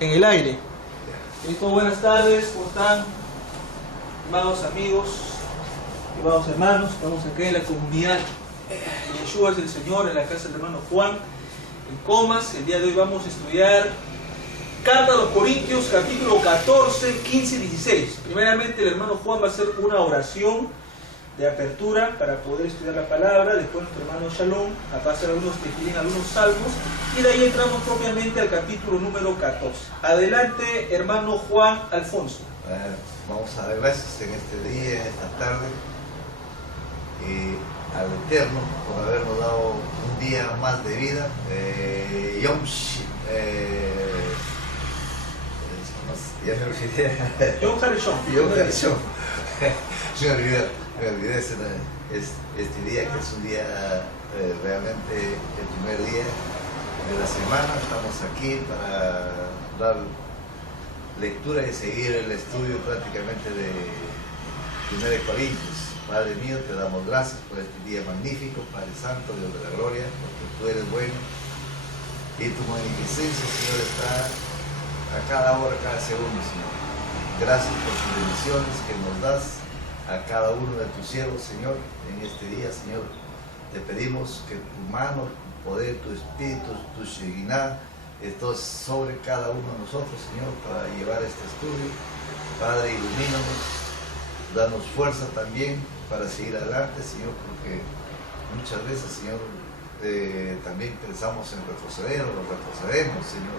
En el aire. Listo, buenas tardes, ¿cómo están? Amados amigos, amados hermanos, estamos acá en la comunidad Yeshua es el Señor, en la casa del hermano Juan, en Comas. El día de hoy vamos a estudiar Carta a los Corintios, capítulo 14, 15 y 16. Primeramente el hermano Juan va a hacer una oración de apertura para poder estudiar la palabra. Después nuestro hermano Shalom va a hacer algunos tefilín, algunos salmos, y de ahí entramos propiamente al capítulo número 14. Adelante, hermano Juan Alfonso. Vamos a dar gracias en este día, en esta tarde, al Eterno por habernos dado un día más de vida. Ya me olvidé. Yom Harishon. Me olvidé este día, que es un día realmente el primer día de la semana. Estamos aquí para dar lectura y seguir el estudio prácticamente de 1 Corintios. Padre mío, te damos gracias por este día magnífico, Padre Santo, Dios de la gloria, porque tú eres bueno y tu magnificencia, Señor, está a cada hora, a cada segundo, Señor. Gracias por tus bendiciones que nos das a cada uno de tus siervos, Señor, en este día, Señor. Te pedimos que tu mano, tu poder, tu espíritu, tu Shekinah, esto sobre cada uno de nosotros, Señor, para llevar este estudio. Padre, ilumínanos, danos fuerza también para seguir adelante, Señor, porque muchas veces, Señor, también pensamos en retroceder o retrocedemos, Señor,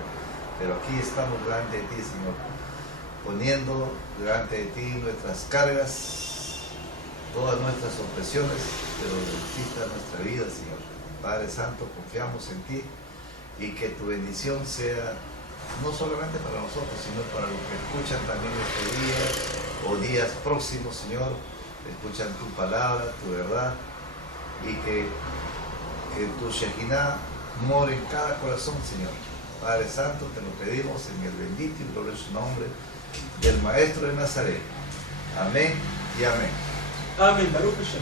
pero aquí estamos delante de ti, Señor, poniendo delante de ti nuestras cargas, todas nuestras opresiones, pero quita nuestra vida, Señor. Padre Santo, confiamos en ti, y que tu bendición sea no solamente para nosotros, sino para los que escuchan también este día o días próximos, Señor, escuchan tu palabra, tu verdad, y que tu Shekinah more en cada corazón, Señor. Padre Santo, te lo pedimos en el bendito y glorioso nombre del Maestro de Nazaret. Amén y amén. Amén, Baruch Hashem.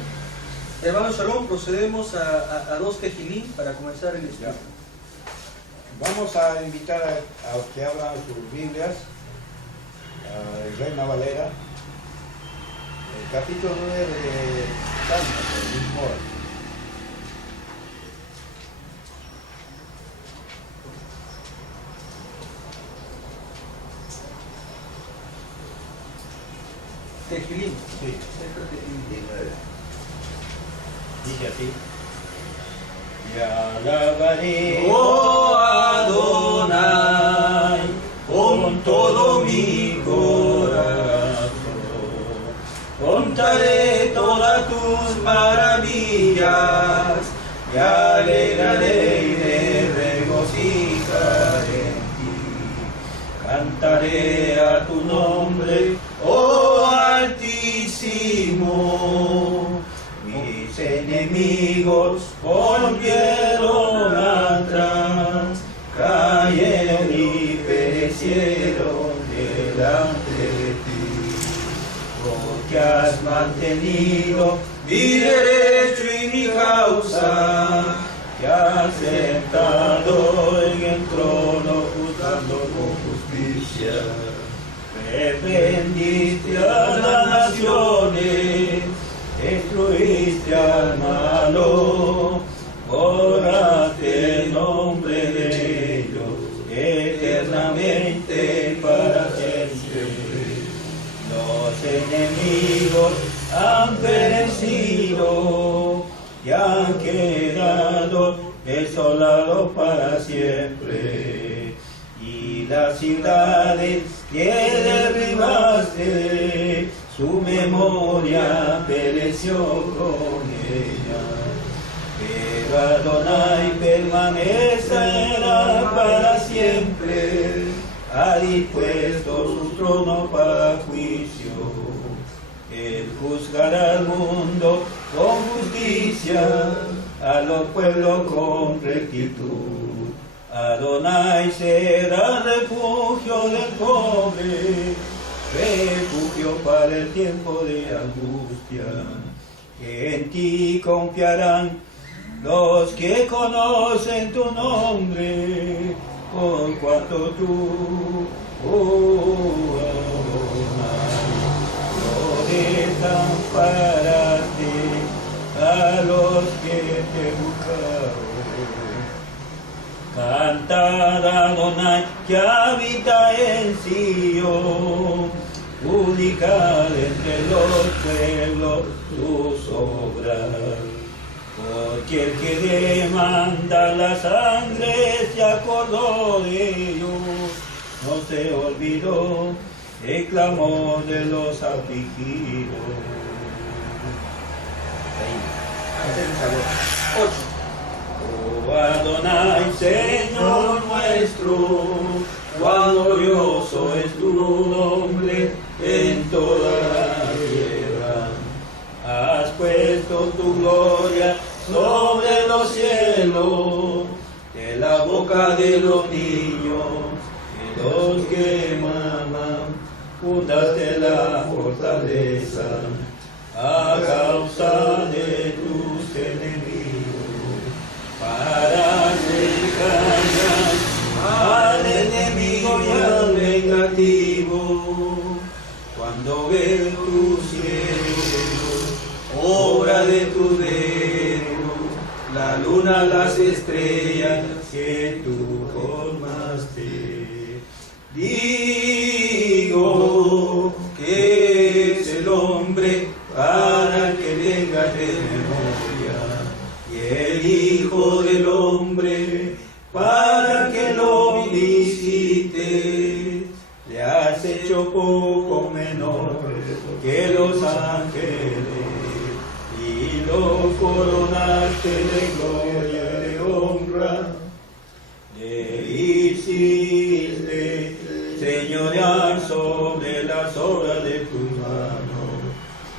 Hermano Shalom, procedemos a dos tefilín para comenzar el estudio. Vamos a invitar a los que abran sus Biblias, a Reina Valera, el capítulo 9 de Salmos, del mismo hora. Tefilín. Sí. Dice así. Y alabaré, Oh Adonai, con todo mi corazón, contaré todas tus maravillas, me alegraré y me regocijaré en ti. Cantaré a tu nombre, oh Altísimo. Mis enemigos volvieron atrás, cayeron y perecieron delante de ti, porque has mantenido mi derecho y mi causa, que has sentado en el trono juzgando con justicia. Reprendiste a las naciones, destruiste al malo, borraste el nombre de ellos eternamente para siempre. Los enemigos han perecido y han quedado desolados para siempre. Y las ciudades que derribaste, su memoria pereció con ella. Pero Adonai permanecerá para siempre, ha dispuesto su trono para juicio. Él juzgará al mundo con justicia, a los pueblos con rectitud. Adonai será refugio del pobre, refugio para el tiempo de angustia. Que en ti confiarán los que conocen tu nombre, por cuanto tú, oh Adonai, no desamparaste a los que te buscaron. Cantad a Adonai que habita en Sion, publicad entre los pueblos sus obras. Porque el que demanda la sangre se acordó de ellos, no se olvidó el clamor de los afligidos. Oh Adonai, Señor nuestro, cuán glorioso es tu nombre en toda la tierra. Has puesto tu gloria sobre los cielos, de la boca de los niños y los que maman, fundaste la fortaleza a causa de tus enemigos, para hacer callar al enemigo y al vengativo. Cuando veo tu cielo, obra de tu dedo, la luna, las estrellas que tú formaste. Digo que es el hombre para que venga de memoria, y el Hijo del Hombre para que lo visite. Le has hecho poco menor que los ángeles y lo coronaste de gloria y de honra. Le hiciste señorear sobre las obras de tus manos.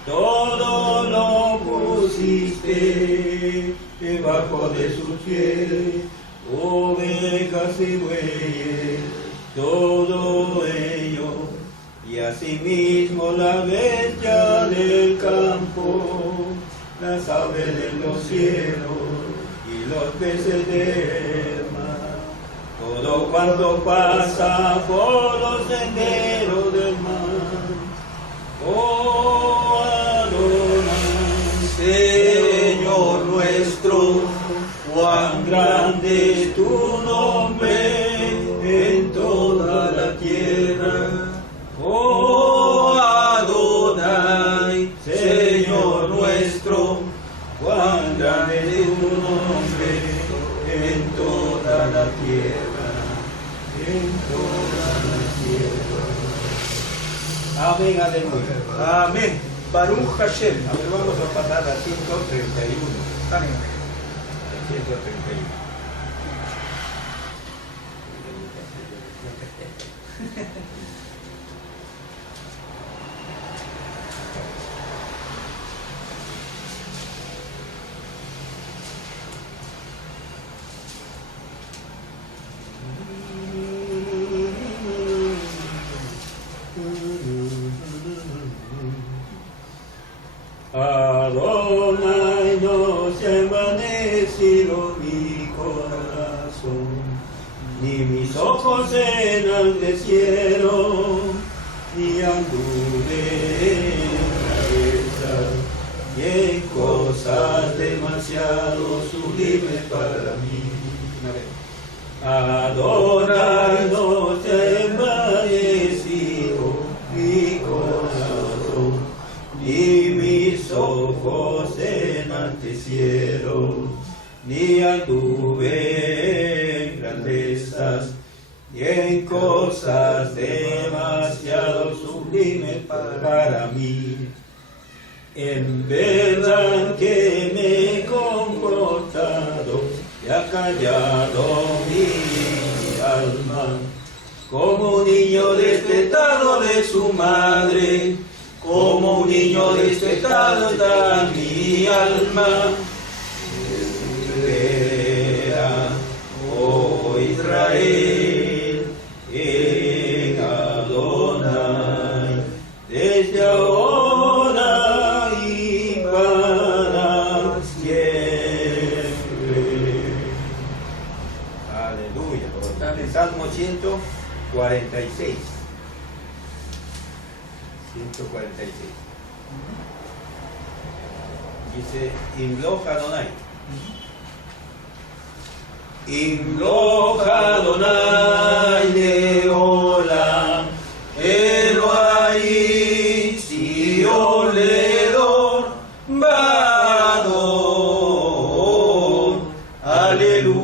Todo lo pusiste debajo de sus pies, ovejas y bueyes, todo ello, y asimismo la bestia del campo, las aves de los cielos y los peces del mar, todo cuanto pasa por los senderos del mar. Oh Adonai, Señor nuestro, cuán grande es tu nombre en toda la tierra. Oh Adonai, Señor nuestro, cuán grande es tu nombre en toda la tierra, en toda la tierra. Amén, aleluya. Amén. Baruch Hashem. A ver, vamos a pasar a 131. Amén. 131. Adonai, no se ha envanecido mi corazón, ni mis ojos se enaltecieron, ni anduve en cabeza, y en cosas demasiado sublimes para mí. Adonai, no se ha envanecido mi corazón, ni mis ojos se enaltecieron, ni anduve en grandezas, y en cosas demasiado sublimes para mí. En verdad que me he comportado y ha callado mi alma, como un niño destetado de su madre. Como un niño destetado está mi alma. Espera, oh Israel, en Adonai, desde ahora y para siempre. Aleluya. Empezando 146. 146. Dice, Imloch Adonai. Imloch Adonai leolam, Elohai Sion ledor, Badon. Aleluya,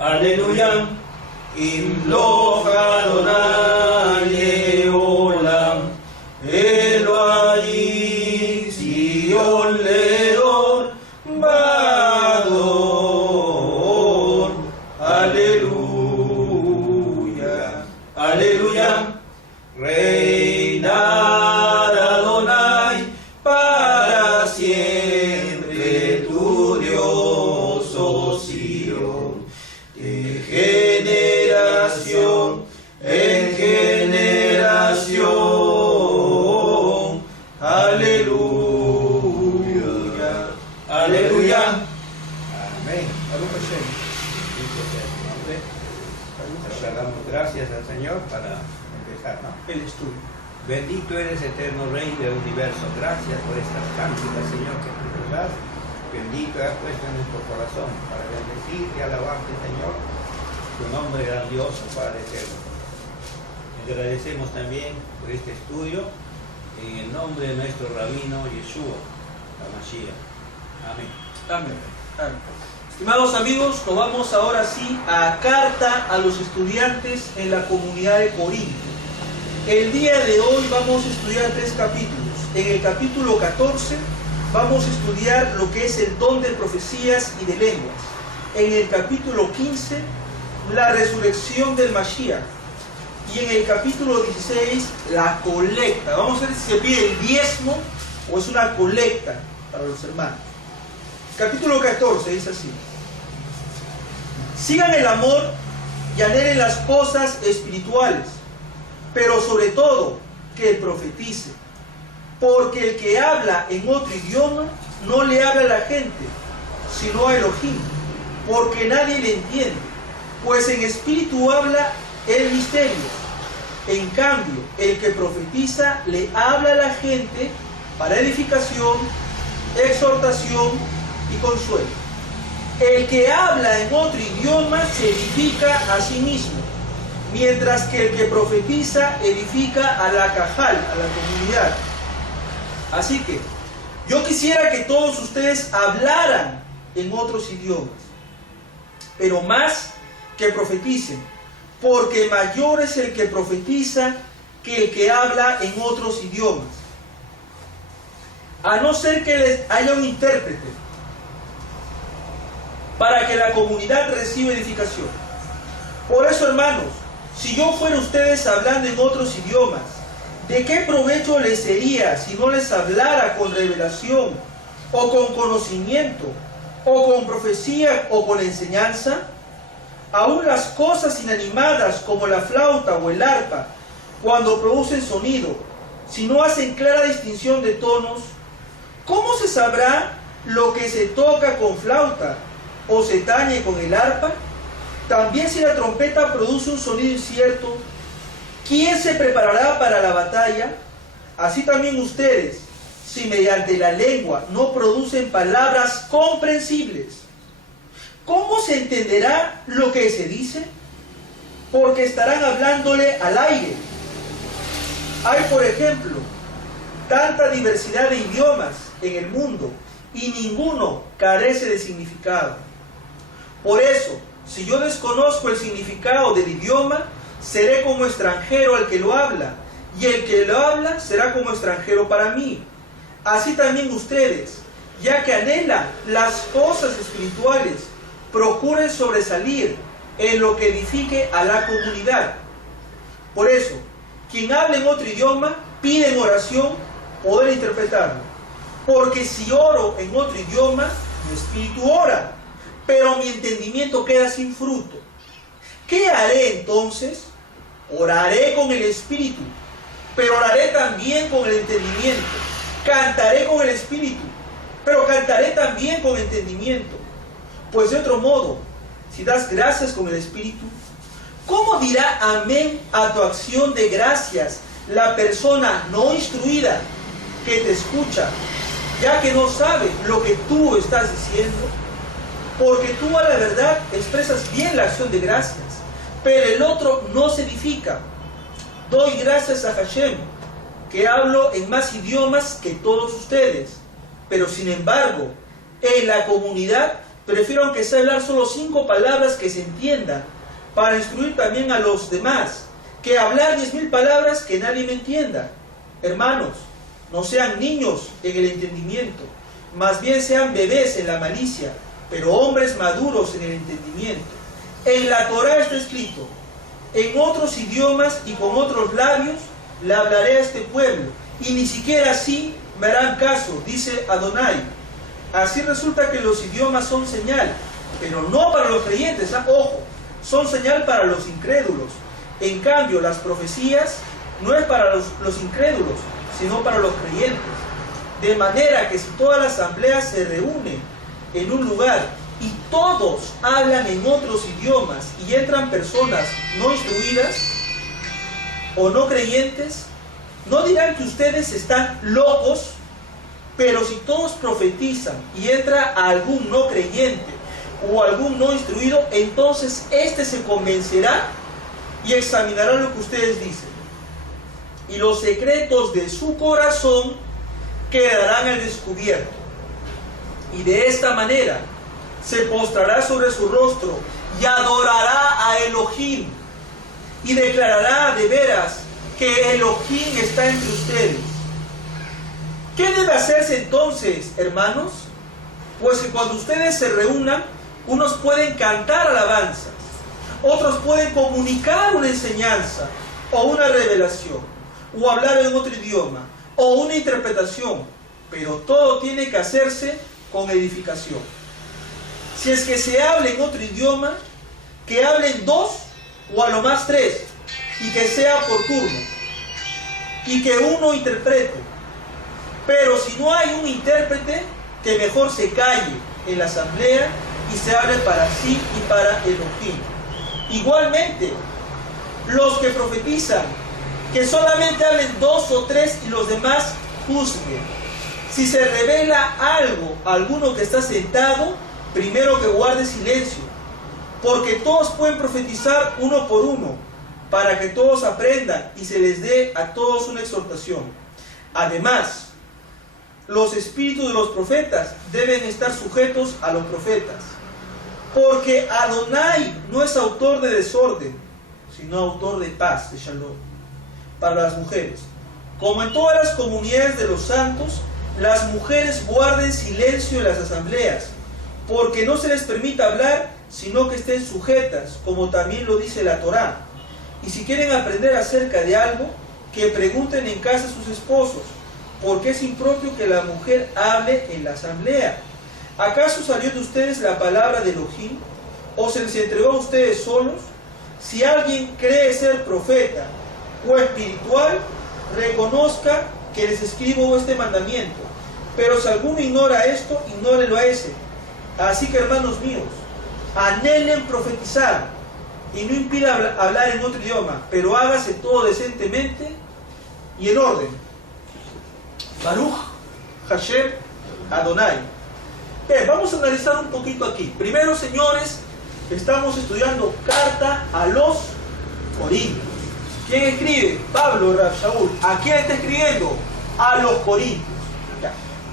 aleluya. Imloch Adonai leolam, Elohai Sion ledor, Badon. Aleluya, aleluya. Reinar Adonai para siempre, tu Dios, oh Sion, de generación en generación. Aleluya, aleluya. Amén. Baruch Hashem. Bendito sea su nombre. Le damos gracias al Señor para empezar, ¿no? El estudio. Bendito eres, eterno Rey del universo. Gracias por estas cánticas, Señor, que tú nos das. Bendito has puesto en nuestro corazón para bendecirte y alabarte, Señor, tu nombre grandioso, Padre eterno. Agradecemos también por este estudio en el nombre de nuestro rabino Yeshua, la Mashiach. Amén. Amén. Amén. Estimados amigos, nos vamos ahora sí a carta a los estudiantes en la comunidad de Corinto. El día de hoy vamos a estudiar 3 capítulos. En el capítulo 14 vamos a estudiar lo que es el don de profecías y de lenguas. En el capítulo 15, la resurrección del Mashiach. Y en el capítulo 16, la colecta. Vamos a ver si se pide el diezmo o es una colecta para los hermanos. Capítulo 14 dice así: sigan el amor y anhelen las cosas espirituales, pero sobre todo que profetice, porque el que habla en otro idioma no le habla a la gente, sino a Elohim, porque nadie le entiende, pues en espíritu habla el misterio. En cambio, el que profetiza le habla a la gente para edificación, exhortación y consuelo. El que habla en otro idioma se edifica a sí mismo, mientras que el que profetiza edifica a la cajal, a la comunidad. Así que yo quisiera que todos ustedes hablaran en otros idiomas, pero más que profeticen, porque mayor es el que profetiza que el que habla en otros idiomas, a no ser que les haya un intérprete, para que la comunidad reciba edificación. Por eso, hermanos, si yo fuera ustedes hablando en otros idiomas, ¿de qué provecho les sería si no les hablara con revelación, o con conocimiento, o con profecía, o con enseñanza? Aún las cosas inanimadas como la flauta o el arpa, cuando producen sonido, si no hacen clara distinción de tonos, ¿cómo se sabrá lo que se toca con flauta o se tañe con el arpa? También si la trompeta produce un sonido incierto, ¿quién se preparará para la batalla? Así también ustedes, si mediante la lengua no producen palabras comprensibles, ¿cómo se entenderá lo que se dice? Porque estarán hablándole al aire. Hay, por ejemplo, tanta diversidad de idiomas en el mundo y ninguno carece de significado. Por eso, si yo desconozco el significado del idioma, seré como extranjero al que lo habla, y el que lo habla será como extranjero para mí. Así también ustedes, ya que anhelan las cosas espirituales, procuren sobresalir en lo que edifique a la comunidad. Por eso, quien hable en otro idioma, pide en oración poder interpretarlo. Porque si oro en otro idioma, mi espíritu ora, pero mi entendimiento queda sin fruto. ¿Qué haré entonces? Oraré con el espíritu, pero oraré también con el entendimiento. Cantaré con el espíritu, pero cantaré también con entendimiento. Pues de otro modo, si das gracias con el espíritu, ¿cómo dirá amén a tu acción de gracias la persona no instruida que te escucha, ya que no sabe lo que tú estás diciendo? Porque tú a la verdad expresas bien la acción de gracias, pero el otro no se edifica. Doy gracias a Hashem, que hablo en más idiomas que todos ustedes, pero sin embargo, en la comunidad prefiero aunque sea hablar solo 5 palabras que se entiendan, para instruir también a los demás, que hablar 10.000 palabras que nadie me entienda. Hermanos, no sean niños en el entendimiento, más bien sean bebés en la malicia, pero hombres maduros en el entendimiento. En la Torá está escrito: en otros idiomas y con otros labios le hablaré a este pueblo, y ni siquiera así me harán caso, dice Adonai. Así resulta que los idiomas son señal, pero no para los creyentes, ojo, son señal para los incrédulos. En cambio, las profecías no es para los incrédulos, sino para los creyentes. De manera que si toda la asamblea se reúne en un lugar y todos hablan en otros idiomas y entran personas no instruidas o no creyentes, no dirán que ustedes están locos. Pero si todos profetizan y entra algún no creyente o algún no instruido, entonces éste se convencerá y examinará lo que ustedes dicen. Y los secretos de su corazón quedarán al descubierto. Y de esta manera se postrará sobre su rostro y adorará a Elohim. Y declarará de veras que Elohim está entre ustedes. ¿Qué debe hacerse entonces, hermanos? Pues que cuando ustedes se reúnan, unos pueden cantar alabanzas, otros pueden comunicar una enseñanza o una revelación, o hablar en otro idioma, o una interpretación, pero todo tiene que hacerse con edificación. Si es que se habla en otro idioma, que hablen 2 o a lo más 3, y que sea por turno, y que uno interprete. Pero si no hay un intérprete, que mejor se calle en la asamblea y se hable para sí y para Elohim. Igualmente, los que profetizan, que solamente hablen 2 o 3 y los demás juzguen. Si se revela algo a alguno que está sentado, primero que guarde silencio, porque todos pueden profetizar uno por uno, para que todos aprendan y se les dé a todos una exhortación. Además, los espíritus de los profetas deben estar sujetos a los profetas, porque Adonai no es autor de desorden, sino autor de paz, de shalom, para las mujeres. Como en todas las comunidades de los santos, las mujeres guarden silencio en las asambleas, porque no se les permite hablar, sino que estén sujetas, como también lo dice la Torá. Y si quieren aprender acerca de algo, que pregunten en casa a sus esposos, porque es impropio que la mujer hable en la asamblea. ¿Acaso salió de ustedes la palabra de Elohim? ¿O se les entregó a ustedes solos? Si alguien cree ser profeta o espiritual, reconozca que les escribo este mandamiento. Pero si alguno ignora esto, ignórelo a ese. Así que, hermanos míos, anhelen profetizar y no impida hablar en otro idioma, pero hágase todo decentemente y en orden. Baruch Hashem Adonai. Vamos a analizar un poquito aquí. Primero, señores, estamos estudiando carta a los Corintios. ¿Quién escribe? Pablo Rav Shaul. ¿A quién está escribiendo? A los Corintios.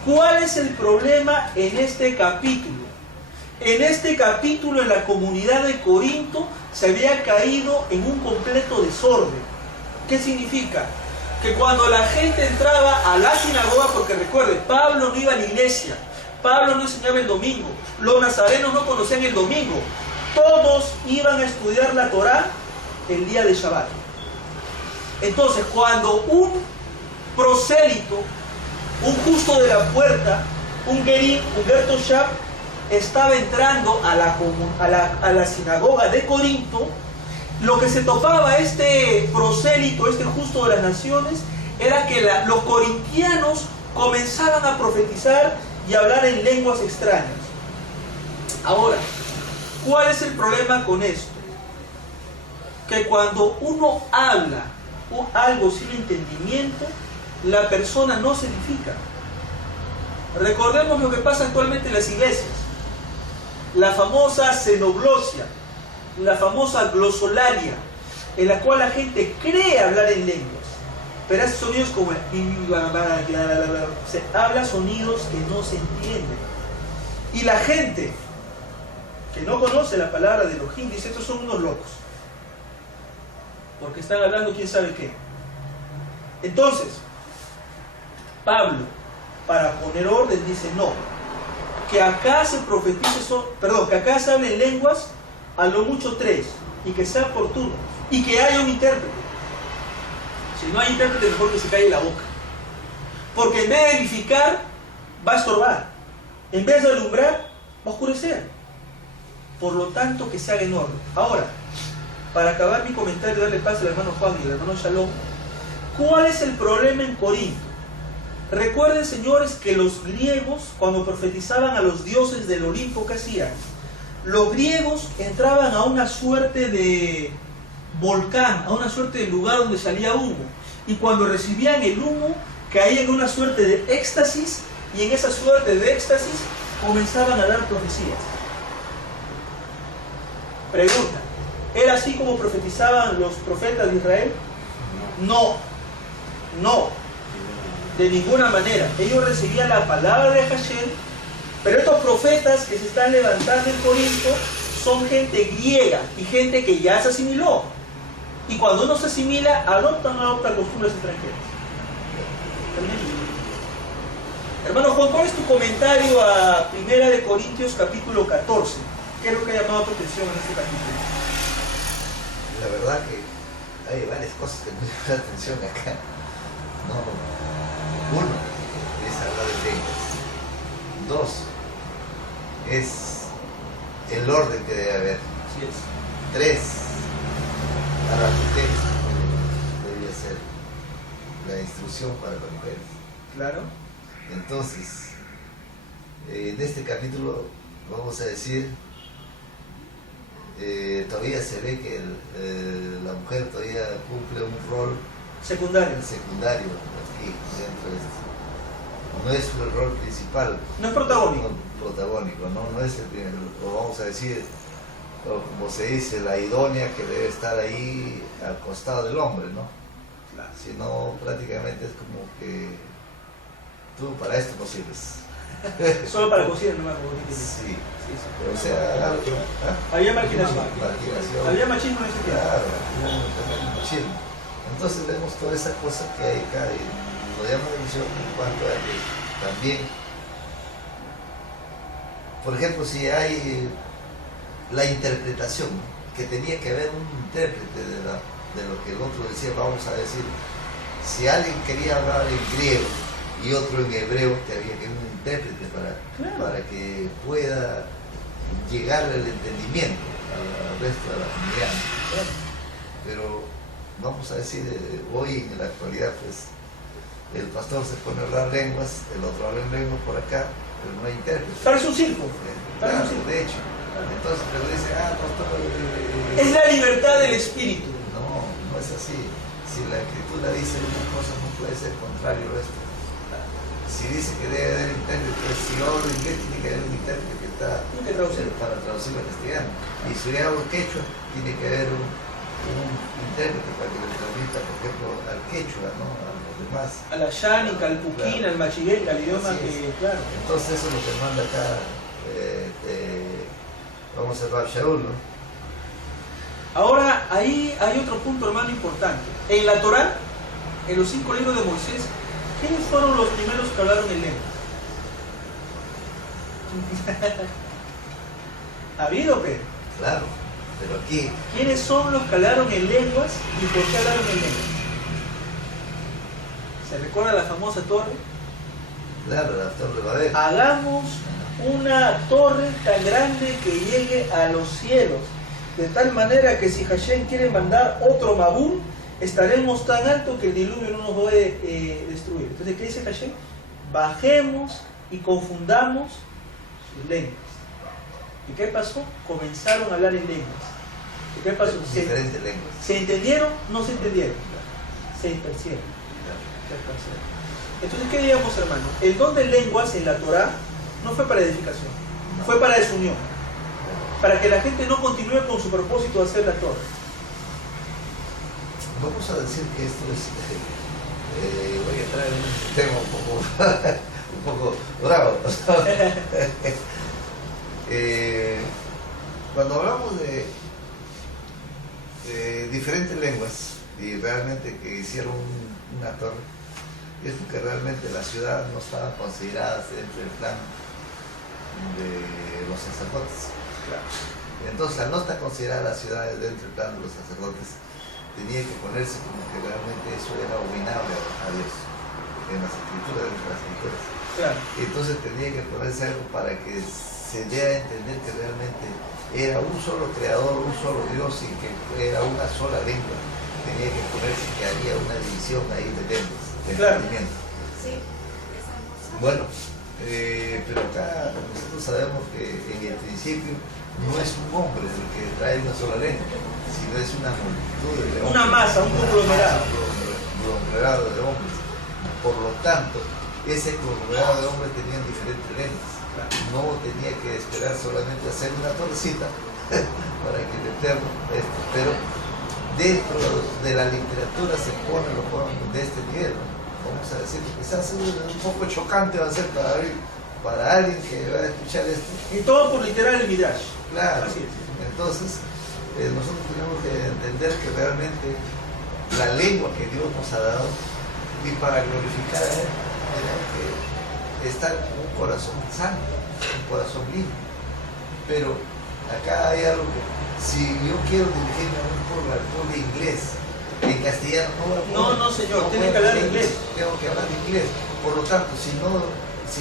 ¿Cuál es el problema en este capítulo? En este capítulo, en la comunidad de Corinto, se había caído en un completo desorden. ¿Qué significa? Que cuando la gente entraba a la sinagoga, porque recuerde, Pablo no iba a la iglesia, Pablo no enseñaba el domingo, los nazarenos no conocían el domingo, todos iban a estudiar la Torá el día de Shabbat. Entonces, cuando un prosélito, un justo de la puerta, un gerim, un ger toshav, estaba entrando a la sinagoga de Corinto, lo que se topaba este prosélito, este justo de las naciones, era que los corintianos comenzaban a profetizar y a hablar en lenguas extrañas. Ahora, ¿cuál es el problema con esto? que cuando uno habla algo sin entendimiento, la persona no se edifica. Recordemos lo que pasa actualmente en las iglesias. La famosa xenoglosia, la famosa glosolalia, en la cual la gente cree hablar en lenguas, pero hace sonidos como se habla sonidos que no se entienden. Y la gente que no conoce la palabra de Elohim dice: estos son unos locos, porque están hablando quién sabe qué. Entonces, Pablo, para poner orden, dice: no, que acá se profetice, que acá se hable en lenguas, a lo mucho 3, y que sea por turnos, y que haya un intérprete. Si no hay intérprete, mejor que se calle la boca, porque en vez de edificar, va a estorbar, en vez de alumbrar, va a oscurecer. Por lo tanto, que se haga en orden. Ahora, para acabar mi comentario y darle paso al hermano Juan y al hermano Shalom, ¿cuál es el problema en Corinto? Recuerden, señores, que los griegos, cuando profetizaban a los dioses del Olimpo, ¿qué hacían? Los griegos entraban a una suerte de volcán, a una suerte de lugar donde salía humo, y cuando recibían el humo, caían en una suerte de éxtasis, y en esa suerte de éxtasis comenzaban a dar profecías. Pregunta: ¿era así como profetizaban los profetas de Israel? No, no, de ninguna manera. Ellos recibían la palabra de Hashem, pero estos profetas que se están levantando en Corinto son gente griega y gente que ya se asimiló. Y cuando uno se asimila, adoptan costumbres extranjeras. Hermano Juan, ¿cuál es tu comentario a 1 Corintios capítulo 14? ¿Qué es lo que ha llamado tu atención en este capítulo? La verdad que hay varias cosas que me llaman la atención acá. No, uno es hablar de lenguas. Dos es el orden que debe haber. Así es. Tres, a las mujeres debería ser la instrucción para las mujeres. Claro. Entonces, en este capítulo vamos a decir, todavía se ve que la mujer todavía cumple un rol secundario aquí dentro de esto. No es el rol principal. No es protagónico. No es el primer, o vamos a decir, o como se dice, la idónea que debe estar ahí al costado del hombre, ¿no? Claro. Sino prácticamente es como que tú para esto no sirves. Solo para cocinar, no más. Sí. Sí. O sea, había marginación. Había machismo en ese tiempo. Claro, machismo. Entonces vemos toda esa cosa que hay acá y nos llama la atención en cuanto a que también, por ejemplo, si hay la interpretación, que tenía que haber un intérprete de lo que el otro decía, vamos a decir, si alguien quería hablar en griego y otro en hebreo, que había que haber un intérprete para que pueda llegar al entendimiento al resto de la comunidad. Pero vamos a decir, hoy en la actualidad, pues el pastor se pone a hablar lenguas, el otro habla en lengua por acá, pero no hay intérprete. Parece un circo. Claro, de hecho. Entonces, pero dice, pastor. Es la libertad del espíritu. No es así. Si la escritura dice una cosa, no puede ser contrario a esto. Si dice que debe haber intérprete, si yo hablo inglés, tiene que haber un intérprete que está para traducirlo al castellano. Y si yo hablo quechua, tiene que haber un intérprete para que le transmita, por ejemplo, al quechua, ¿no? A los demás. A la yánica, al puquín, claro. Al machiguel, al idioma que, claro. Entonces eso es lo que manda acá, vamos a ver Shaul, ¿no? Ahora, ahí hay otro punto, hermano, importante. En la Torá, en los 5 libros de Moisés, ¿quiénes fueron los primeros que hablaron en lengua? ¿Ha habido, Pedro? Claro, pero aquí... ¿Quiénes son los que hablaron en lenguas y por qué hablaron en lenguas? ¿Se recuerda la famosa torre? Claro, la torre de Babel. Hagamos una torre tan grande que llegue a los cielos, de tal manera que si Hashem quiere mandar otro Mabul, estaremos tan alto que el diluvio no nos puede destruir. Entonces, ¿qué dice Hashem? Bajemos y confundamos sus lenguas. ¿Y qué pasó? Comenzaron a hablar en lenguas. ¿Y qué pasó? Diferentes lenguas. ¿Se entendieron? No se entendieron. Claro, Se esparcieron. claro. Se esparcieron. Entonces, ¿qué digamos, hermano? El don de lenguas en la Torá no fue para edificación, fue para desunión. Para que la gente no continúe con su propósito de hacer la Torá. Vamos a decir que esto es, voy a entrar en un tema un poco bravo. Cuando hablamos de diferentes lenguas y realmente que hicieron una torre, es porque realmente la ciudad no estaba considerada dentro del plan de los sacerdotes. Entonces, al no estar considerada la ciudad dentro del plan de los sacerdotes, tenía que ponerse como que realmente eso era abominable a Dios en las escrituras, en las escrituras. Claro. Entonces tenía que ponerse algo para que se dé a entender que realmente era un solo creador, un solo Dios y que era una sola lengua. Tenía que ponerse que había una división ahí de lenguas, de entendimiento. Sí. Bueno, pero acá nosotros sabemos que en el principio no es un hombre el que trae una sola lengua, sino es una multitud de hombres. Una masa, un conglomerado. Un conglomerado de hombres. Por lo tanto, ese conglomerado de hombres tenían diferentes lenguas. No tenía que esperar solamente hacer una torrecita para que el Eterno esto. Pero dentro de la literatura se pone los jóvenes de este nivel. Vamos a decir, quizás es un poco chocante va a ser para alguien que va a escuchar esto. Y todo por literal el Midrash. Claro. Así es. Entonces, nosotros tenemos que entender que realmente la lengua que Dios nos ha dado y para glorificar a Él, tenemos que estar con un corazón santo, un corazón limpio. Pero acá hay algo que, si yo quiero dirigirme a un pueblo, al pueblo inglés, en castellano no voy a poder. No, señor, tiene que hablar inglés. Tengo que hablar inglés. Por lo tanto, si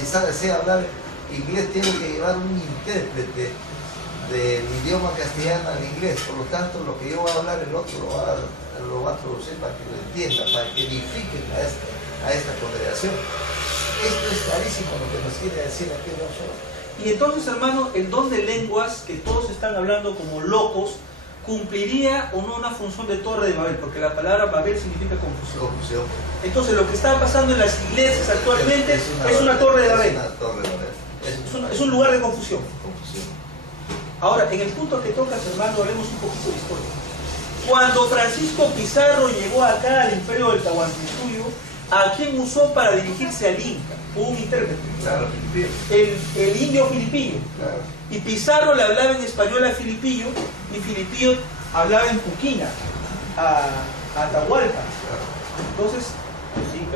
sé hablar inglés, tengo que llevar un intérprete del idioma castellano al inglés. Por lo tanto, lo que yo voy a hablar, el otro lo va a traducir para que lo entienda, para que edifiquen a esta congregación. Esto es clarísimo lo que nos quiere decir aquí el Señor. Y entonces, hermano, el don de lenguas, que todos están hablando como locos, ¿cumpliría o no una función de torre de Babel? Porque la palabra Babel significa confusión. Confusión. Entonces, lo que está pasando en las iglesias actualmente es una torre de Babel. Es una torre de Babel. Es un lugar de confusión. Confusión. Ahora, en el punto que tocas, hermano, hablemos un poquito de historia. Cuando Francisco Pizarro llegó acá al imperio del Tahuantinsuyo, ¿a quién usó para dirigirse al Inca? Hubo un intérprete. Claro, filipino. El indio Filipillo. Claro. Y Pizarro le hablaba en español a Filipillo, y Filipillo hablaba en Puquina, a Atahualpa. Claro. Entonces, Sí,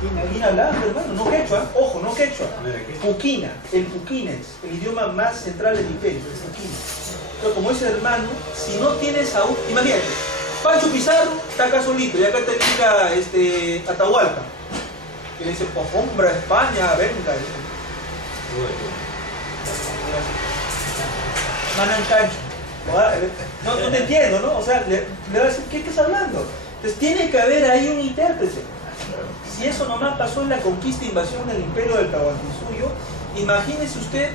Puquina. Puquina hablaba, hermano, no quechua, ojo, no quechua. Mira, ¿qué? Puquina, el Puquina es el idioma más central del imperio, el Puquina. Pero como dice hermano, si no tienes aún, imagínate, Pancho Pizarro está acá solito y acá te indica Atahualpa. Y le dice, pues hombre, España, venga. Manan Cancho. No te entiendo, ¿no? O sea, le va a decir, ¿qué estás hablando? Entonces tiene que haber ahí un intérprete. Si eso nomás pasó en la conquista e invasión del imperio del Tahuantinsuyo, imagínese usted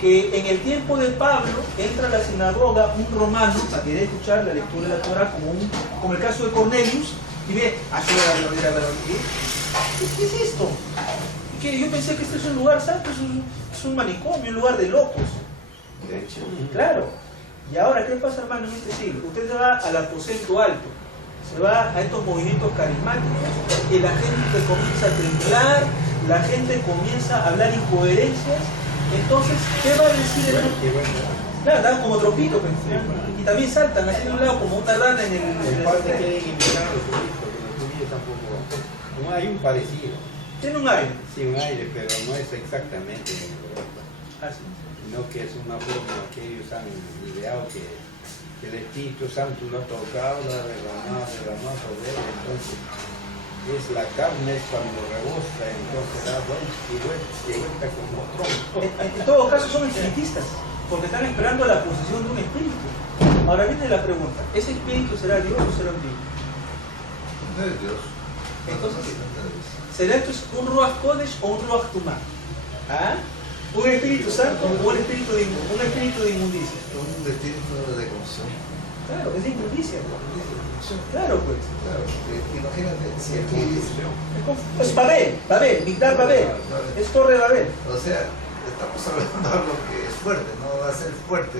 que en el tiempo de Pablo entra a la sinagoga un romano para querer escuchar la lectura de la Torah, como el caso de Cornelius, y ve, ¿qué es esto? Que yo pensé que este es un lugar santo, es un manicomio, un lugar de locos. De hecho, Claro. Y ahora, ¿qué pasa, hermano, en este siglo? Usted se va al aposento alto, se va a estos movimientos carismáticos, y la gente comienza a temblar, la gente comienza a hablar incoherencias. Entonces, ¿qué va a decir el Claro, dan como tropito, pues, y también saltan, haciendo un lado como una rana en el... En parte quieren invitar a los turistas, porque los turistas tampoco... No hay un parecido. Tiene un aire. Sí, un aire, pero no es exactamente en Europa. Así. Sino que es una forma que ellos han ideado que el Espíritu Santo lo ha tocado, lo ha derramado sobre él. Entonces, es la carne, es cuando rebosa, entonces da vuelta y vuelta como tronco. En todo caso son espiritistas, porque están esperando la posesión de un espíritu. Ahora viene la pregunta, ¿ese espíritu será Dios o será un Dios? no es Dios. Entonces, No es Dios. ¿será esto un Ruach Kodesh o un Ruach Tumá? ¿Ah? ¿Un espíritu santo o un espíritu de inmundicia? Un espíritu de confusión. Claro, es de inmundicia. Dice, Claro, pues. claro, imagínate si aquí dice, Es Babel, Migdal Babel. Es Torre de Babel. o sea, estamos hablando de algo que es fuerte, no va a ser fuerte,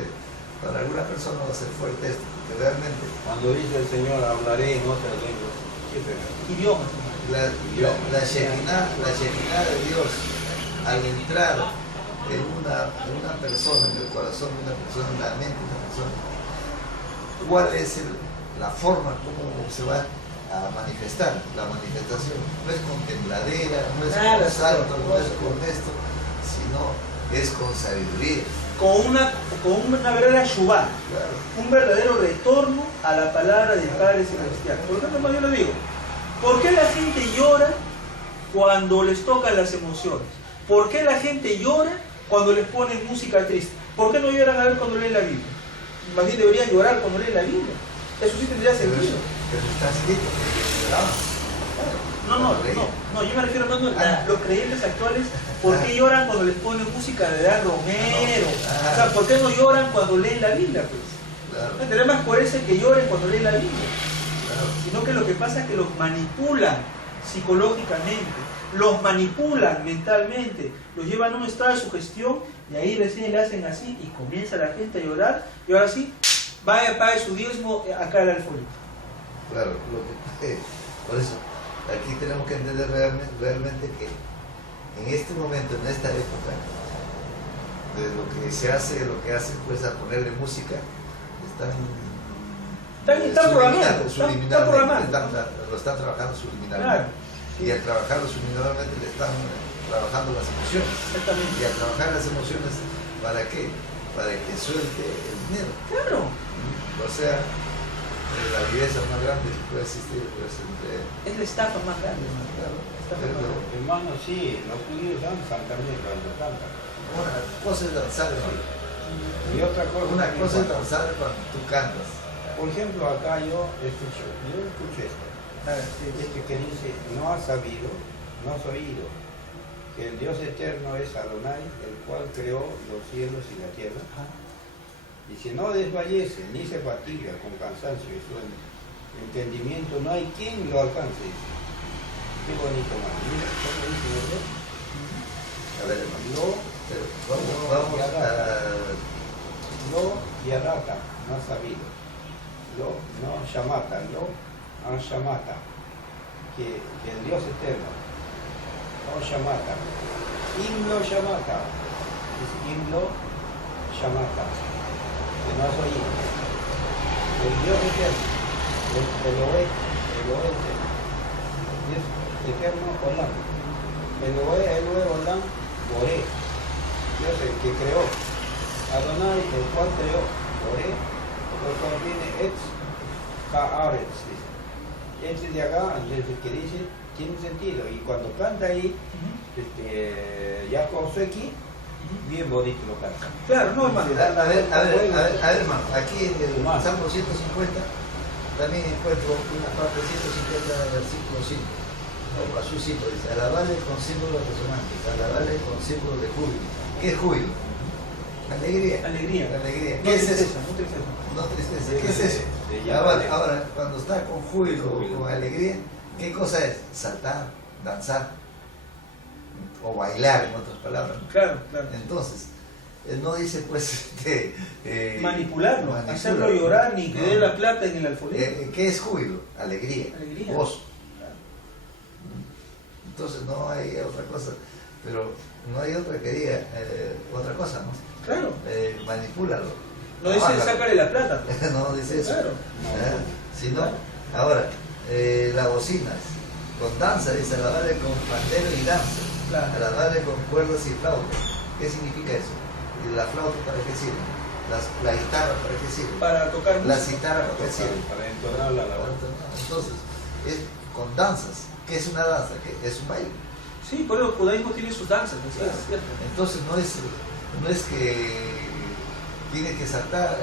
para alguna persona va a ser fuerte esto, porque realmente Cuando dice el Señor, hablaré en otras lenguas, ¿qué será? Idiomas. la Shekinah de Dios, al entrar en una persona, en el corazón de una persona, en la mente de una persona, ¿cuál es la forma como se va a manifestar? La manifestación no es con tembladera, no es Nada, con salto, no claro. es con esto, sino es con sabiduría. Con una verdadera shubá, Claro. un verdadero retorno a la palabra del Padre Celestial. Por ejemplo, hermano, yo le digo, ¿por qué la gente llora cuando les tocan las emociones? ¿Por qué la gente llora cuando les ponen música triste? ¿Por qué no lloran a ver cuando leen la Biblia? Más bien deberían llorar cuando leen la Biblia. Eso sí tendría sentido. Pero está escrito que lloraban. No, yo me refiero, hermano, a los creyentes actuales, ¿por qué lloran cuando les ponen música de Dan Romero? O sea, ¿por qué no lloran cuando leen la Biblia, pues? Claro, No tener más coherencia que lloren cuando leen la Biblia, claro. sino que lo que pasa es que los manipulan psicológicamente, los manipulan mentalmente, los llevan a un estado de sugestión y ahí recién le hacen así y comienza la gente a llorar y ahora sí, vaya, pague su diezmo acá al alfolito. Claro, por eso, aquí tenemos que entender realmente que en este momento, en esta época, de lo que se hace, lo que hacen pues a ponerle música, Están programando, lo están trabajando subliminalmente. Claro. Y al trabajarlo subliminalmente le están trabajando las emociones. Exactamente. Y al trabajar las emociones, ¿para qué? Para que suelte el dinero. Claro. O sea, la viveza más grande que puede existir pues, entre... Es la estafa más grande, hermano. Claro, Estafa más grande. Hermano, sí, los judíos danzan también cuando cantan. una cosa es danzar, hermano. Y otra cosa, Una también cosa es cuando- danzar cuando tú cantas. Por ejemplo, acá yo escucho esto. A ver, sí. Este que dice, no has sabido, no has oído, que el Dios eterno es Adonai, el cual creó los cielos y la tierra. Ajá. Y si no desfallece ni se fatiga con cansancio y sueño, entendimiento, no hay quien lo alcance. Qué bonito, man. Mira, cómo dice el Dios. A ver, hermano. Lo yarata, no has sabido. Lo no shamata, lo anshamata, que el Dios eterno, no shamata. Imlo shamata, es imlo shamata, que no has oído. El Dios eterno, el Eloé eterno, Dios eterno Olam. Eloé Olam, Boré, Dios el que creó. Adonai, el cual creó. Boré, el cual tiene Etz Haaretz, dice. Etz de acá, desde que dice, tiene sentido. Y cuando canta ahí, Jacob Sueki, bien bonito lo canta. Claro, no, hermano. A ver, hermano, aquí en el Salmo 150 también encuentro una parte 150 del versículo 5. A su 5 dice, alabarle con símbolos resonantes, alabarle con símbolos de júbilo. ¿Qué es júbilo? Alegría. Alegría. Alegría. No ¿Qué es eso? tristeza, no tristeza. No tristeza. ¿Qué es eso? Ahora, cuando está con júbilo o con alegría, ¿qué cosa es? Saltar, danzar o bailar, en otras palabras. Claro, claro. Entonces, no dice pues Manipularlo, hacerlo llorar ni que dé la plata en el alfolí. ¿Qué es júbilo? Alegría, Alegría. gozo. Entonces no hay otra cosa, pero no hay otra que diga otra cosa, ¿no? Claro. Manipúlalo. No dice sácale la plata. No dice eso. Claro. Sino, ahora, las bocinas, con danza, dice, alabarle con pandero y danza, Claro. alabarle con cuerdas y flautas. ¿Qué significa eso? ¿Y la flauta para qué sirve? La guitarra para qué sirve? Para tocar La música. citarra para qué sirve? Para entonar la alabanza. Entonces, es con danzas. ¿Qué es una danza? ¿Qué es un baile? Sí, por eso el judaísmo tiene sus danzas, ¿no? Sí, es cierto. Entonces no es que tiene que saltar,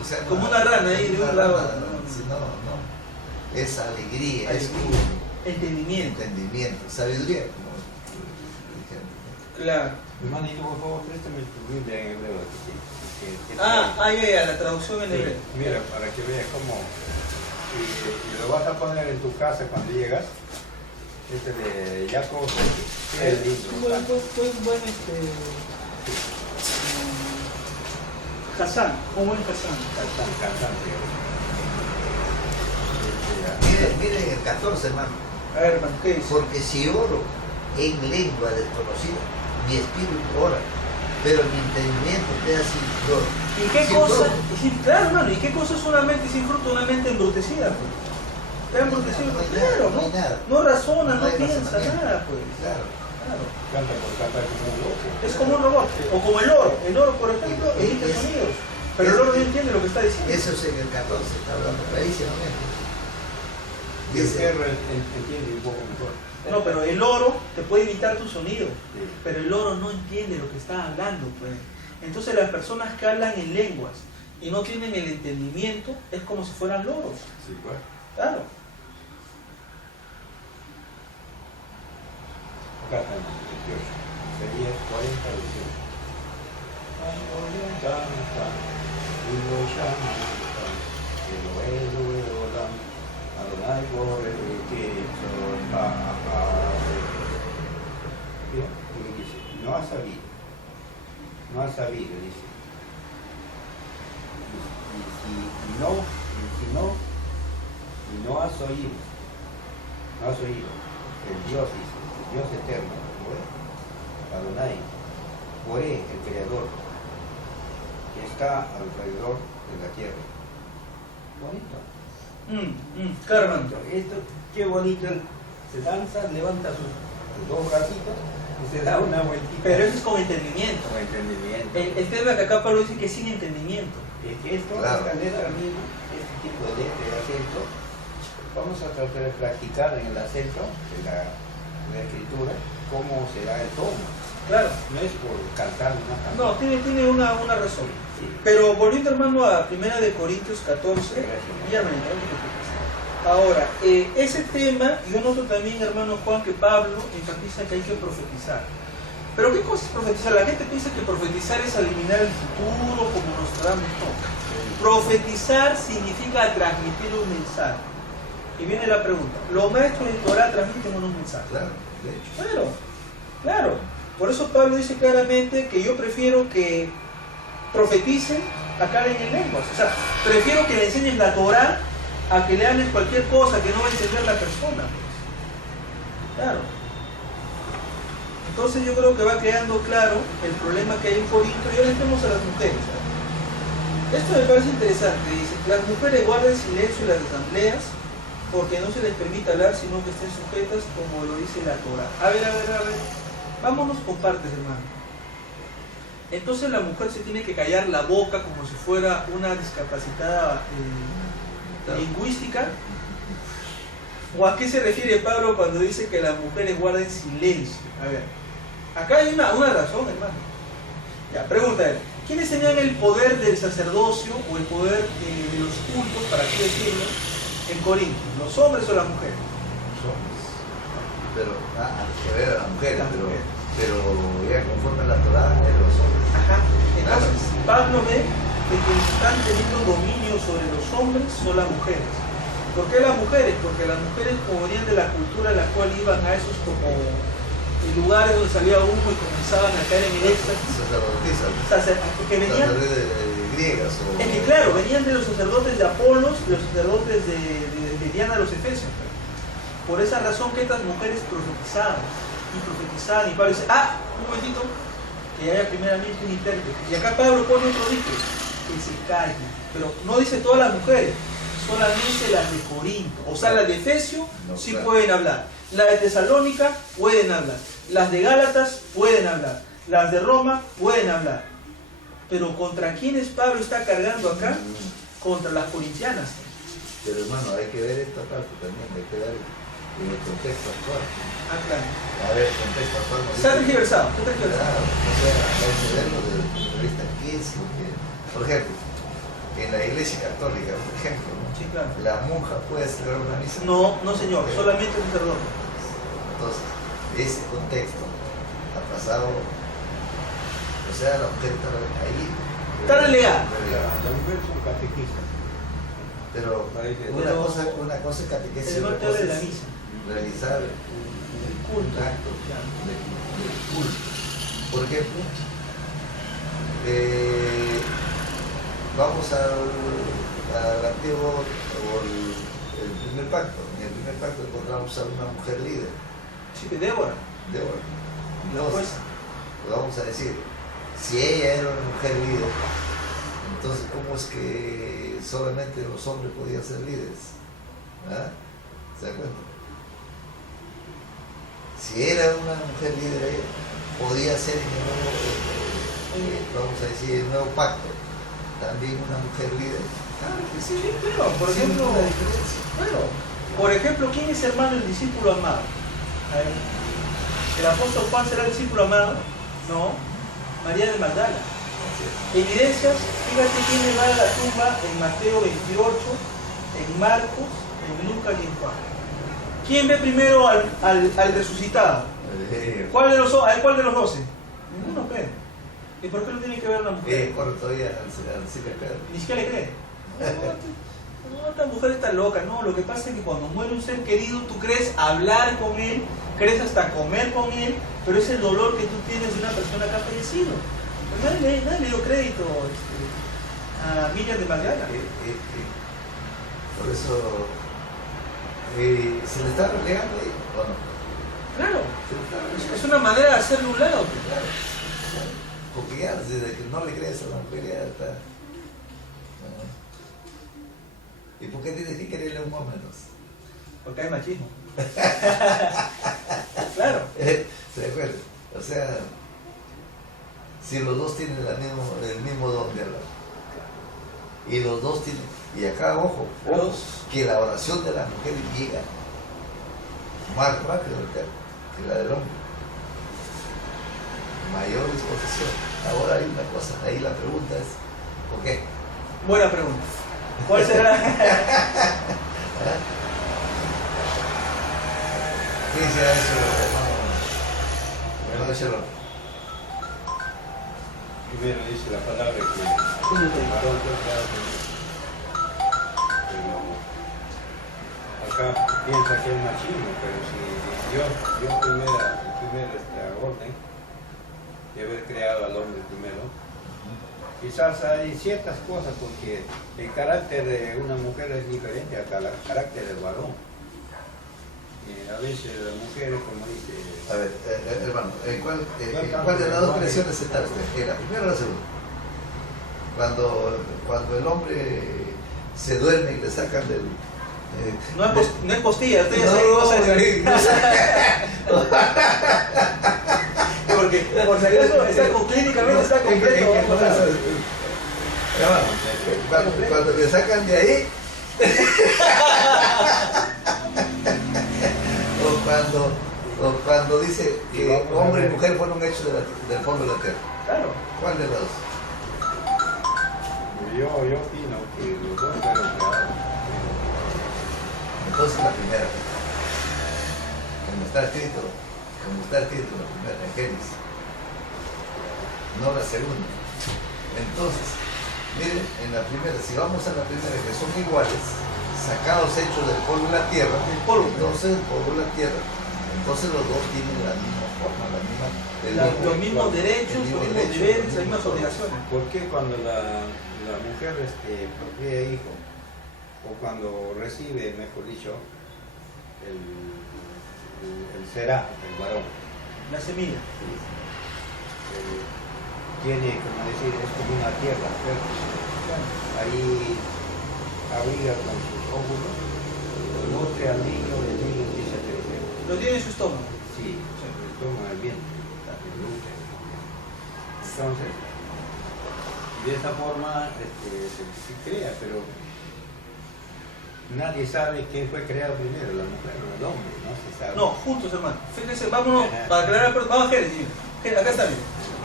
o sea, Como una rana ahí de un lado. sino, no, es alegría, es Entendimiento. entendimiento, sabiduría, como dijeron. Claro. Hermanito, por favor, préstame tu Biblia en hebreo. Aquí. Ya, la traducción en hebreo. Mira, para que veas cómo. Y lo vas a poner en tu casa cuando llegas. Este de Jacob. Es lindo. Buen Hassan, un buen Hassan. Miren el 14, hermano. A ver, hermano, ¿qué dice? Porque si oro en lengua desconocida, mi espíritu ora, pero mi entendimiento queda sin flor. ¿Y qué cosa? Claro, hermano, ¿y qué cosa solamente sin fruto, una mente embrutecida? Pues? Está embrutecido, No hay claro, nada, no hay nada. no razona, No no hay piensa razonamiento. nada, pues. Claro. Claro. Canta por cantar como un loco. Es como un robot, o como el oro. El oro, por ejemplo, emite sonidos, pero el oro no entiende lo que está diciendo. Eso es en el 14, está hablando clarísimamente. Y el Dice, perro entiende un poco mejor. No, pero el oro te puede imitar tu sonido, Sí. pero el oro no entiende lo que está hablando, pues. Entonces las personas que hablan en lenguas y no tienen el entendimiento es como si fueran loros. Sí, pues. Claro. Acá está el 28. Sería 40 o 18. Y lo llaman Adonai Borre que dice, no ha sabido, dice. Y no has oído, el Dios dice, el Dios eterno, Adonai, Boré, el Creador, que está alrededor de la tierra. Bonito. Claro, hermano. Esto, qué bonito, se danza, levanta sus dos bracitos y se da una vueltita. Pero eso es con entendimiento. Con entendimiento. El tema que acá Pablo dice que es sin entendimiento. Es que esto, Claro. esta letra misma, este tipo de letra y acento, vamos a tratar de practicar en el acento de la escritura cómo será el tono. Claro. No es por cantar una canción. No, tiene una razón. Sí. Pero volviendo, hermano, a 1 de Corintios 14, ya no te preocupes. Ahora, ese tema, yo noto también, hermano Juan, que Pablo enfatiza que hay que profetizar. Pero ¿qué cosa es profetizar? La gente piensa que profetizar es eliminar el futuro como nos tratamos. No. Profetizar significa transmitir un mensaje. Y viene la pregunta, ¿los maestros de Torah transmiten unos mensajes? claro, de hecho. Claro. Por eso Pablo dice claramente que yo prefiero que profeticen a que hablen en lenguas. O sea, prefiero que le enseñes la Torah a que le hables cualquier cosa que no va a entender la persona. Claro. Entonces yo creo que va quedando claro el problema que hay en Corinto. Y ahora entremos a las mujeres. Esto me parece interesante. Dice, las mujeres guarden silencio en las asambleas porque no se les permite hablar sino que estén sujetas como lo dice la Torah. A ver. Vámonos por partes, hermano. Entonces la mujer se tiene que callar la boca como si fuera una discapacitada lingüística. ¿O a qué se refiere Pablo cuando dice que las mujeres guarden silencio? A ver, acá hay una razón, hermano. Ya, pregunta él. ¿Quiénes tenían el poder del sacerdocio o el poder de los cultos, para así decirlo, en Corinto? ¿Los hombres o las mujeres? Los hombres. Pero, que ver a las mujeres, Las pero, mujeres. pero ya conforme a la Torah, es los hombres. Ajá. Entonces, Pablo ve que quienes están teniendo dominio sobre los hombres son las mujeres. ¿Por qué las mujeres? Porque las mujeres, como venían de la cultura en la cual iban a esos como lugares donde salía humo y comenzaban a caer en el éxtasis, que venían, griegas o... es que claro, venían de los sacerdotes de Apolos y los sacerdotes de Diana, los efesios. Por esa razón que estas mujeres profetizaban, y Pablo dice, un momentito, que haya primeramente un intérprete. Y acá Pablo pone otro dicho, que se calle. Pero no dice todas las mujeres, solamente las de Corinto. O sea, las de Efesio sí pueden hablar. Las de Tesalónica pueden hablar. Las de Gálatas pueden hablar. Las de Roma pueden hablar. Pero ¿contra quiénes Pablo está cargando acá? Contra las corintianas. Pero hermano, hay que ver esta parte también, hay que ver en el contexto actual. Claro. A ver, el contexto actual. Está tergiversado, está tergiversado. Claro, o sea, hay que verlo desde el punto de vista qué es lo que... Por ejemplo, en la iglesia católica, por ejemplo, ¿no? Sí, claro. La monja puede celebrar una misa. No, señor, solamente el sacerdote. Entonces, ese contexto ha pasado, o sea, la mujer está ahí, Está relegada. Las mujeres son catequistas. Pero una cosa es catequesis, El otra norte cosa de la es misa. realizar un acto de culto. Por ejemplo, vamos al antiguo o el primer pacto. En el primer pacto encontramos a una mujer líder. Sí, Débora. Entonces, vamos a decir, si ella era una mujer líder, entonces ¿cómo es que solamente los hombres podían ser líderes? ¿Ah? ¿Se da cuenta? Si era una mujer líder, ella podía ser en el nuevo, vamos a decir, el nuevo pacto, también una mujer líder. Claro que sí, pero por ejemplo, por ejemplo, ¿quién es hermano del discípulo amado? A ver, ¿el apóstol Juan será el discípulo amado? No, María de Magdala. Evidencias, fíjate quién le va a la tumba en Mateo 28, en Marcos, en Lucas y en Juan. ¿Quién ve primero al resucitado? ¿Cuál de los 12? Ninguno cree. ¿Y por qué lo tiene que ver una mujer? Corre todavía al decirle Pedro. Ni siquiera le cree. No, esta mujer está loca. No, lo que pasa es que cuando muere un ser querido, tú crees hablar con él, crees hasta comer con él, pero es el dolor que tú tienes de una persona que ha fallecido. Pues nadie le dio crédito a Miriam de Magdala. Por eso se le está relegando ahí, ¿o no? Claro, es una manera de hacerle un lado. Claro. Porque ya desde que no le crees a la mujer ya está. ¿Y por qué tienes que quererle a un hombre entonces? Porque hay machismo. Claro. ¿Se acuerdan? O sea, si los dos tienen el mismo don de hablar, y los dos tienen, y acá ojo, que la oración de las mujeres llega más rápido que la del hombre. Mayor disposición. Ahora hay una cosa, ahí la pregunta es, ¿por qué? Buena pregunta. ¿Cuál será? ¿Qué dice eso, hermano Shalom? Primero dice la palabra que el varón pero acá piensa que es machismo, pero si Dios primero esta orden de haber creado al hombre primero, quizás hay ciertas cosas porque el carácter de una mujer es diferente al carácter del varón. A veces las mujeres, como dice... A ver, hermano, ¿cuál de las dos creaciones está usted? ¿La primera o la segunda? Cuando el hombre se duerme y le sacan del... no es postilla, estoy porque por si acaso clínicamente está completo. Cuando le sacan de ahí... o cuando dice que hombre y mujer fueron hechos del fondo de la tierra. Claro. ¿Cuál de los dos? Yo opino que los dos fueron creados. Entonces la primera, como está escrito en la primera, en Génesis, no la segunda. Entonces, miren, en la primera, si vamos a la primera, que son iguales, sacados hechos del polvo de la tierra, entonces el polvo de la tierra, entonces los dos tienen la misma forma, los mismos derechos, los mismos deberes, las mismas obligaciones. ¿Por qué cuando la mujer procrea hijos, o cuando recibe, mejor dicho, el será, el varón, la semilla, tiene, como decir, es como una tierra fértil, ahí abriga con sus óvulos, nutre al niño, el niño empieza a crecer. lo tiene en su estómago. Sí, el estómago es bien, el nutre. Entonces, de esta forma se crea, pero nadie sabe quién fue creado primero, la mujer o el hombre, no se sabe. No, juntos, hermano. Fíjense, vámonos para aclarar, vamos a Génesis. Acá está, bien.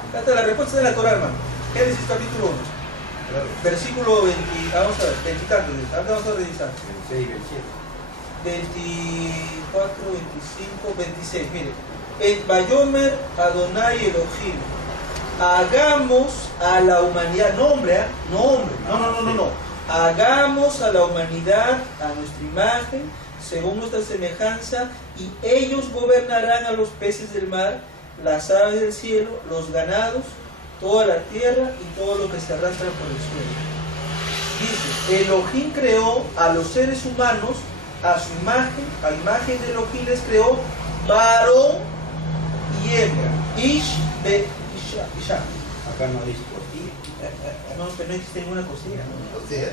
Acá está la respuesta de la Torah, hermano. Génesis capítulo 1. Claro. Versículo 20, vamos a ver, 20 tantos, acá vamos a revisar. 26 y 27. 24, 25, 26, mire. El Bayomer Adonai Elohim. hagamos a la humanidad, no hombre, no. Hagamos a la humanidad a nuestra imagen, según nuestra semejanza, y ellos gobernarán a los peces del mar, las aves del cielo, los ganados, toda la tierra y todo lo que se arrastra por el suelo. Dice, Elohim creó a los seres humanos a su imagen, a imagen de Elohim les creó varón y hembra. Ish de Isha. Acá no dice costilla. No, pero no existe ninguna costilla. Costilla.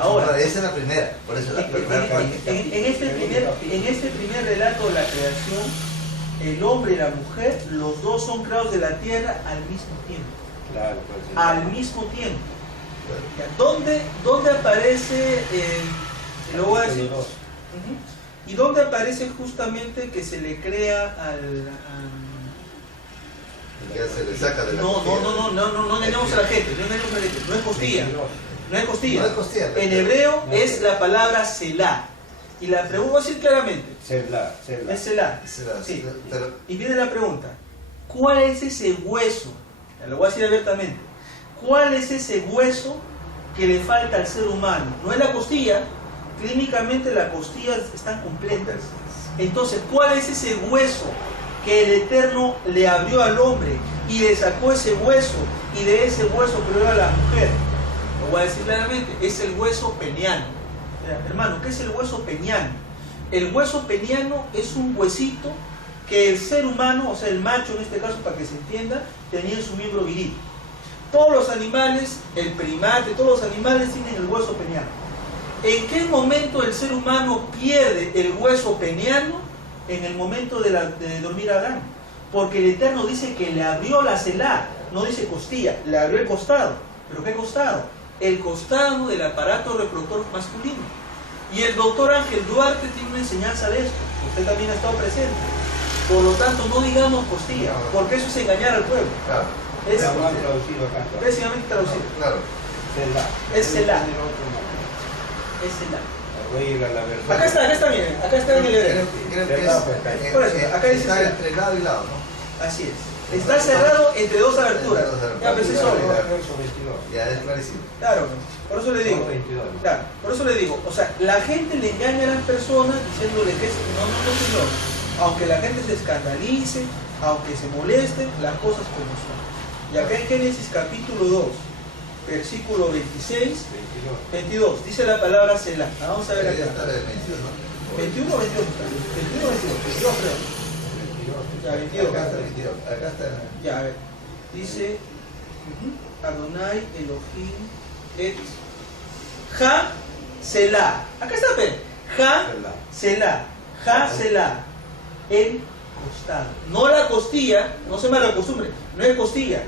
Ahora, esa es la primera, por eso la primera parte. en este primer relato de la creación, el hombre y la mujer, los dos son creados de la tierra al mismo tiempo. Claro, pues, Al mismo tiempo. Ya, ¿Dónde aparece, lo voy a decir? Los dos. ¿Y dónde aparece justamente que se le crea Ya se le saca de la No costilla. engañamos a la gente, no es costilla. No es costilla. No es costilla. En hebreo es la palabra selah. Y la pregunta, voy a decir claramente, Selah. es selah. Sí. Pero, Y viene la pregunta, ¿cuál es ese hueso? Ya lo voy a decir abiertamente. ¿Cuál es ese hueso que le falta al ser humano? No es la costilla, clínicamente las costillas están completas. Entonces, ¿cuál es ese hueso que el Eterno le abrió al hombre y le sacó ese hueso y de ese hueso creó a la mujer? Lo voy a decir claramente, es el hueso peniano. Hermano, ¿qué es el hueso peniano? El hueso peniano es un huesito que el ser humano, o sea el macho en este caso para que se entienda, tenía en su miembro viril. Todos los animales, el primate, todos los animales tienen el hueso peniano. ¿En qué momento el ser humano pierde el hueso peniano? En el momento de dormir a Adán. Porque el Eterno dice que le abrió la selah, no dice costilla, le abrió el costado. ¿Pero qué costado? El costado del aparato reproductor masculino. Y el doctor Ángel Duarte tiene una enseñanza de esto. Usted también ha estado presente. Por lo tanto, no digamos costilla, porque eso es engañar al pueblo. claro. Es Está mal traducido acá. pésimamente traducido. Claro. Selah. Es Selah. Tiene otro nombre. Es Selah. Voy a ir a la versión. Acá está, miren, acá está en el hebreo. Creo que es, Por eso, acá dice está selah. entre lado y lado, ¿no? Así es. Está cerrado entre dos aberturas. Ya pensé solo. Verso 22. Ya es clarísimo. Claro, por eso le digo. 22. Claro, por eso le digo. O sea, la gente le engaña a las personas diciéndole que es. No, señor. Aunque la gente se escandalice, aunque se moleste, las cosas como son. Y acá en Génesis capítulo 2, versículo 26, 22, dice la palabra Selah. Vamos a ver Ya acá. está el 22, ¿no? 21 o 22, 22 creo. Ya, 22. Acá está el 22. Acá está. Ya, a ver. Dice Adonai Elohim et Ha Selah. Acá está, pe. Ha Selah. Ha Selah. El costado. No la costilla, no se me acostumbre, no es costilla,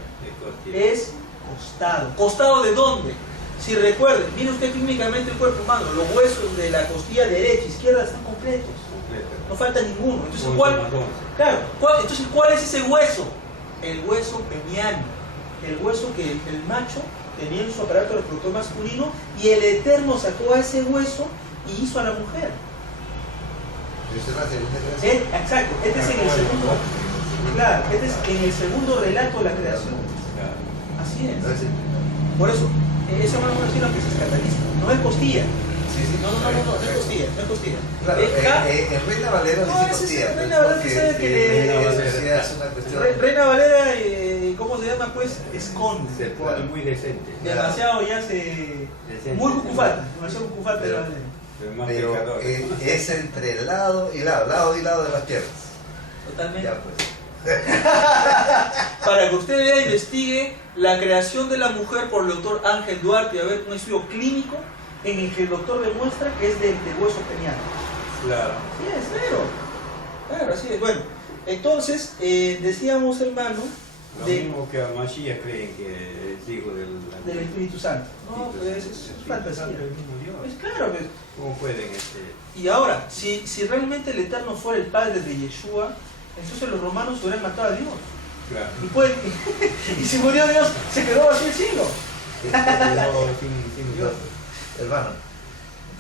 es costado. ¿Costado de dónde? Si recuerden, mire usted clínicamente el cuerpo humano, los huesos de la costilla derecha e izquierda están completos. No falta ninguno. Entonces, ¿cuál es ese hueso? El hueso peniano. El hueso que el macho tenía en su aparato reproductor masculino y el Eterno sacó a ese hueso y hizo a la mujer. Esa es la segunda creación. Exacto, este es en el segundo. Claro, este es en el segundo relato de la creación. Así es. No es el primero. Por eso, esa es una persona que se escandaliza. No es costilla. Sí, sí. No es costilla, no es costilla. Claro, en Reina Valera No, dice ese costilla. es Reina Valera, porque, sabe que eso ya es una cuestión. Reina Valera, ¿cómo se llama? Pues esconde. Se pone muy decente. Demasiado ya se. Decente. Muy cucufata. Demasiado cucufata Pero- la Valera. Pero es entre lado y lado y lado de las piernas. Totalmente. Ya pues. Para que usted vea e investigue la creación de la mujer por el doctor Ángel Duarte, a ver un estudio clínico en el que el doctor demuestra que es del hueso peniano. Claro. Sí, es claro. Claro, así es. Bueno, entonces, decíamos, hermano, Lo mismo que a Mashiach creen que es hijo del Espíritu Santo. No, pues es fantasía. el mismo Dios. Pues claro, pues. ¿Cómo pueden Y ahora, si realmente el Eterno fuera el padre de Yeshua, entonces los romanos hubieran matado a Dios. Claro. Y si murió Dios, se quedó así el cielo. Sin Dios. Hermano,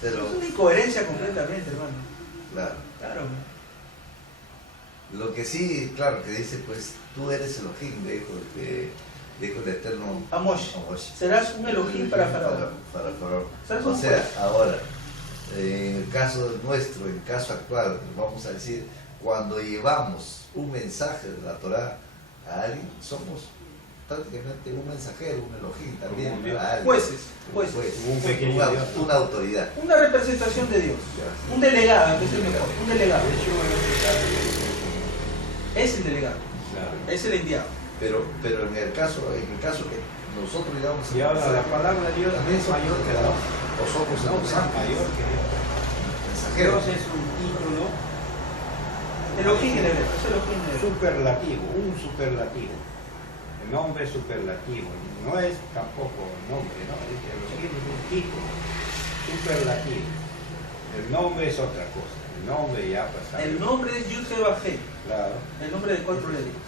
pero Es una incoherencia completamente, hermano. claro. Claro. Lo que sí, claro, que dice, pues tú eres Elohim, le dijo, que dijo el Eterno a Moshe, serás un Elohim para Faraón. Para Faraón. ¿Serás O un sea, juez? ahora, en el caso nuestro, en el caso actual, vamos a decir, cuando llevamos un mensaje de la Torah a alguien, somos prácticamente un mensajero, un Elohim también Como un para alguien. Jueces, Pues, un pequeño una, Dios. una autoridad. Una representación de Dios. Un delegado, que es el mejor. Un delegado. De hecho, en este caso, Es el delegado. claro. Es el enviado. Pero en el caso que nosotros digamos Y ahora la palabra de Dios también es mayor que la otra. o somos No, los es ángeles, mayor que Dios. mensajeros. Dios es un título Elohim en hebreo. Es Elohim en hebreo. superlativo, un superlativo. El nombre es superlativo, no es tampoco nombre, no, es Elohim es un título superlativo. El nombre es otra cosa, el nombre ya pasa. El nombre es Yud-He-Vah-He. Claro. El nombre de 4 letras.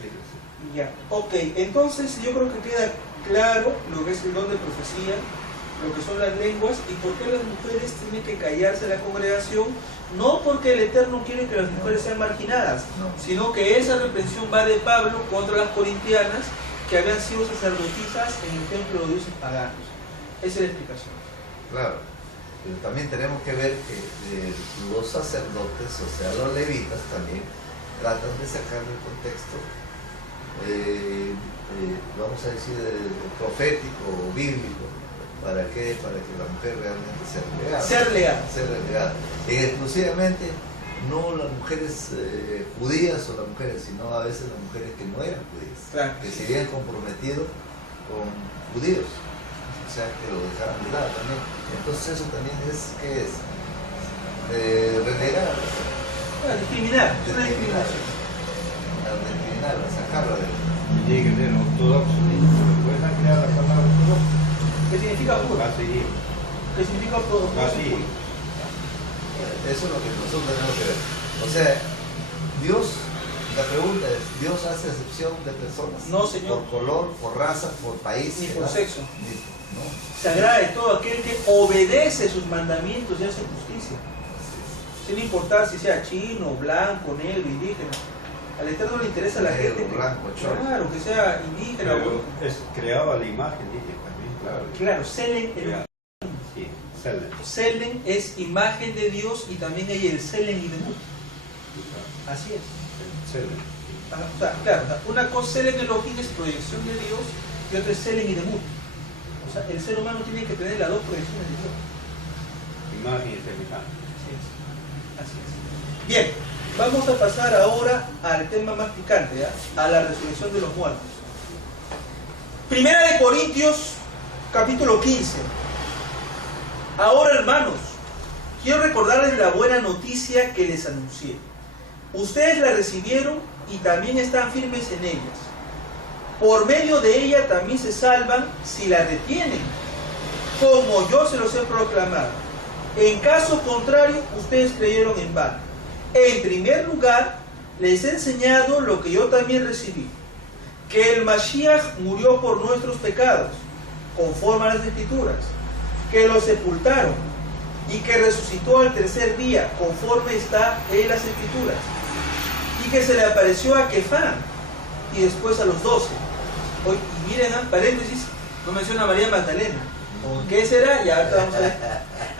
Sí, sí. Ya, ok, entonces yo creo que queda claro lo que es el don de profecía, lo que son las lenguas y por qué las mujeres tienen que callarse en la congregación, no porque el Eterno quiere que las mujeres sean marginadas, No. sino que esa reprensión va de Pablo contra las corintianas que habían sido sacerdotisas en el templo de dioses paganos. Esa es la explicación. Claro, pero también tenemos que ver que los sacerdotes, o sea, los levitas también, tratan de sacar del contexto, vamos a decir, profético o bíblico. ¿Para qué? Para que la mujer realmente sea relegada. Ser leal. Ser relegada. Y exclusivamente, no las mujeres judías o las mujeres, sino a veces las mujeres que no eran judías, Claro. que se habían comprometido con judíos. O sea, que lo dejaron de lado también. Entonces eso también es, ¿qué es? Relegar, Discriminar, es una discriminación. sacarla de... Llegue del ortodoxo, puedes crear la palabra ortodoxo. ¿Qué significa puro? Va a seguir, ¿Qué significa puro? va a seguir. Eso es lo que nosotros tenemos que ver. O sea, Dios, la pregunta es, ¿Dios hace excepción de personas? No, Señor. Por color, por raza, por país. Ni por ¿verdad? sexo. No. Se agrada de todo aquel que obedece sus mandamientos y hace justicia. Sin importar si sea chino, blanco, negro, indígena. Al Eterno le interesa a la Negro, gente que, blanco, cholo. claro, que sea indígena. Pero es creaba la imagen, dice también, claro. Claro, Selen, Crea- Sí, Selen. Selen es imagen de Dios y también hay el Selen y Demut. Así es. Selen. O sea, claro, una cosa Selen Elohim es proyección de Dios y otra es Selen y Demut. O sea, el ser humano tiene que tener las dos proyecciones de Dios. Imagen y semejanza. Así es. Así es. Bien, vamos a pasar ahora al tema más picante, ¿ya? A la resurrección de los muertos. Primera de Corintios, capítulo 15. Ahora, hermanos, quiero recordarles la buena noticia que les anuncié. Ustedes la recibieron y también están firmes en ellas. Por medio de ella también se salvan si la retienen, como yo se los he proclamado. En caso contrario, ustedes creyeron en vano. En primer lugar, les he enseñado lo que yo también recibí, que el Mashiach murió por nuestros pecados, conforme a las Escrituras, que lo sepultaron y que resucitó al tercer día, conforme está en las Escrituras, y que se le apareció a Kefá y después a los 12. Hoy, y miren, paréntesis, no menciona a María Magdalena. ¿Con qué será? Ya ahorita vamos a ver.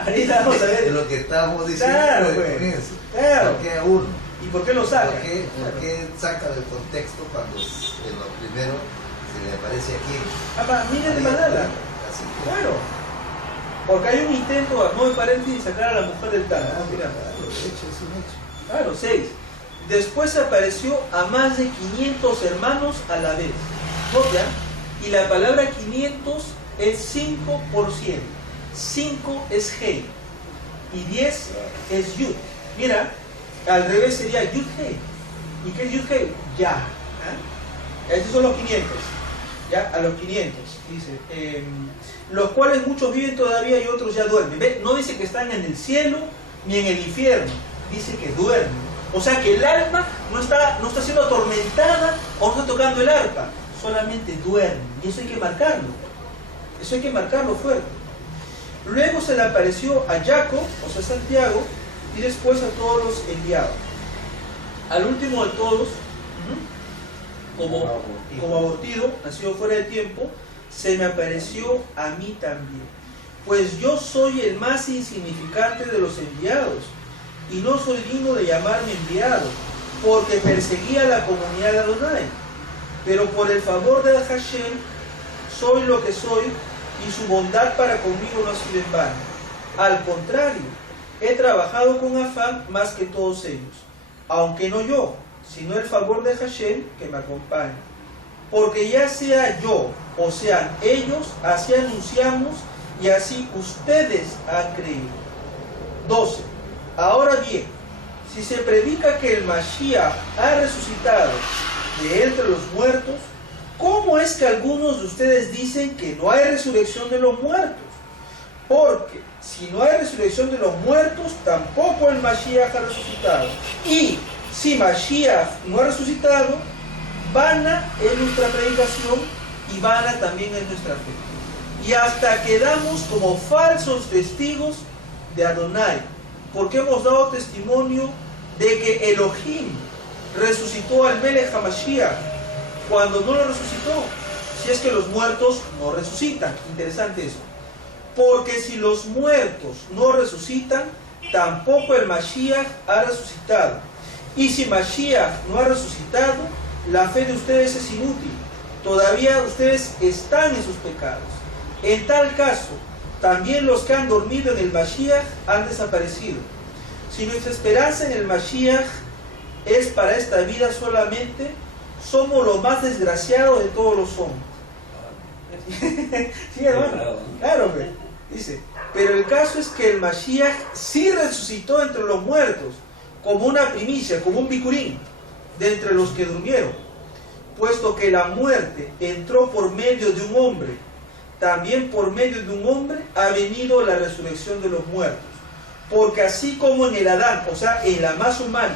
Ahorita vamos a ver. Es lo que estábamos diciendo Claro, al pues. comienzo. Claro. ¿Por qué a uno? ¿Y por qué lo saca? ¿Por qué saca del contexto cuando en lo primero se le aparece aquí? Miren de Magdala. Así que, Claro. Porque hay un intento, no en paréntesis, de sacar a la mujer del Tana. Mira. claro, de hecho es un hecho. Claro, 6. Después apareció a más de 500 hermanos a la vez. ¿Nota? Y la palabra 500 es 5%. 5 es Hei. Y 10 es Yud. Mira, al revés sería Yud Hei. ¿Y qué es Yud Hei? Ya. ¿Ah? Estos son los 500. Ya, a los 500. Dice, los cuales muchos viven todavía y otros ya duermen. ¿Ve? No dice que están en el cielo ni en el infierno. Dice que duermen. O sea que el alma no está siendo atormentada o no está tocando el arpa, solamente duerme. Y eso hay que marcarlo. Eso hay que marcarlo fuerte. Luego se le apareció a Jacob, o sea Santiago, y después a todos los enviados. Al último de todos, como abortido, nacido fuera de tiempo, se me apareció a mí también. Pues yo soy el más insignificante de los enviados, y no soy digno de llamarme enviado, porque perseguía la comunidad de Adonai. Pero por el favor de Hashem, soy lo que soy, y su bondad para conmigo no ha sido en vano. Al contrario, he trabajado con afán más que todos ellos, aunque no yo, sino el favor de Hashem que me acompaña. Porque ya sea yo o sean ellos, así anunciamos y así ustedes han creído. 12. Ahora bien, si se predica que el Mashiach ha resucitado de entre los muertos, ¿cómo es que algunos de ustedes dicen que no hay resurrección de los muertos? Porque si no hay resurrección de los muertos, tampoco el Mashiach ha resucitado. Y si Mashiach no ha resucitado, vana es nuestra predicación y vana también es nuestra fe. Y hasta quedamos como falsos testigos de Adonai, porque hemos dado testimonio de que Elohim resucitó al Melech HaMashiach cuando no lo resucitó, si es que los muertos no resucitan. Interesante eso. Porque si los muertos no resucitan, tampoco el Mashiach ha resucitado. Y si Mashiach no ha resucitado, la fe de ustedes es inútil. Todavía ustedes están en sus pecados. En tal caso, también los que han dormido en el Mashiach han desaparecido. Si nuestra esperanza en el Mashiach es para esta vida solamente, somos los más desgraciados de todos los hombres. Sí, hermano. Claro, dice, pero el caso es que el Mashiach sí resucitó entre los muertos, como una primicia, como un bicurín, de entre los que durmieron. Puesto que la muerte entró por medio de un hombre, también por medio de un hombre ha venido la resurrección de los muertos. Porque así como en el Adán, o sea, en la más humana,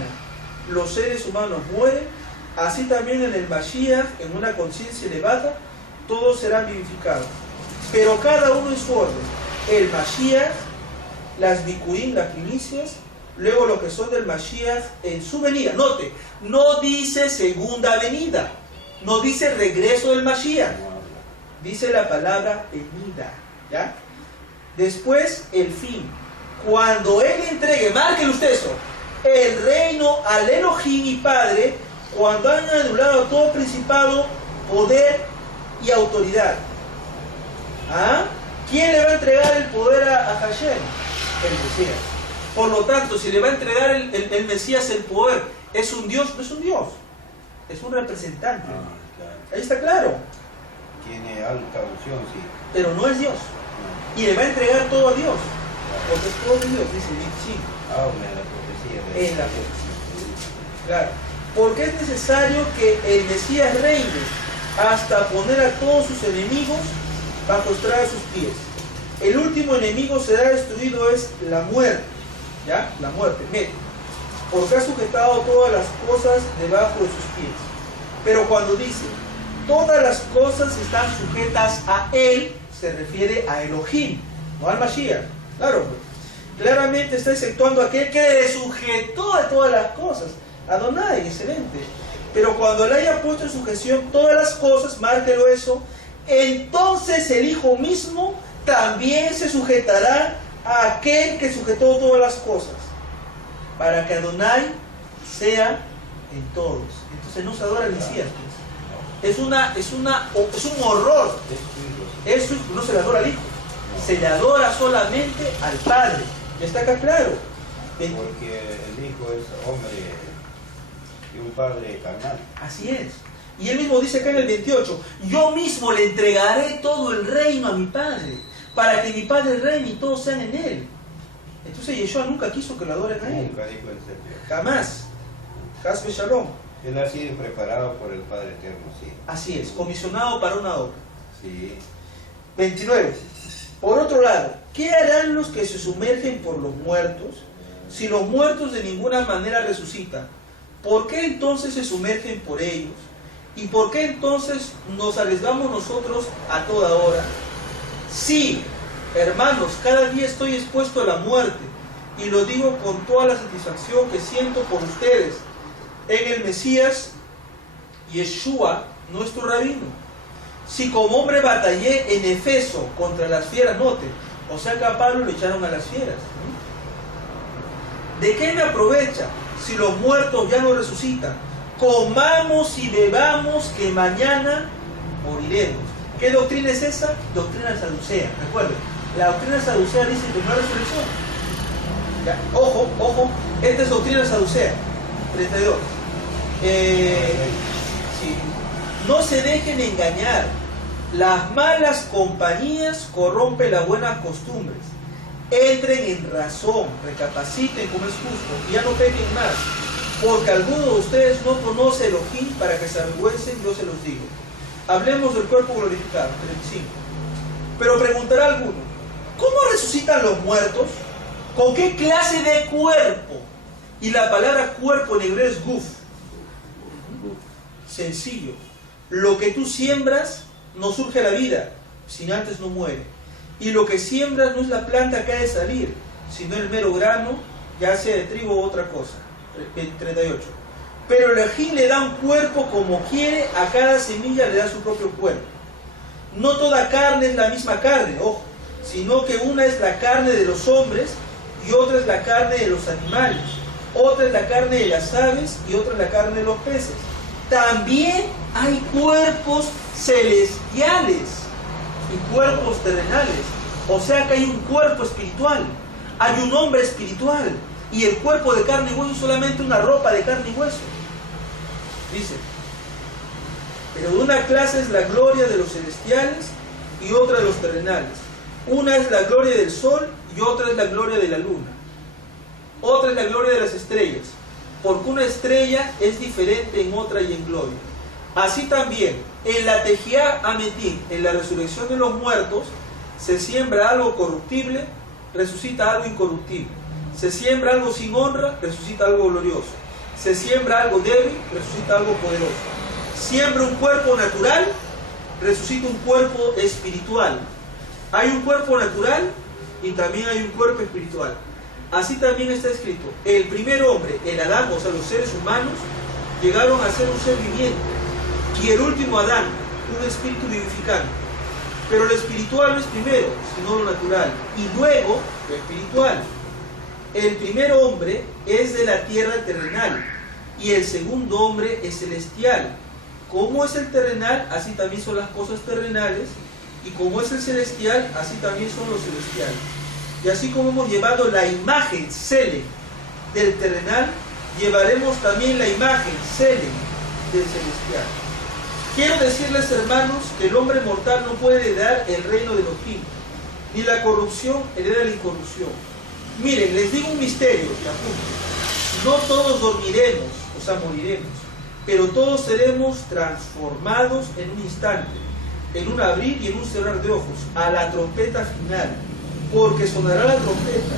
los seres humanos mueren, así también en el Mashiach, en una conciencia elevada, todos serán vivificados. Pero cada uno en su orden. El Mashiach, las Bikurim, las primicias, luego lo que son del Mashiach en su venida. Note, no dice segunda venida, no dice regreso del Mashiach, dice la palabra venida, ¿ya? Después el fin, cuando Él entregue, marquen ustedes eso, el reino al Elohim y Padre, cuando han anulado todo principado, poder y autoridad. ¿Ah? ¿Quién le va a entregar el poder a Hashem? El Mesías. Por lo tanto, si le va a entregar el Mesías el poder, ¿es un Dios? No es un Dios, es un representante. Claro. Ahí está claro. Tiene alta unción, sí. Pero no es Dios. Y le va a entregar todo a Dios. Porque es todo de Dios, dice sí. Habla en la profecía. En la profecía. Claro. Porque es necesario que el Mesías reine hasta poner a todos sus enemigos bajo estrado de sus pies. El último enemigo será destruido, es la muerte. ¿Ya? La muerte. Porque ha sujetado todas las cosas debajo de sus pies. Pero cuando dice todas las cosas están sujetas a Él, se refiere a Elohim, no al Mashiach. Claro, pues. Claramente está exceptuando a aquel que le sujetó a todas las cosas. Adonai, excelente. Pero cuando le haya puesto en sujeción todas las cosas, márquelo eso, entonces el Hijo mismo también se sujetará a aquel que sujetó todas las cosas, para que Adonai sea en todos. Entonces no se adora al Mesías, pues. Es un horror. Eso no se le adora al Hijo, se le adora solamente al Padre. ¿Ya está acá claro? Porque el Hijo es hombre y un padre carnal. Así es. Y él mismo dice acá en el 28, yo mismo le entregaré todo el reino a mi Padre, para que mi Padre reine y todos sean en él. Entonces Yeshua nunca quiso que lo adoren a él. Nunca dijo en serio. Jamás. Hasbe Shalom. Él ha sido preparado por el Padre Eterno, sí. Así es, comisionado para una obra. Sí. 29. Por otro lado, ¿qué harán los que se sumergen por los muertos, si los muertos de ninguna manera resucitan? ¿Por qué entonces se sumergen por ellos? ¿Y por qué entonces nos arriesgamos nosotros a toda hora? Sí, hermanos, cada día estoy expuesto a la muerte, y lo digo con toda la satisfacción que siento por ustedes. En el Mesías Yeshua, nuestro rabino. Si como hombre batallé en Efeso contra las fieras, note, o sea que a Pablo lo echaron a las fieras, ¿no? ¿De qué me aprovecha si los muertos ya no resucitan? Comamos y bebamos que mañana moriremos. ¿Qué doctrina es esa? Doctrina saducea. Recuerden, la doctrina saducea dice que no hay resurrección. ¿Ya? Ojo, ojo, esta es doctrina saducea. 32. Sí. No se dejen engañar. Las malas compañías corrompen las buenas costumbres. Entren en razón, recapaciten como es justo y ya no pequen más. Porque alguno de ustedes no conoce el Elohim para que se avergüencen, yo se los digo. Hablemos del cuerpo glorificado, 35. Pero preguntará alguno, ¿cómo resucitan los muertos? ¿Con qué clase de cuerpo? Y la palabra cuerpo en hebreo es guf. Sencillo. Lo que tú siembras no surge a la vida, sino antes no muere. Y lo que siembras no es la planta que ha de salir, sino el mero grano, ya sea de trigo u otra cosa. 38. Pero el Elohim le da un cuerpo como quiere, a cada semilla le da su propio cuerpo. No toda carne es la misma carne, ojo, sino que una es la carne de los hombres y otra es la carne de los animales, otra es la carne de las aves y otra es la carne de los peces. También hay cuerpos celestiales y cuerpos terrenales, o sea que hay un cuerpo espiritual, hay un hombre espiritual, y el cuerpo de carne y hueso es solamente una ropa de carne y hueso. Dice, pero de una clase es la gloria de los celestiales y otra de los terrenales. Una es la gloria del sol y otra es la gloria de la luna. Otra es la gloria de las estrellas, porque una estrella es diferente en otra y en gloria. Así también, en la Tejiá Ametim, en la resurrección de los muertos, se siembra algo corruptible, resucita algo incorruptible. Se siembra algo sin honra, resucita algo glorioso. Se siembra algo débil, resucita algo poderoso. Siembra un cuerpo natural, resucita un cuerpo espiritual. Hay un cuerpo natural y también hay un cuerpo espiritual. Así también está escrito, el primer hombre, el Adán, o sea los seres humanos, llegaron a ser un ser viviente. Y el último Adán, un espíritu vivificante. Pero lo espiritual no es primero, sino lo natural. Y luego, lo espiritual. El primer hombre es de la tierra terrenal y el segundo hombre es celestial. Como es el terrenal, así también son las cosas terrenales, y como es el celestial, así también son los celestiales. Y así como hemos llevado la imagen Selem del terrenal, llevaremos también la imagen Selem del celestial. Quiero decirles, hermanos, que el hombre mortal no puede heredar el reino de Elohim, ni la corrupción hereda la incorrupción. Miren, les digo un misterio, y apunten. No todos dormiremos, o sea, moriremos, pero todos seremos transformados en un instante, en un abrir y en un cerrar de ojos, a la trompeta final, porque sonará la trompeta,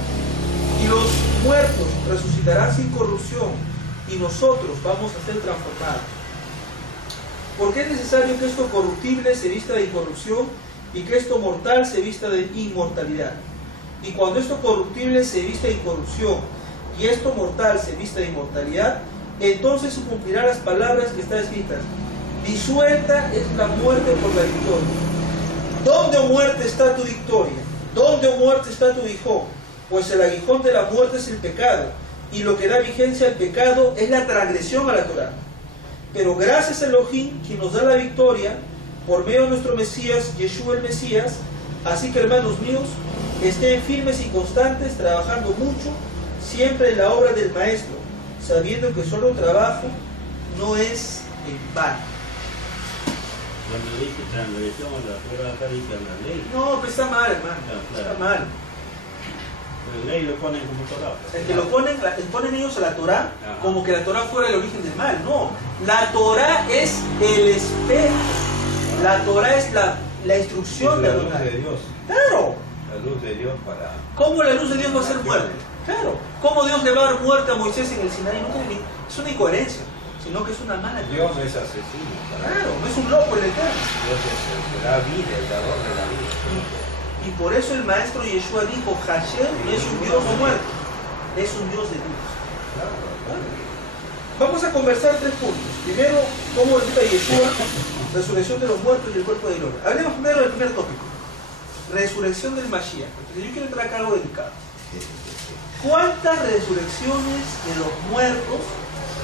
y los muertos resucitarán sin corrupción, y nosotros vamos a ser transformados. Porque es necesario que esto corruptible se vista de incorrupción, y que esto mortal se vista de inmortalidad. Y cuando esto corruptible se viste de incorrupción y esto mortal se viste de inmortalidad, entonces se cumplirán las palabras que están escritas. Disuelta es la muerte por la victoria. ¿Dónde, oh muerte, está tu victoria? ¿Dónde, oh muerte, está tu aguijón? Pues el aguijón de la muerte es el pecado, y lo que da vigencia al pecado es la transgresión a la Torá. Pero gracias a Elohim, quien nos da la victoria, por medio de nuestro Mesías, Yeshua el Mesías. Así que, hermanos míos, estén firmes y constantes, trabajando mucho, siempre en la obra del Maestro, sabiendo que solo trabajo no es en vano. Cuando dice transgresión a la Torah, acá dice a la ley. No, pues está mal, hermano. Claro. Está mal. Pues ley lo ponen como Torah. Es que lo ponen ellos a la Torá como que la Torá fuera el origen del mal. No, la Torá es el espejo. La Torá es la instrucción la de luz de Dios. Claro. La luz de Dios para... ¿Cómo la luz de Dios va a ser muerte? Claro. ¿Cómo Dios le va a dar muerte a Moisés en el Sinaí? No, es una incoherencia, sino que es una mala Dios no es asesino. Claro, no es un loco el Eterno. Dios es el que da vida, el dador de la vida. Y por eso el maestro Yeshua dijo, Hashem no es un Dios muerto, es un Dios de Dios. Vamos a conversar 3 puntos. Primero, cómo resulta Yeshua, resurrección de los muertos y el cuerpo de gloria. Hablemos primero del primer tópico, resurrección del Mashiach. Entonces yo quiero entrar acá algo delicado. ¿Cuántas resurrecciones de los muertos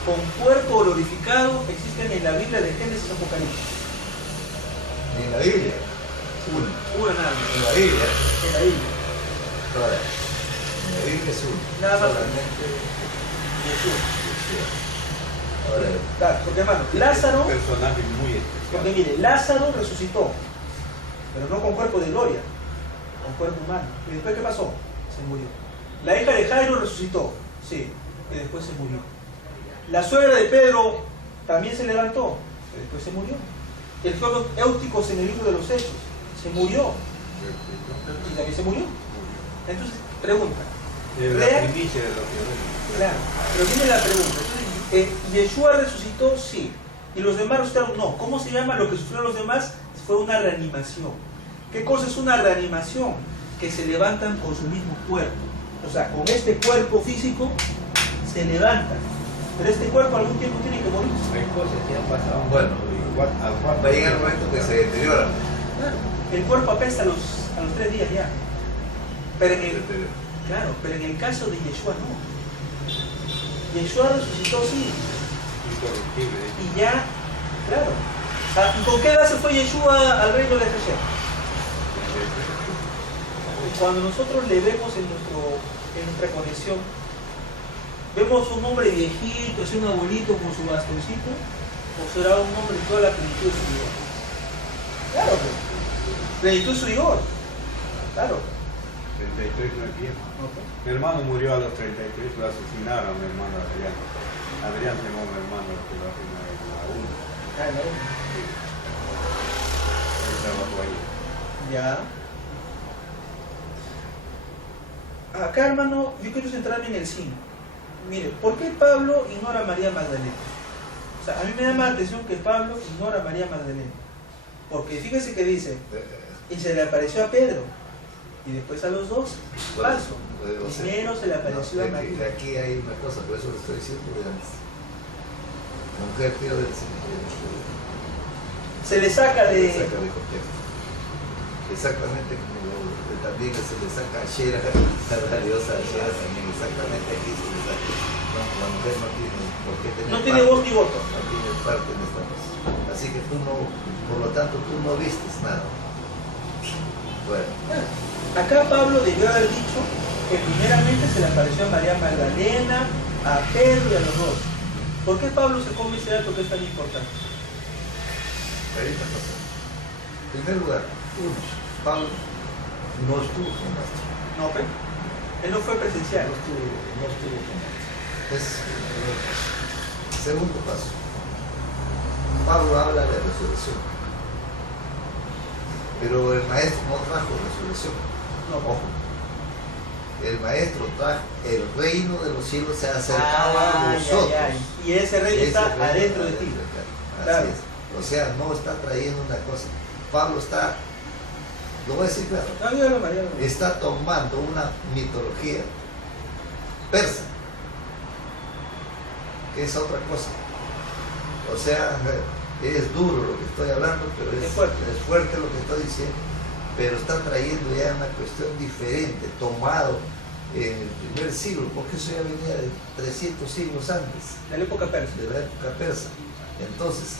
con cuerpo glorificado existen en la Biblia de Génesis y Apocalipsis? En la Biblia. Una nada más. En la Biblia. En la Biblia. Todas. En la Biblia es una. Nada más. Solamente Yeshua. Yeshua. Ahora, Claro, porque hermano, Lázaro, Un personaje muy especial. porque mire, Lázaro resucitó, pero no con cuerpo de gloria, con cuerpo humano. ¿Y después qué pasó? Se murió. La hija de Jairo resucitó, sí, y después se murió. La suegra de Pedro también se levantó, y después se murió. El joven Éutico en el libro de los Hechos se murió, y también se murió. Entonces, pregunta. Es la ¿real? primicia de lo que vemos. Claro, pero viene la pregunta. Entonces, ¿Yeshua resucitó? Sí. ¿Y los demás resucitaron? No. ¿Cómo se llama lo que sufrieron los demás? Fue una reanimación. ¿Qué cosa es una reanimación? Que se levantan con su mismo cuerpo. O sea, con este cuerpo físico se levantan. Pero este cuerpo algún tiempo tiene que morir. Hay cosas que han pasado. Bueno, al cuarto va a llegar el momento que se deteriora. Claro. El cuerpo apesta a los 3 días ya. Pero en el caso de Yeshua no. Yeshua resucitó, sí. incorruptible. Y ya, claro. ¿Y con qué edad se fue Yeshua al reino de Hashem? Cuando nosotros le vemos en nuestra conexión, vemos un hombre viejito, es un abuelito con su bastoncito, o será un hombre de toda la plenitud de su vigor. Claro, plenitud de su vigor. Claro. 33 no es viejo. Okay. Mi hermano murió a los 33, lo asesinaron a mi hermano Adrián. Adrián se llamó mi hermano, que lo asesinaron en la 1. Ah, en la uno. Sí. Él trabajó ahí. Ya. Acá, hermano, yo quiero centrarme en el 5. Mire, ¿por qué Pablo ignora a María Magdalena? O sea, a mí me llama la atención que Pablo ignora a María Magdalena. Porque fíjese que dice, y se le apareció a Pedro, y después a los dos, falso. Primero se le apareció a María. Aquí hay una cosa, por eso lo estoy diciendo de antes. La mujer pierde el Se le saca de... contexto. Exactamente como también se le saca a Shera, a la diosa Shera también, exactamente aquí se le saca. No, la mujer no tiene por qué tener No tiene voz ni voto. No tiene parte en esta cosa. Así que tú no, por lo tanto tú no vistes nada. Bueno. Acá Pablo debió haber dicho que primeramente se le apareció a María Magdalena, a Pedro y a los dos. ¿Por qué Pablo se come ese dato que es tan importante? Hay una cosa. En primer lugar, Pablo no estuvo con Maestro. No, ¿ve? Él no fue presencial. No estuvo con Maestro. Es el primer paso. Segundo paso. Pablo habla de resurrección. Pero el Maestro no trajo resurrección. No. Ojo. El Maestro trajo el reino de los cielos se ha acercado a nosotros. Y ese reino está adentro de ti. Así Claro. es. O sea, no está trayendo una cosa. Pablo está, lo voy a decir claro, No, dígalo, María. está tomando una mitología persa, que es otra cosa. O sea, es duro lo que estoy hablando, pero es fuerte lo que estoy diciendo, pero está trayendo ya una cuestión diferente, tomado en el primer siglo, porque eso ya venía de 300 siglos antes, De la época persa. de la época persa. Entonces,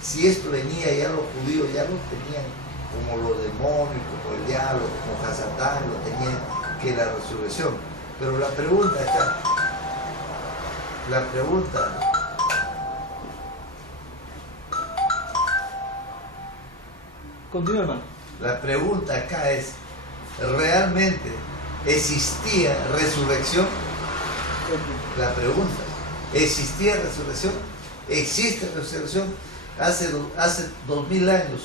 si esto venía, ya los judíos ya lo tenían como los demonios, como el diablo, como Hasatán, lo tenían que la resurrección. Pero la pregunta acá, Continúa, hermano. la pregunta acá es, ¿realmente existía resurrección? La pregunta, ¿existía resurrección? ¿Existe resurrección? Hace 2000 años,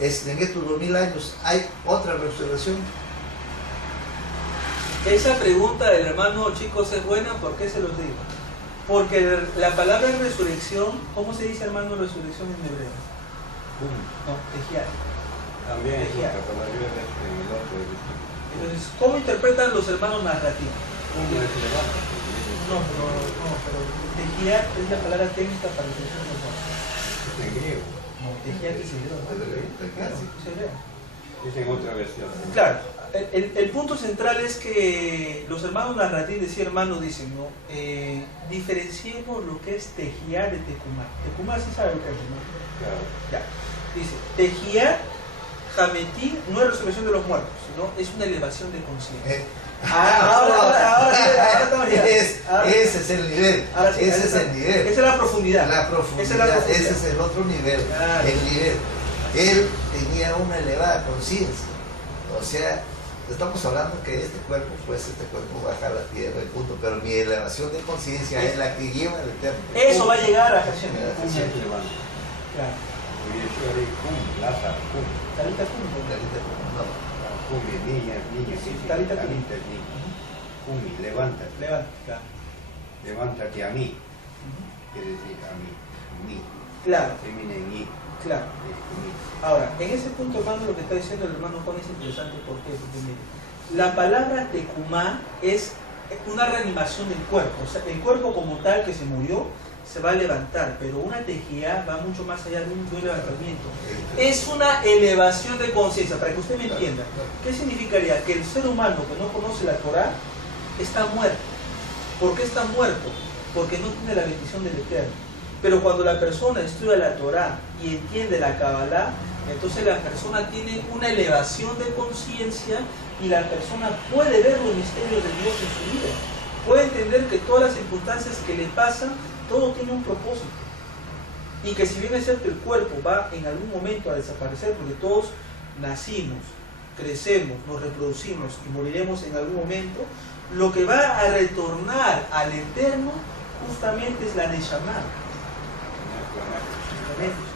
en estos 2000 años, ¿hay otra resurrección? Esa pregunta del hermano, chicos, es buena. ¿Por qué se los digo? Porque la palabra resurrección, ¿cómo se dice, hermano, resurrección en hebreo? No, tejiat. También es Tejiat. otra palabra en el otro. Entonces, ¿cómo interpretan los hermanos narrativos? ¿Cómo es levanta? pero Tejiat es la palabra técnica para la resurrección de los muertos. Es en griego. No, Tejiat es hebreo. Claro, es hebreo. Es en otra versión. Claro, el punto central es que los hermanos Narratín de sí hermanos dicen, ¿no? Diferenciemos lo que es Tejiat de Tecumá. Tecumá sí sabe lo que es, ¿no? Claro. Ya. Dice, Tejiat, Jametí, no es resurrección de los muertos, sino es una elevación de conciencia. Ahora estamos ya. Ese es el nivel. Ahora sí, Ese es el nivel. Esa es la profundidad. La Esa profundidad. es la profundidad. Ese es el otro nivel. Claro. El nivel. Él tenía una elevada conciencia. O sea, estamos hablando que este cuerpo baja a la tierra y punto. Pero mi elevación de conciencia es la que lleva al eterno. Eso va a llegar a Hashem. Hashem se levanta. Claro. Y Yeshua dice, cum, Lázaro, cum. Talita cum. No. Cum, niña, Sí, sí, Talita cum. Talita es niña. Cumi, levántate. Levanta. Claro. Levántate a mí. Quiere decir a mí. Mí. Claro. Termina en mí. Claro. Mí. Ahora, en ese punto, hermano, lo que está diciendo el hermano Juan es interesante. ¿Por qué? Porque mire, la palabra tecumá es una reanimación del cuerpo. O sea, el cuerpo como tal que se murió se va a levantar, pero una tejía va mucho más allá de un levantamiento. Es una elevación de conciencia, para que usted me entienda. ¿Qué significaría? Que el ser humano que no conoce la Torah está muerto. ¿Por qué está muerto? Porque no tiene la bendición del Eterno. Pero cuando la persona estudia la Torah y entiende la Kabbalah, entonces la persona tiene una elevación de conciencia y la persona puede ver los misterios de Dios en su vida. Puede entender que todas las circunstancias que le pasan, todo tiene un propósito. Y que si bien es cierto el cuerpo va en algún momento a desaparecer, porque todos nacimos, crecemos, nos reproducimos y moriremos en algún momento, lo que va a retornar al Eterno justamente es la Neshama.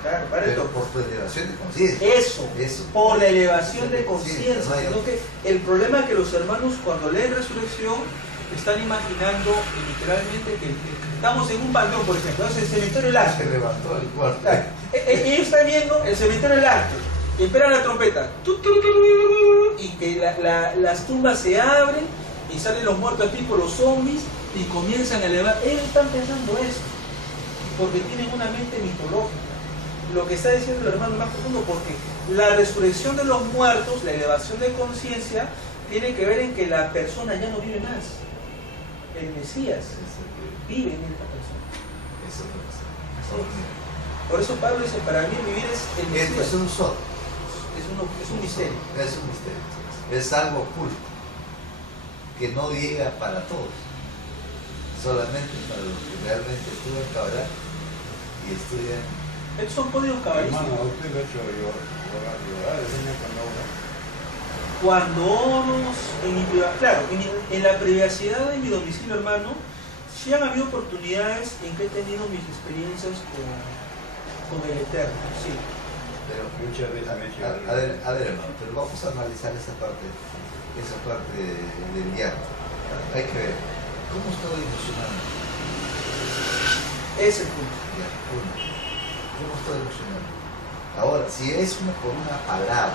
Claro, Pero por tu elevación de conciencia. Eso, por la elevación de conciencia. Sí, Sino que el problema es que los hermanos cuando leen resurrección están imaginando literalmente que estamos en un panteón, por ejemplo, es el cementerio del arte. Se levantó el cuarto. Claro. Ellos están viendo el cementerio del arte, esperan la trompeta, y que las tumbas se abren y salen los muertos tipo los zombies y comienzan a elevar. Ellos están pensando eso, porque tienen una mente mitológica. Lo que está diciendo el hermano más profundo, porque la resurrección de los muertos, la elevación de conciencia, tiene que ver en que la persona ya no vive más. El Mesías vive en esta persona. Eso Por eso Pablo dice, para mí vivir es el Mesías. esto es un solo. Es un misterio. Es un misterio. Es algo oculto que no llega para todos. Solamente para los que realmente estudian Kabbalah y estudian. Estos son códigos cabalísticos. Hermano, usted lo ha hecho llorar, Cuando oros, claro, en la privacidad de mi domicilio, hermano, sí han habido oportunidades en que he tenido mis experiencias con el Eterno, sí. Pero muchas veces me a ver, hermano, pero vamos a analizar esa parte del llanto. Hay que ver cómo estoy emocionando. Ese es el punto. Ya, uno. ¿Cómo estoy emocionando? Ahora, si es por una palabra,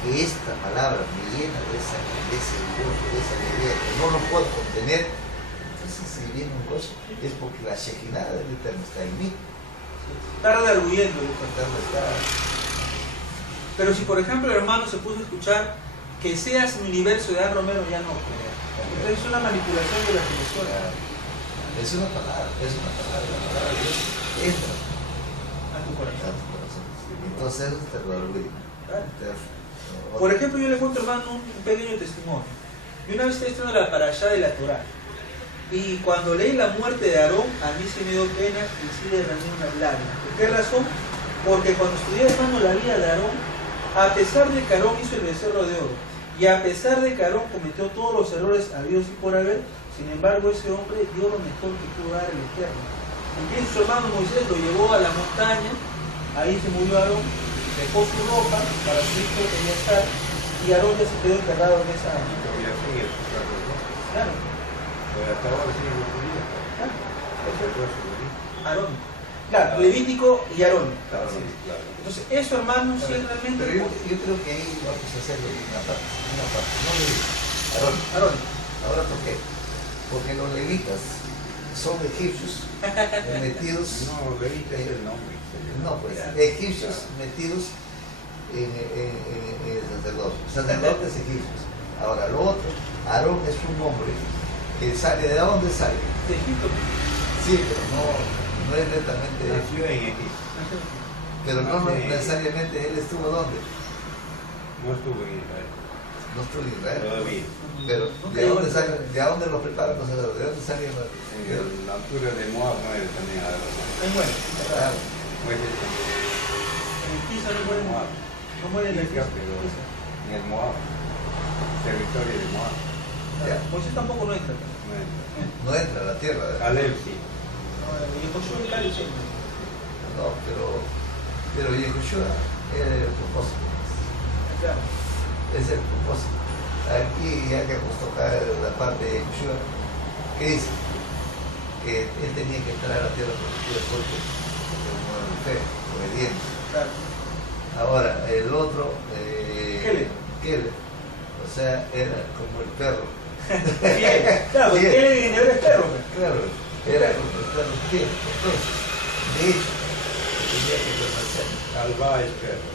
que esta palabra me llena de ese gozo, de esa alegría, que no lo puedo contener, entonces si viene un gozo, es porque la Shekinah del Eterno está en mí. Está redarguyendo. Está. Pero si por ejemplo el hermano se puso a escuchar que seas mi universo de Dan Romero, ya no. Entonces es una manipulación de la filosofía. Es una palabra, la palabra de Dios entra A tu corazón. Entonces eso te redarguye. Por ejemplo, yo le cuento, hermano, un pequeño testimonio. Yo una vez estoy estudiando la parashá de la Torah. Y cuando leí la muerte de Aarón, a mí se me dio pena y sí derramé unas lágrimas. ¿Por qué razón? Porque cuando estudié, hermano, la vida de Aarón, a pesar de que Aarón hizo el becerro de oro, y a pesar de que Aarón cometió todos los errores habidos y por haber, sin embargo, ese hombre dio lo mejor que pudo dar el Eterno. Incluso su hermano Moisés lo llevó a la montaña, ahí se murió Aarón, dejó su ropa para su hijo que quería estar, y Aarón ya se quedó enterrado en esa. Claro. Pero hasta ahora siguen los judíos. Aarón. Claro, Levítico y Aarón. Claro. Entonces, eso, hermano, sí es realmente. Pero yo creo que ahí vamos a hacerlo una parte. No Levítico. Aarón. Aarón. Ahora, ¿por qué? Porque los levitas son egipcios metidos. No, Levita es el nombre. No, pues, egipcios metidos en el sacerdocio. Sacerdotes egipcios. Ahora, lo otro, Aarón es un hombre que sale. ¿De dónde sale? De Egipto. Sí, pero no es netamente. Nació en Egipto. Pero no necesariamente él estuvo ¿dónde? No estuvo en Israel. No estuvo en Israel. Todavía. Pero ¿de dónde los preparan los sacerdotes? ¿De dónde salen los? En la altura de Moab muere también Aarón. Es bueno. Claro. Muere también. En el Pisa no muere. Moab. No muere en el Pisa. Pero en el Moab. Territorio de Moab. Ya. Moisés tampoco no entra. No entra. No entra a la tierra. Caleb sí. Y Josué y Caleb sí. No, pero Yehoshua era el propósito. Claro. Es el propósito. Aquí ya que nos toca la parte de Yehoshua, ¿qué dice? Que él tenía que entrar a la tierra prometida porque como en fe, obediente. Claro. Ahora, el otro, Caleb. O sea, era como el perro. Bien. Claro, porque Bien. Caleb en hebreo es perro. Claro, era como el perro. Bien. Entonces, de hecho, tenía que permanecer. Alba es perro.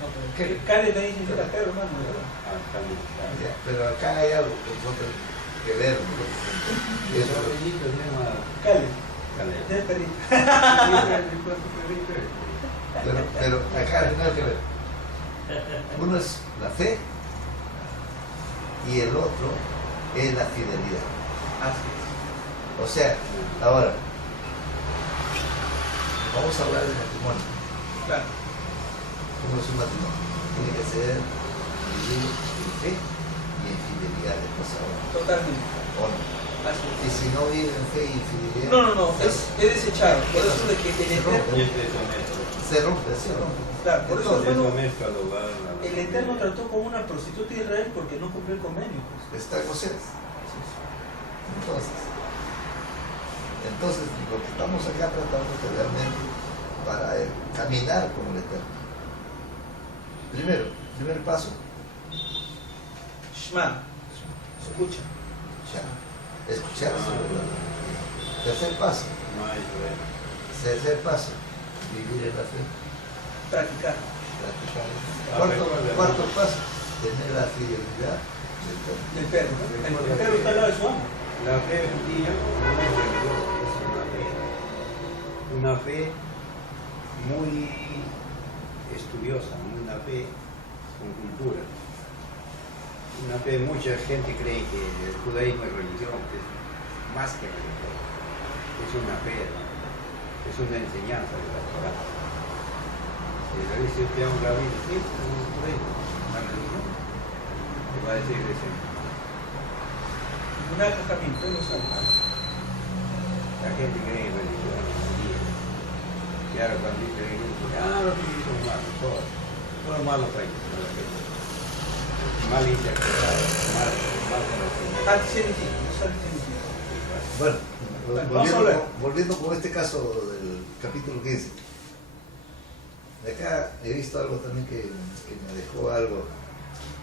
No, pero Caleb también significa perro, hermano. Caleb. Ya, pero acá hay algo que nosotros que ver. Y Eso eso es lo que- apellido se llama Caleb. Caleb. Es perrito. pero acá al final que ver. Uno es la fe y el otro es la fidelidad. Así O sea, ahora, vamos a hablar de matrimonio. es. Claro. ¿Cómo es un matrimonio? Tiene que ser vivido en fe y en fidelidad de cosa ahora. Totalmente. ¿O no? Así Y es. si no vive en fe y fidelidad, No, es desechado. Por eso de que el Eterno, Y es deshonesto. se rompe, se rompe. claro, por eso Entonces, hermano, Deshonesto al hogar. a la el Eterno familia. trató con una prostituta de Israel porque no cumplió el convenio. Pues. Está José. Entonces, lo que estamos acá tratando es realmente para caminar con el Eterno. Primer paso, Shema, escucha. ya, escuchar su verdad. Tercer paso, No hay Israel. tercer paso, vivir en la fe, Practicar. practicar. recuerda, Cuarto paso, tener la fidelidad del Eterno. El perro. El perro está al lado de su amo. La fe judía no es religiosa, es una fe muy estudiosa, una fe con cultura. Una fe, mucha gente cree que el judaísmo es religión, que es más que religión. Es una fe, es una enseñanza de la Torah. Si le dice usted a un rabí, sí, es un judaísmo, una religión, te va a decir eso. Un acajamiento, no sabe. La gente cree en religión, y ahora cuando dice religión, los niños son malos, todos malos hay, mal interpretado, mal conocimiento. Antisemitismo, es antisemitismo. Bueno, Vamos a hablar. volviendo con este caso del capítulo 15. De acá he visto algo también que me dejó algo.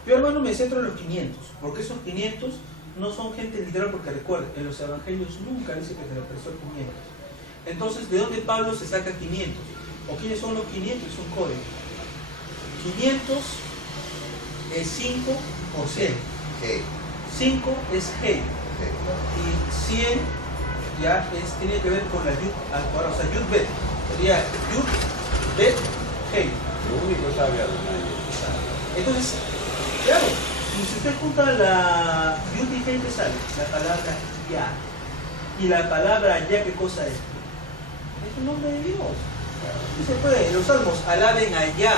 Yo, hermano, me centro en los 500, porque esos 500 no son gente literal, porque recuerden, en los evangelios nunca dice que se le apareció 500. Entonces, ¿de dónde Pablo se saca 500? ¿O quiénes son los 500? Es un código. 500 es 5 o 100. Hey, 5 es G. hey, Y 100 ya tiene que ver con la Yud Alcorá, o sea, Yud Bet. Sería Yud Bet G. Lo único sabe Adonai. Entonces, claro, si usted junta la Yud y G, ¿qué sale? La palabra Ya. Y la palabra Ya, ¿qué cosa es? Es el nombre de Dios. Y se puede, los salmos, alaben allá,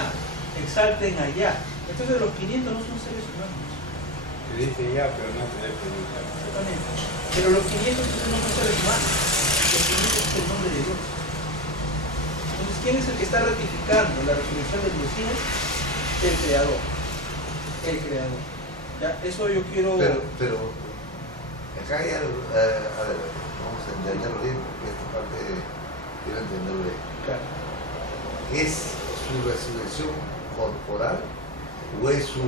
exalten allá. Entonces los 500 no son seres humanos. Se dice ya, pero no se debe preguntar. Exactamente. Pero los 500 no son seres humanos. Los 500 es el nombre de Dios. Entonces, ¿quién es el que está ratificando la resurrección del Mesías? El Creador. El Creador. ¿Ya? Eso yo quiero... pero acá hay algo, a ver, vamos a entenderlo bien, porque esta parte quiero entenderlo bien. Claro. ¿Es su resurrección corporal o es su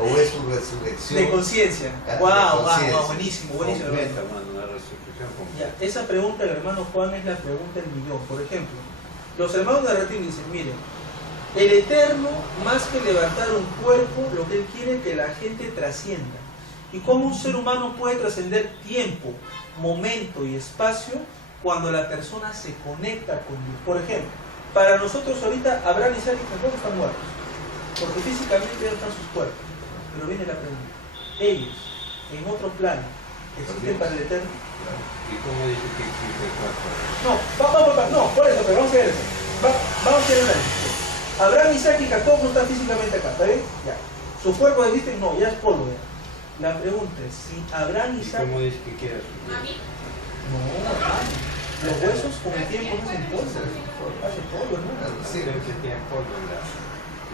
¿O es su resurrección? De conciencia. De Wow, conciencia. buenísimo, buenísimo. Completa, hermano, una resurrección completa. Ya, esa pregunta del hermano Juan es la pregunta del millón. Por ejemplo, los hermanos de Retín dicen, miren, el Eterno, más que levantar un cuerpo, lo que Él quiere es que la gente trascienda. ¿Y cómo un ser humano puede trascender tiempo, momento y espacio cuando la persona se conecta con Dios? Por ejemplo, para nosotros ahorita Abraham, Isaac y Jacob están muertos, porque físicamente ya están sus cuerpos. Pero viene la pregunta, ellos, en otro plano, ¿existen para el Eterno? ¿Y cómo dice que existe el cuerpo? No, por eso, pero vamos a ver eso. Vamos a ver el análisis. Abraham, Isaac y Jacob no están físicamente acá, ¿está bien? Ya. ¿Sus cuerpos existen? No, ya es polvo ya. La pregunta es, si Abraham, ¿Y Isaac... cómo dice que quiere su cuerpo? No, los huesos con el tiempo no hacen polvo. Hacen polvo, ¿no? Sí. Se tiene polvo en la...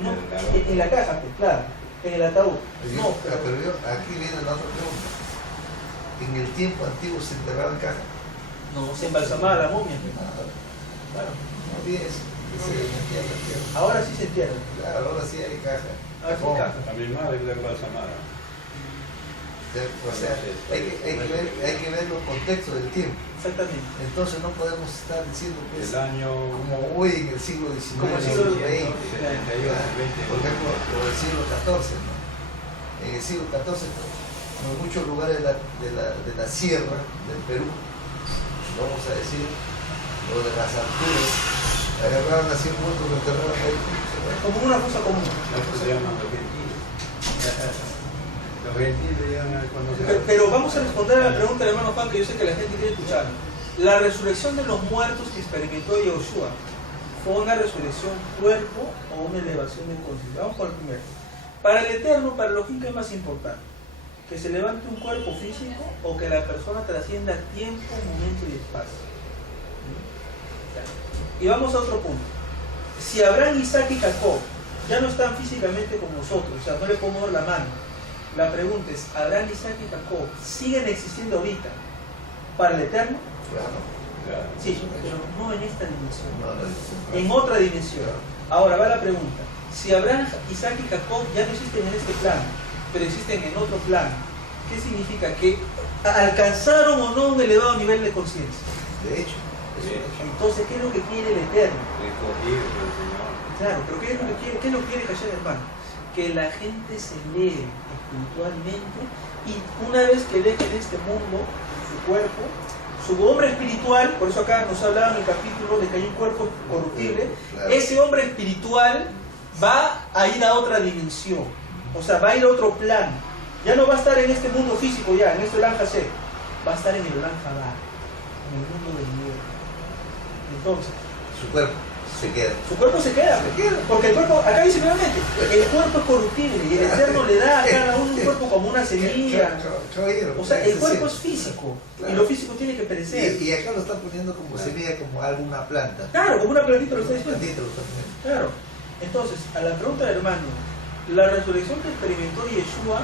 No, en la caja, pues, claro, en el ataúd. No, Pero aquí viene la otra pregunta. ¿En el tiempo antiguo se enterraba en caja? no, se embalsamaba la momia. Claro. No había eso. Se metía en la tierra. Ahora sí se entierra. Claro, ahora sí hay caja. Ahora sí hay caja. A mi madre le embalsamaba. O sea, hay que ver los contextos del tiempo. Exactamente. Entonces no podemos estar diciendo que es El año... como hoy en el siglo XIX, Como el siglo XX, 78, 20. por ejemplo, o el siglo XIV. ¿No? En el siglo XIV, en muchos lugares de la sierra del Perú, vamos a decir, o de las alturas, agarraban así muertos, lo enterraban ahí. Como una cosa común. Esto se llama los gentiles. Los gentiles ya cuando se... Pero vamos a responder a la pregunta del hermano Juan, que yo sé que la gente quiere escuchar. La resurrección de los muertos que experimentó Yoshua, ¿fue una resurrección cuerpo o una elevación de conciencia? Vamos por el primero. Para el Eterno, para los ¿qué es más importante? ¿Que se levante un cuerpo físico o que la persona trascienda tiempo, momento y espacio? Y vamos a otro punto. Si Abraham, Isaac y Jacob ya no están físicamente con nosotros, o sea, no le podemos dar la mano, la pregunta es, ¿Abraham, Isaac y Jacob siguen existiendo ahorita para el Eterno? Claro. Sí, pero no en esta dimensión, No, en otra dimensión. Ahora va la pregunta, si Abraham, Isaac y Jacob ya no existen en este plano, pero existen en otro plano, ¿qué significa? ¿Que alcanzaron o no un elevado nivel de conciencia? De hecho, Entonces, ¿qué es lo que quiere el Eterno? Recogido por el Señor. Claro, pero ¿qué es lo que quiere? ¿Qué es lo que quiere Hashem, hermano? Que la gente se eleve espiritualmente y una vez que dejen este mundo, su cuerpo, su hombre espiritual, por eso acá nos hablaba en el capítulo de que hay un cuerpo corruptible, claro. Ese hombre espiritual va a ir a otra dimensión, o sea, va a ir a otro plano. Ya no va a estar en este mundo físico ya, en este Olam Hashem, va a estar en el Olam Haba, en el mundo del miedo. Entonces, su cuerpo se queda. su cuerpo se queda, porque el cuerpo, acá dice claramente, el cuerpo es corruptible y el Eterno le da a cada uno un cuerpo como una semilla. O sea, el cuerpo es físico y lo físico tiene que perecer. Y acá lo están poniendo como semilla, como alguna planta. Claro, como una plantita lo está diciendo. Plantita lo está poniendo. Claro. Entonces, a la pregunta del hermano, la resurrección que experimentó Yeshua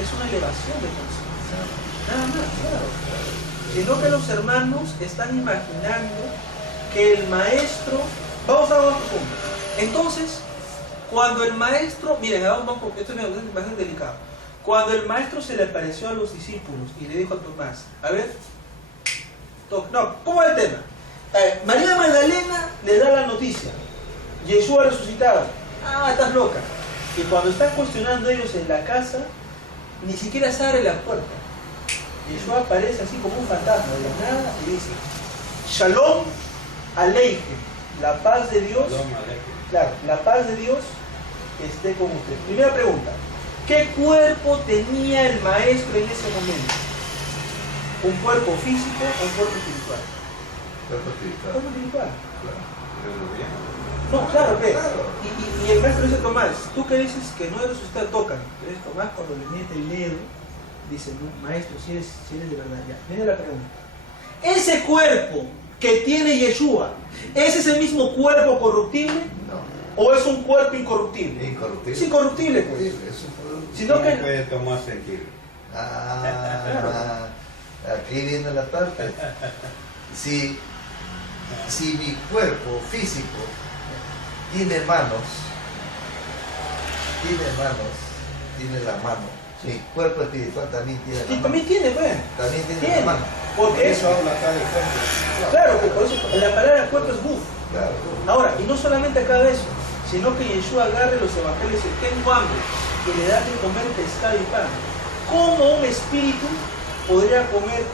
es una elevación de conciencia. Nada más, claro. Sino que los hermanos están imaginando que el maestro... Vamos a otro punto. Entonces, cuando el maestro... Miren, esto es bastante delicado. Cuando el maestro se le apareció a los discípulos y le dijo a Tomás, a ver, no, ¿cómo va el tema? María Magdalena le da la noticia. Yeshua resucitado. Ah, estás loca. Y cuando están cuestionando ellos en la casa, ni siquiera se abre la puerta. Yeshua aparece así como un fantasma de la nada y dice, Shalom Aleichem, la paz de Dios, claro, la paz de Dios esté con usted. Primera pregunta, ¿qué cuerpo tenía el maestro en ese momento? ¿Un cuerpo físico o un cuerpo espiritual? Cuerpo espiritual. ¿Cuerpo espiritual? Claro. No, claro, ve. Y el maestro dice, Tomás, tú que dices que no eres usted, tocan. Entonces Tomás cuando le mete el dedo, dice, no, maestro, si eres de verdad, ya. Viene la pregunta. Ese cuerpo que tiene Yeshua, ¿es ese mismo cuerpo corruptible? No. ¿O es un cuerpo incorruptible? Incorruptible. Es incorruptible, pues. Es un producto. Sino que... puede tomar sentido. Aquí viene la parte. Si mi cuerpo físico tiene manos, tiene manos, tiene la mano. Mi cuerpo espiritual también tiene la Y mano. también tiene, pues. También tiene Tiene. la mano. Porque Eso habla acá de cuerpo. claro, que por eso la palabra cuerpo es buf. Claro. Ahora, y no solamente acá de eso, sino que Yeshua agarre los evangelios y dice, tengo hambre, que le da de comer pescado y pan. ¿Cómo un espíritu podría comer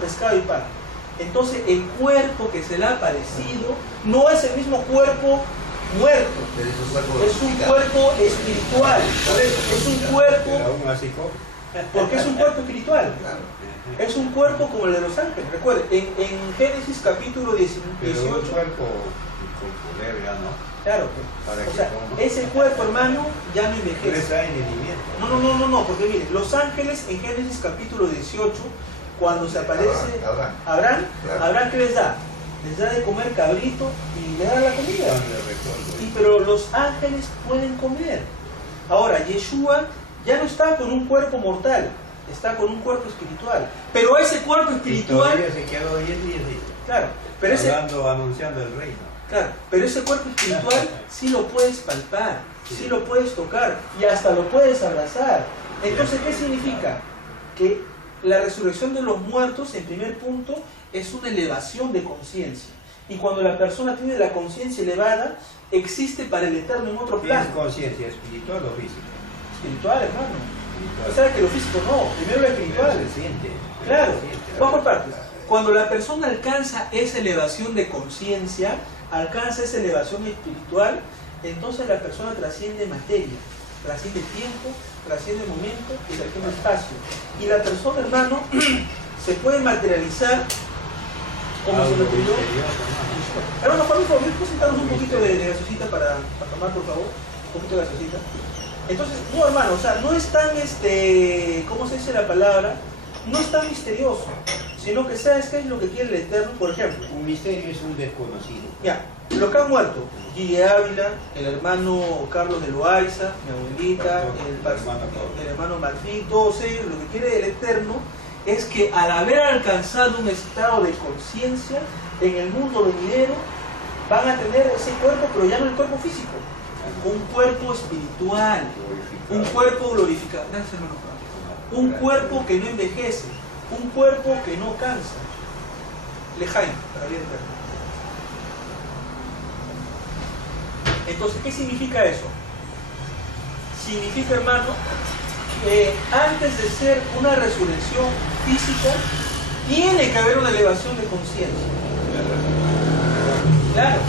pescado y pan? Entonces el cuerpo que se le ha aparecido no es el mismo cuerpo muerto, Pero es un cuerpo es un glorificado. cuerpo espiritual. Por eso, es un cuerpo, Pero aún así, porque es un cuerpo espiritual. Claro. Es un cuerpo como el de los ángeles. Recuerden, en Génesis capítulo 18, pero un cuerpo con poder ya no. claro, Para o que sea, coma. ese cuerpo, hermano, ya no envejece. Pero esa entendimiento. No, porque miren, los ángeles en Génesis capítulo 18, cuando se aparece Abraham. Claro. Abraham, ¿qué les da? Les da de comer cabrito y le da la comida. Pan de recuerdo. Pero los ángeles pueden comer. Ahora, Yeshua ya no está con un cuerpo mortal, está con un cuerpo espiritual. Pero ese cuerpo Y espiritual, todavía se quedó 10 días ahí, claro, pero ese, anunciando el reino. claro, pero ese cuerpo espiritual sí lo puedes palpar, sí lo puedes tocar y hasta lo puedes abrazar. Entonces, ¿qué significa? Que la resurrección de los muertos, en primer punto, es una elevación de conciencia. Y cuando la persona tiene la conciencia elevada, existe para el eterno en otro ¿Tienes plano. conciencia espiritual o física? Espiritual, hermano. Espiritual. O sea, que lo físico no, primero lo espiritual. Pero se siente. Claro, Se siente. vamos por partes. Cuando la persona alcanza esa elevación de conciencia, alcanza esa elevación espiritual, entonces la persona trasciende materia, trasciende tiempo, trasciende momento y trasciende espacio. Y la persona, hermano, se puede materializar como se lo Algo pidió. misterioso, ¿no? Hermano, por favor, ¿me puedes darnos un poquito de gaseosita para tomar, por favor? Un poquito de gaseosita. Entonces, no, hermano, o sea, no es tan, ¿cómo se dice la palabra? No es tan misterioso, sino que sabes qué es lo que quiere el Eterno, por ejemplo. Un misterio es un desconocido. Ya, los que han muerto, Gille Ávila, el hermano Carlos de Loaiza, mi abuelita, el hermano Martín, todos ellos, lo que quiere el Eterno es que al haber alcanzado un estado de conciencia en el mundo venidero, van a tener ese cuerpo, pero ya no el cuerpo físico, un cuerpo espiritual, un cuerpo glorificado. Gracias, hermano Juan. Un cuerpo que no envejece, un cuerpo que no cansa. Lejaim, para bien eterno. Entonces, ¿qué significa eso? Significa, hermano, que antes de ser una resurrección física, tiene que haber una elevación de conciencia. Claro,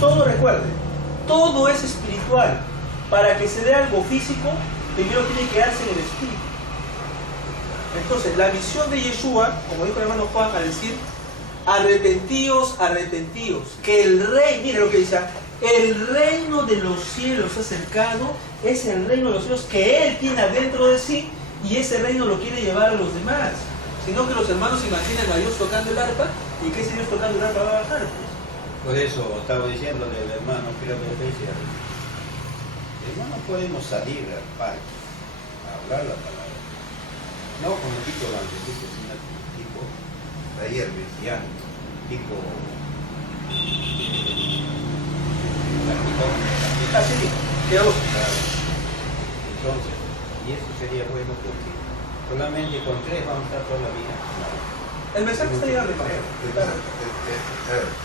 todo, recuerde, todo es espiritual. Para que se dé algo físico, primero tiene que darse en el espíritu. Entonces, la misión de Yeshua, como dijo el hermano Juan, al decir, arrepentíos, arrepentíos, que el rey, mire lo que dice, el reino de los cielos ha acercado, es el reino de los cielos que él tiene adentro de sí, y ese reino lo quiere llevar a los demás. Sino que los hermanos se imaginan a Dios tocando el arpa, y que ese Dios tocando el arpa va a bajar, pues. Por eso estaba diciendo del hermano, creo que decía, hermano, podemos salir al parque a hablar la palabra. No como tipo evangelista, sino tipo taller mesiánico, tipo Así, quedó. Entonces, y eso sería bueno porque solamente con 3 vamos a estar toda la vida. El mensaje está llegando, hermano.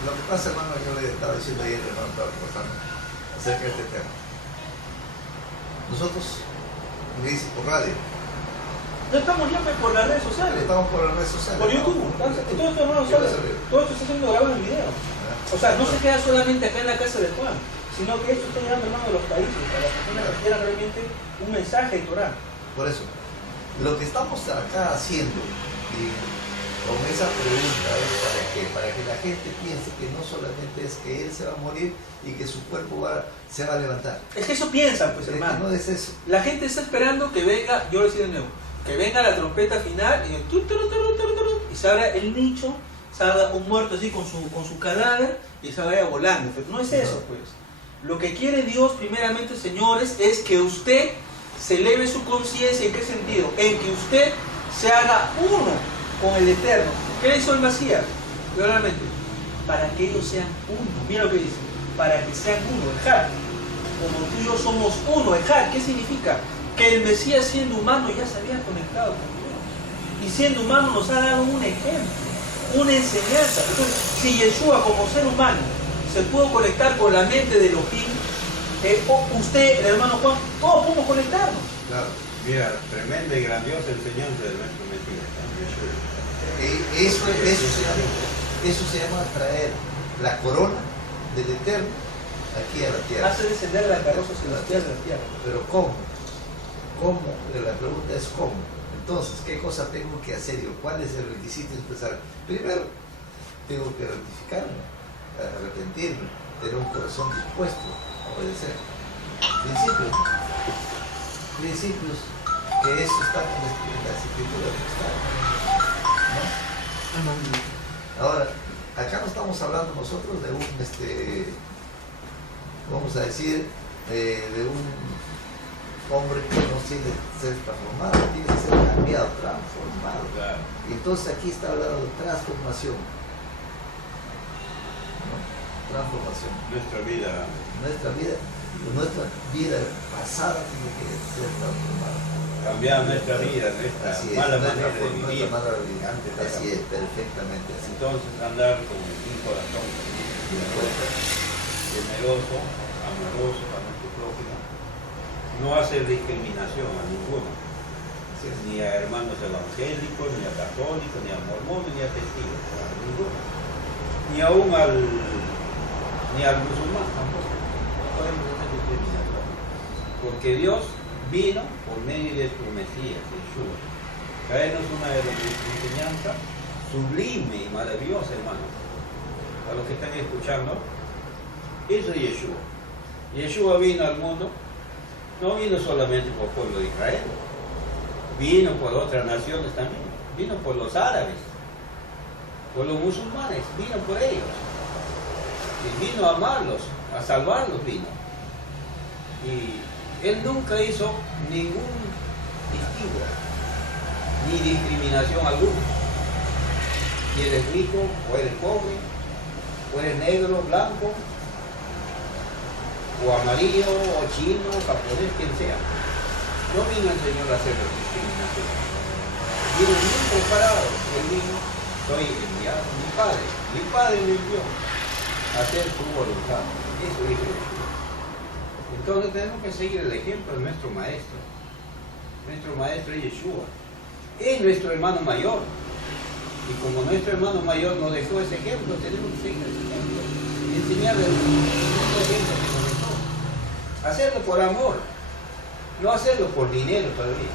Lo que pasa, hermano, yo le estaba diciendo ayer, hermano, estaba conversando acerca de este tema. Nosotros, me dice por radio, No estamos ya por las redes sociales, estamos por las redes sociales. por YouTube. Entonces, todo esto, hermano, todo esto está siendo grabado en video. O sea, no se queda solamente acá en la casa de Juan, sino que esto está llegando, hermano, a los países, a las personas que quieran realmente un mensaje de Torah. Por eso, lo que estamos acá haciendo y con esa pregunta es para que la gente piense que no solamente es que él se va a morir y que su cuerpo se va a levantar. Es que eso piensan, pues, Es que hermano. no es eso. La gente está esperando que venga, yo lo decía de nuevo, que venga la trompeta final y se abra el nicho, salga un muerto así con su cadáver y se vaya volando. Pero no es eso, pues. Lo que quiere Dios, primeramente, señores, es que usted se eleve su conciencia. ¿En qué sentido? En que usted se haga uno con el Eterno. ¿Qué le hizo el Masías? Realmente, para que ellos sean uno. Mira lo que dice, para que sean uno, el Jad. como tú y yo somos uno. Ejad, ¿qué significa? Que el Mesías, siendo humano, ya se había conectado con Dios. Y siendo humano nos ha dado un ejemplo, una enseñanza. Entonces, si Yeshua como ser humano se pudo conectar con la mente de Elohim, usted, el hermano Juan, todos podemos conectarnos. Claro, mira, tremenda y grandiosa enseñanza de nuestro Mesías. Eso se llama traer la corona del Eterno aquí a la tierra. Hace descender la carroza celestial de la tierra. Pero ¿cómo? ¿Cómo? La pregunta es ¿cómo? Entonces, ¿qué cosa tengo que hacer yo? ¿Cuál es el requisito empezar? Primero, tengo que rectificarme, arrepentirme, tener un corazón dispuesto a obedecer. Principios, que eso está en las escrituras. ¿No? Ahora, acá no estamos hablando nosotros de un, vamos a decir, de un hombre que no tiene que ser transformado, tiene que ser cambiado, transformado. Claro. Y entonces aquí está hablando de transformación. ¿No? Transformación. Nuestra vida nuestra vida pasada tiene que ser transformada. cambiar nuestra vida, nuestra mala manera de vivir. Así es, perfectamente así. Entonces andar con un corazón generoso, amoroso a nuestro prójimo, no hacer discriminación a ninguno, ni a hermanos evangélicos, ni a católicos, ni a mormones, ni a testigos, a ninguno, ni aún ni al musulmán tampoco. No podemos hacer discriminación, porque Dios vino por medio de su Mesías, Yeshua, traernos una enseñanza sublime y maravillosa, hermano. A los que están escuchando, eso es Yeshua. Yeshua vino al mundo, no vino solamente por el pueblo de Israel, vino por otras naciones también, vino por los árabes, por los musulmanes, vino por ellos. Y vino a amarlos, a salvarlos vino. Y Él nunca hizo ningún distingo, ni discriminación alguna. Si eres rico, o eres pobre, o eres negro, blanco, o amarillo, o chino, japonés, quien sea. No vino el Señor a hacer discriminación. Vino bien preparado. Él vino, soy enviado, mi Padre me envió a hacer su voluntad. Eso dijo Jesús. Entonces tenemos que seguir el ejemplo de nuestro Maestro. Nuestro Maestro es Yeshua. Es nuestro hermano mayor. Y como nuestro hermano mayor nos dejó ese ejemplo, tenemos que seguir ese ejemplo. Y enseñarle el ejemplo que nos dejó. Hacerlo por amor. No hacerlo por dinero todavía.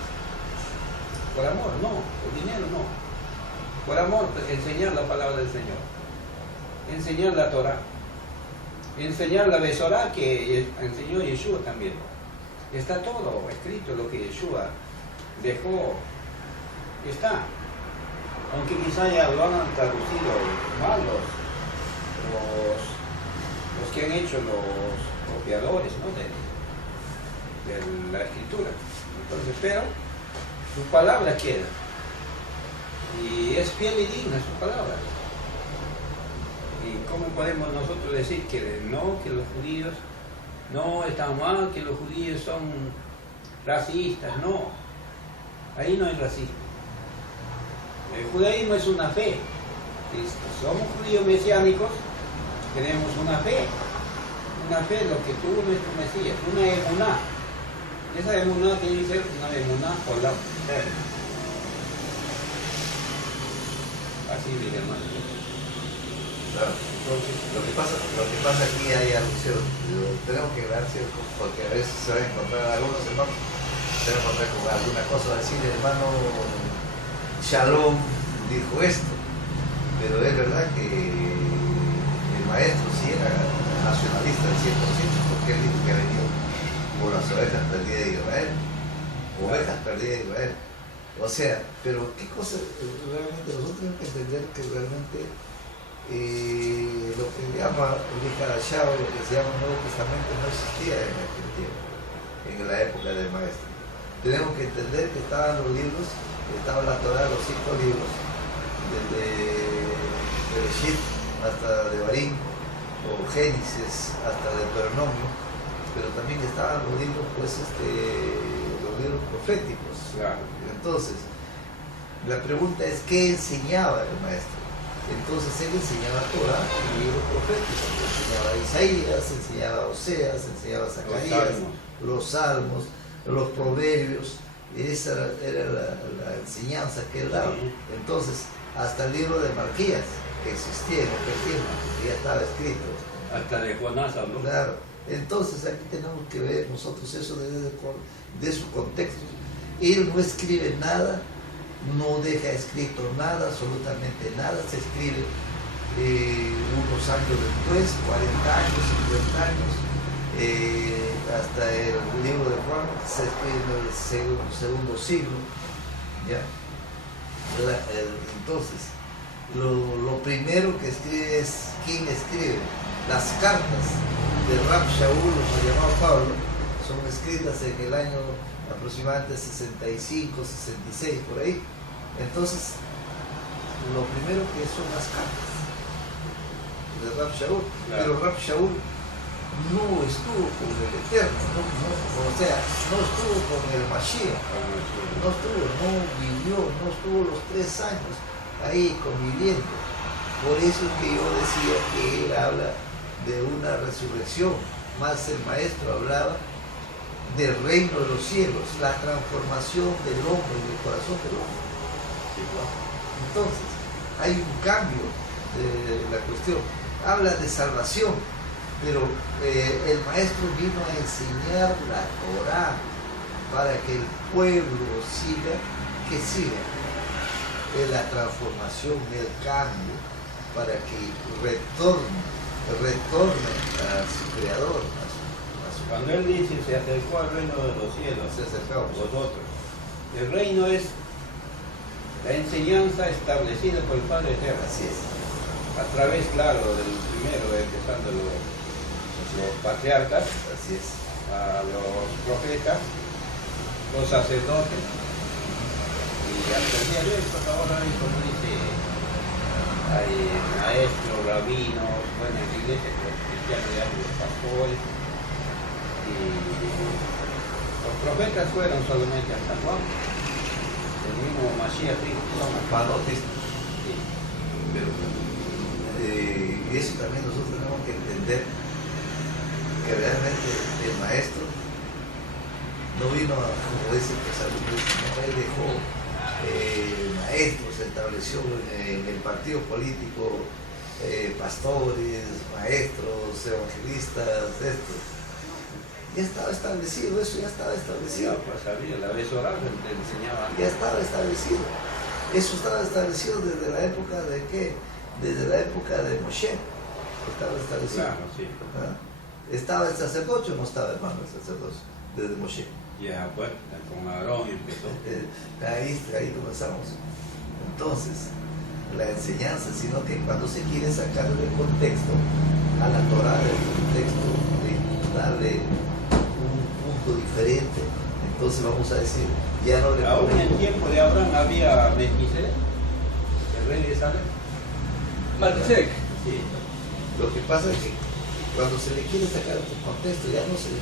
Por amor, no. Por dinero, no. Por amor, enseñar la palabra del Señor. Enseñar la Torah. Enseñar la Besorá que enseñó Yeshua también. Está todo escrito lo que Yeshua dejó. Está. Aunque quizá ya lo han traducido mal los que han hecho los copiadores, ¿no? de la escritura. Entonces, pero su palabra queda. Y es fiel y digna su palabra. ¿Y cómo podemos nosotros decir que no, que los judíos no están mal, que los judíos son racistas? No, ahí no hay racismo. El judaísmo es una fe. Si somos judíos mesiánicos, tenemos una fe lo que tuvo nuestro Mesías, una emuná. Esa emuná tiene que ser una emuná por la fe. Así dice hermano. Claro. Entonces, lo que pasa aquí hay algo cierto, tenemos que ver cierto, porque a veces se van a encontrar algunos hermanos, se van a encontrar con alguna cosa, decir hermano Shalom dijo esto, pero es verdad que el maestro sí era nacionalista al 100%, porque él dijo que ha venido por las ovejas perdidas de Israel, ovejas perdidas de Israel. O sea, pero qué cosa realmente nosotros tenemos que entender que realmente lo que se llama el Icarashao, lo que se llama el Nuevo Testamento no existía en aquel tiempo, en la época del maestro. Tenemos que entender que estaban los libros, estaban la Torah, los 5 libros, desde Bereshit hasta Devarim, o Génesis hasta Deuteronomio, pero también estaban los libros, pues, los libros proféticos. Claro. Entonces, la pregunta es, ¿qué enseñaba el maestro? Entonces él enseñaba Torah y libros proféticos, enseñaba Isaías, enseñaba Oseas, enseñaba Zacarías, los salmos, los proverbios. Esa era la enseñanza que él daba. Entonces, hasta el libro de Malquías, que existía en aquel tiempo, que ya estaba escrito. Hasta de Jonás habló. Claro. Entonces, aquí tenemos que ver nosotros eso de su contexto. Él no escribe nada, no deja escrito nada, absolutamente nada. Se escribe unos años después, 40 años, 50 años. Hasta el libro de Juan se escribe en el segundo siglo, ¿ya? Entonces, lo primero que escribe es, ¿quién escribe? Las cartas de Rab Shaul, o llamado Pablo, son escritas en el año aproximadamente 65, 66, por ahí. Entonces, lo primero que son las cartas de Rab Shaul, claro. Pero Rab Shaul no estuvo con el Eterno, o sea, no estuvo con el Mashiach, no vivió, no estuvo los 3 años ahí conviviendo. Por eso es que yo decía que él habla de una resurrección, más el maestro hablaba del reino de los cielos, la transformación del hombre, del corazón del hombre. Entonces, hay un cambio de la cuestión. Habla de salvación, pero el maestro vino a enseñar la Torah para que el pueblo siga, que siga la transformación, el cambio, para que retorne a su creador, a su Cuando él dice se acercó al reino de los cielos, se acercó vosotros. El reino es la enseñanza establecida por el Padre Eterno. Así es. A través, claro, del primero, empezando los patriarcas, Así es. a los profetas, los sacerdotes, y hasta el día de hoy, pues ahora hay, como dice, hay maestros, rabinos, bueno, en la iglesia los cristianos ya los pastores, y los profetas fueron solamente hasta Juan, el mismo Mashiach, Juan Bautista. sí. Pero, y eso también nosotros tenemos que entender que realmente el maestro no vino, como dice el Salud, él dejó maestros, estableció en el partido político pastores, maestros, evangelistas, esto. Ya estaba establecido, eso ya estaba establecido. Ya, pues sabía, la vez oral te enseñaba. Ya estaba establecido. Eso estaba establecido desde la época de qué? Desde la época de Moshe. Estaba establecido. Claro, sí. ¿Ah? ¿Estaba el sacerdocio o no estaba, hermano, el sacerdocio? Desde Moshe. Ya, pues, con Aarón empezó. Ahí comenzamos. Entonces, la enseñanza, sino que cuando se quiere sacar del contexto a la Torah, del contexto, de darle un punto diferente, entonces vamos a decir, ya no le Aún en el tiempo de Abraham había Melquisedec, el rey de Salem. Malquisedec. Sí. Lo que pasa es que cuando se le quiere sacar del contexto, ya no se le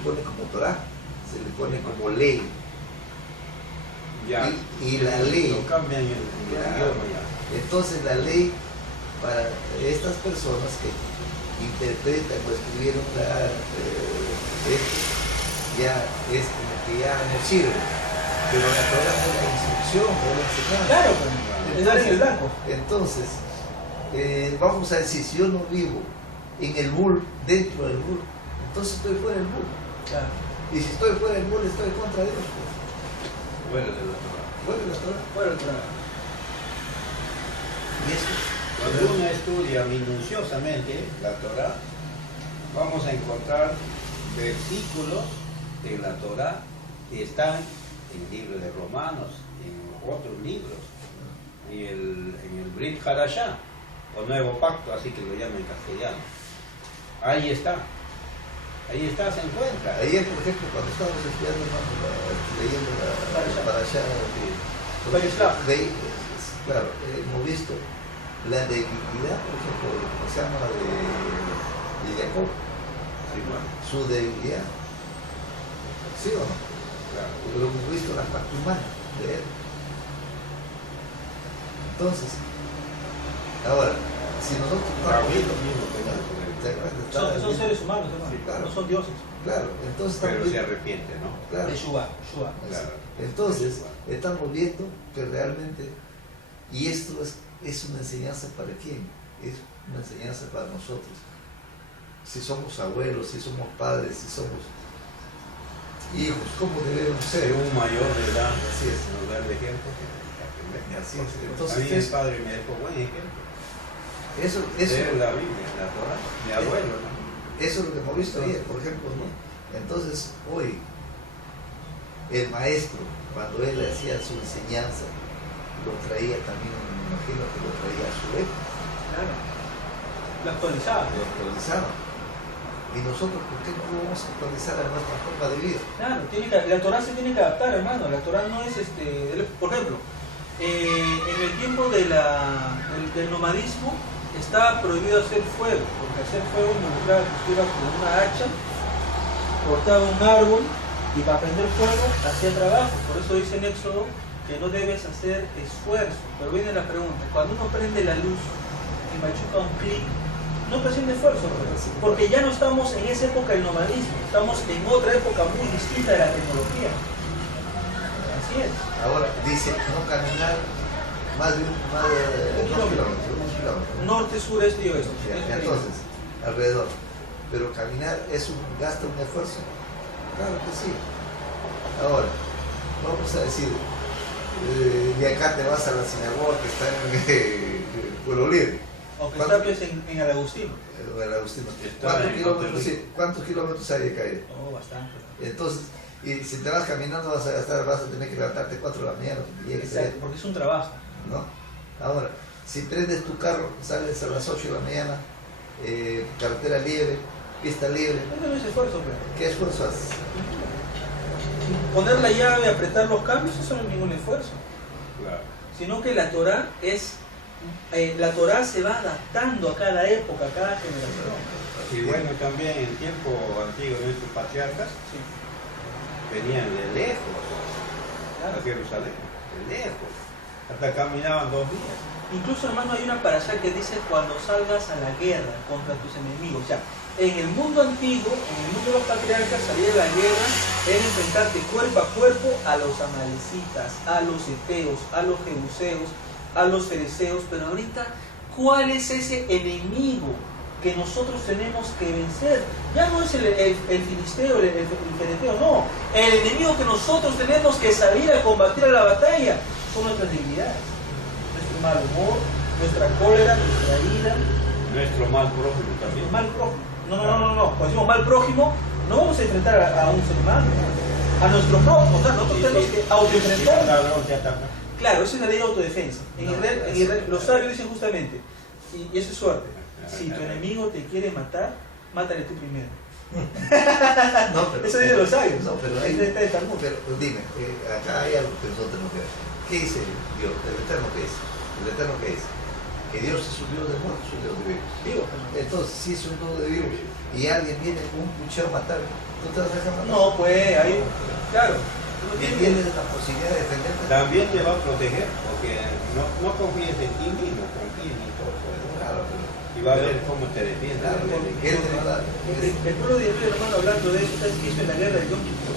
pone como Torah, se le pone como ley. Ya. Y la ley. Lo cambian en el idioma ya. Entonces la ley para estas personas que interpretan o escribieron esto, ya es como que ya no sirve. Pero la Torah es la instrucción, es la enseñanza. Claro, es dar en el blanco. Entonces, vamos a decir, si yo no vivo en el mul, dentro del mul, entonces estoy fuera del mul. Claro. Y si estoy fuera del mul, estoy contra Dios. Pues. Fuera de la Torah. Fuera de la Torah. Fuera del Torah. Y eso. Cuando uno estudia minuciosamente la Torah, vamos a encontrar versículos en la Torah que están en el libro de Romanos, en otros libros, en el Brit Hadashah, o Nuevo Pacto, así que lo llaman en castellano. Ahí está, se encuentra. Ayer, por ejemplo, cuando estábamos estudiando, leyendo la Parashá, claro, hemos visto la debilidad, por ejemplo, ¿cómo se llama? De Jacob. Sí, bueno. su debilidad. ¿Sí o no? Claro. Lo hemos visto en la parte humana de él. Entonces, ahora, si nosotros estamos viendo, Son seres humanos, hermano. Sí, claro. No son dioses. claro, entonces estamos Pero se viendo, arrepiente, ¿no? claro, Yeshua. Claro. entonces estamos viendo que realmente, y esto es una enseñanza para quién, es una enseñanza para nosotros. Si somos abuelos, si somos padres, si somos hijos, ¿cómo debemos Ser ser? un mayor de edad, Así es. nos da el ejemplo que aprender. Así es. A Entonces, mí el padre me dejó buen ejemplo. eso, Leer la Biblia, la Torah, mi abuelo, ¿no? eso es lo que hemos visto ayer, por ejemplo, ¿no? Entonces, hoy, el maestro, cuando él hacía su enseñanza, lo traía también, me imagino que lo traía a su época, Claro. La actualizaba. lo actualizaba. Y nosotros, ¿por qué no lo vamos a actualizar a nuestra forma de vida? Claro, la Torah se tiene que adaptar, hermano. La Torah no es por ejemplo, en el tiempo del nomadismo estaba prohibido hacer fuego, porque hacer fuego involucraba que tú ibas con una hacha, cortaba un árbol y para prender fuego hacía trabajo. Por eso dice en Éxodo que no debes hacer esfuerzo. Pero viene la pregunta, cuando uno prende la luz y machuca un clic, no presione esfuerzo, porque ya no estamos en esa época del nomadismo, estamos en otra época muy distinta de la tecnología. Así es. Ahora, dice, no caminar más de un kilómetro. Norte, sur, este y oeste. Ya, entonces, alrededor. Pero caminar gasta un esfuerzo. Claro que sí. Ahora, vamos a decir, de acá te vas a la sinagoga que está en Pueblo Libre. O que está pues en el Agustino. El Agustino. Está en ¿Cuántos kilómetros hay de calle? Oh, bastante. Entonces, y si te vas caminando vas a tener que levantarte 4 de la mañana. Exacto, porque es un trabajo. ¿No? Ahora, si prendes tu carro, sales a las 8 de la mañana, carretera libre, pista libre, Eso no es esfuerzo, pero. ¿qué esfuerzo haces? Poner la llave, apretar los cambios, eso no es ningún esfuerzo. Claro. Sino que la Torah la Torah se va adaptando a cada época, a cada generación. Y bueno, también en tiempo antiguo nuestros patriarcas Sí. venían de lejos Claro. a Jerusalén, de lejos. Hasta caminaban 2 días. Incluso, hermano, hay una parasha que dice cuando salgas a la guerra contra tus enemigos. O sea, en el mundo antiguo, en el mundo de los patriarcas, salir a la guerra era enfrentarte cuerpo a cuerpo a los amalecitas, a los eteos, a los jebuseos, a los fereceos. Pero ahorita, ¿cuál es ese enemigo que nosotros tenemos que vencer? Ya no es el filisteo, el fereteo, no. El enemigo que nosotros tenemos que salir a combatir a la batalla son nuestras debilidades. Nuestro mal humor, nuestra cólera, nuestra ira, Nuestro mal prójimo también. mal prójimo. No. Cuando decimos mal prójimo, no vamos a enfrentar a un ser humano, a nuestro prójimo. O sea, nosotros tenemos que autoenfrentar. Ladrón te ataca. Claro, esa es la ley de autodefensa. En Israel, los sabios dicen justamente, y eso es suerte, si tu enemigo te quiere matar, mátale tú primero. No, pero, Eso dicen los sabios. No, pero ahí, Está de Talmud. pero dime, acá hay algo que nosotros tenemos que ver. ¿Qué dice Dios? ¿El Eterno qué es? ¿El Eterno qué es? Que Dios es un Dios de muertos, es un Dios de vivos. Digo, Entonces, si es un Dios de vivos y alguien viene con un cuchillo a matar, ¿tú te vas a dejar matar? no, pues, ahí, claro. uno Y tiene que- tienes la posibilidad de defenderte. También te va a proteger, porque no confíes en ti mismo, confíes en todo. Claro, Y va a ver cómo te defiende. claro, porque Él te va a dar. El pueblo de Israel, hermano, hablando de eso, ¿sabes qué hizo en la guerra de Yom Kippur?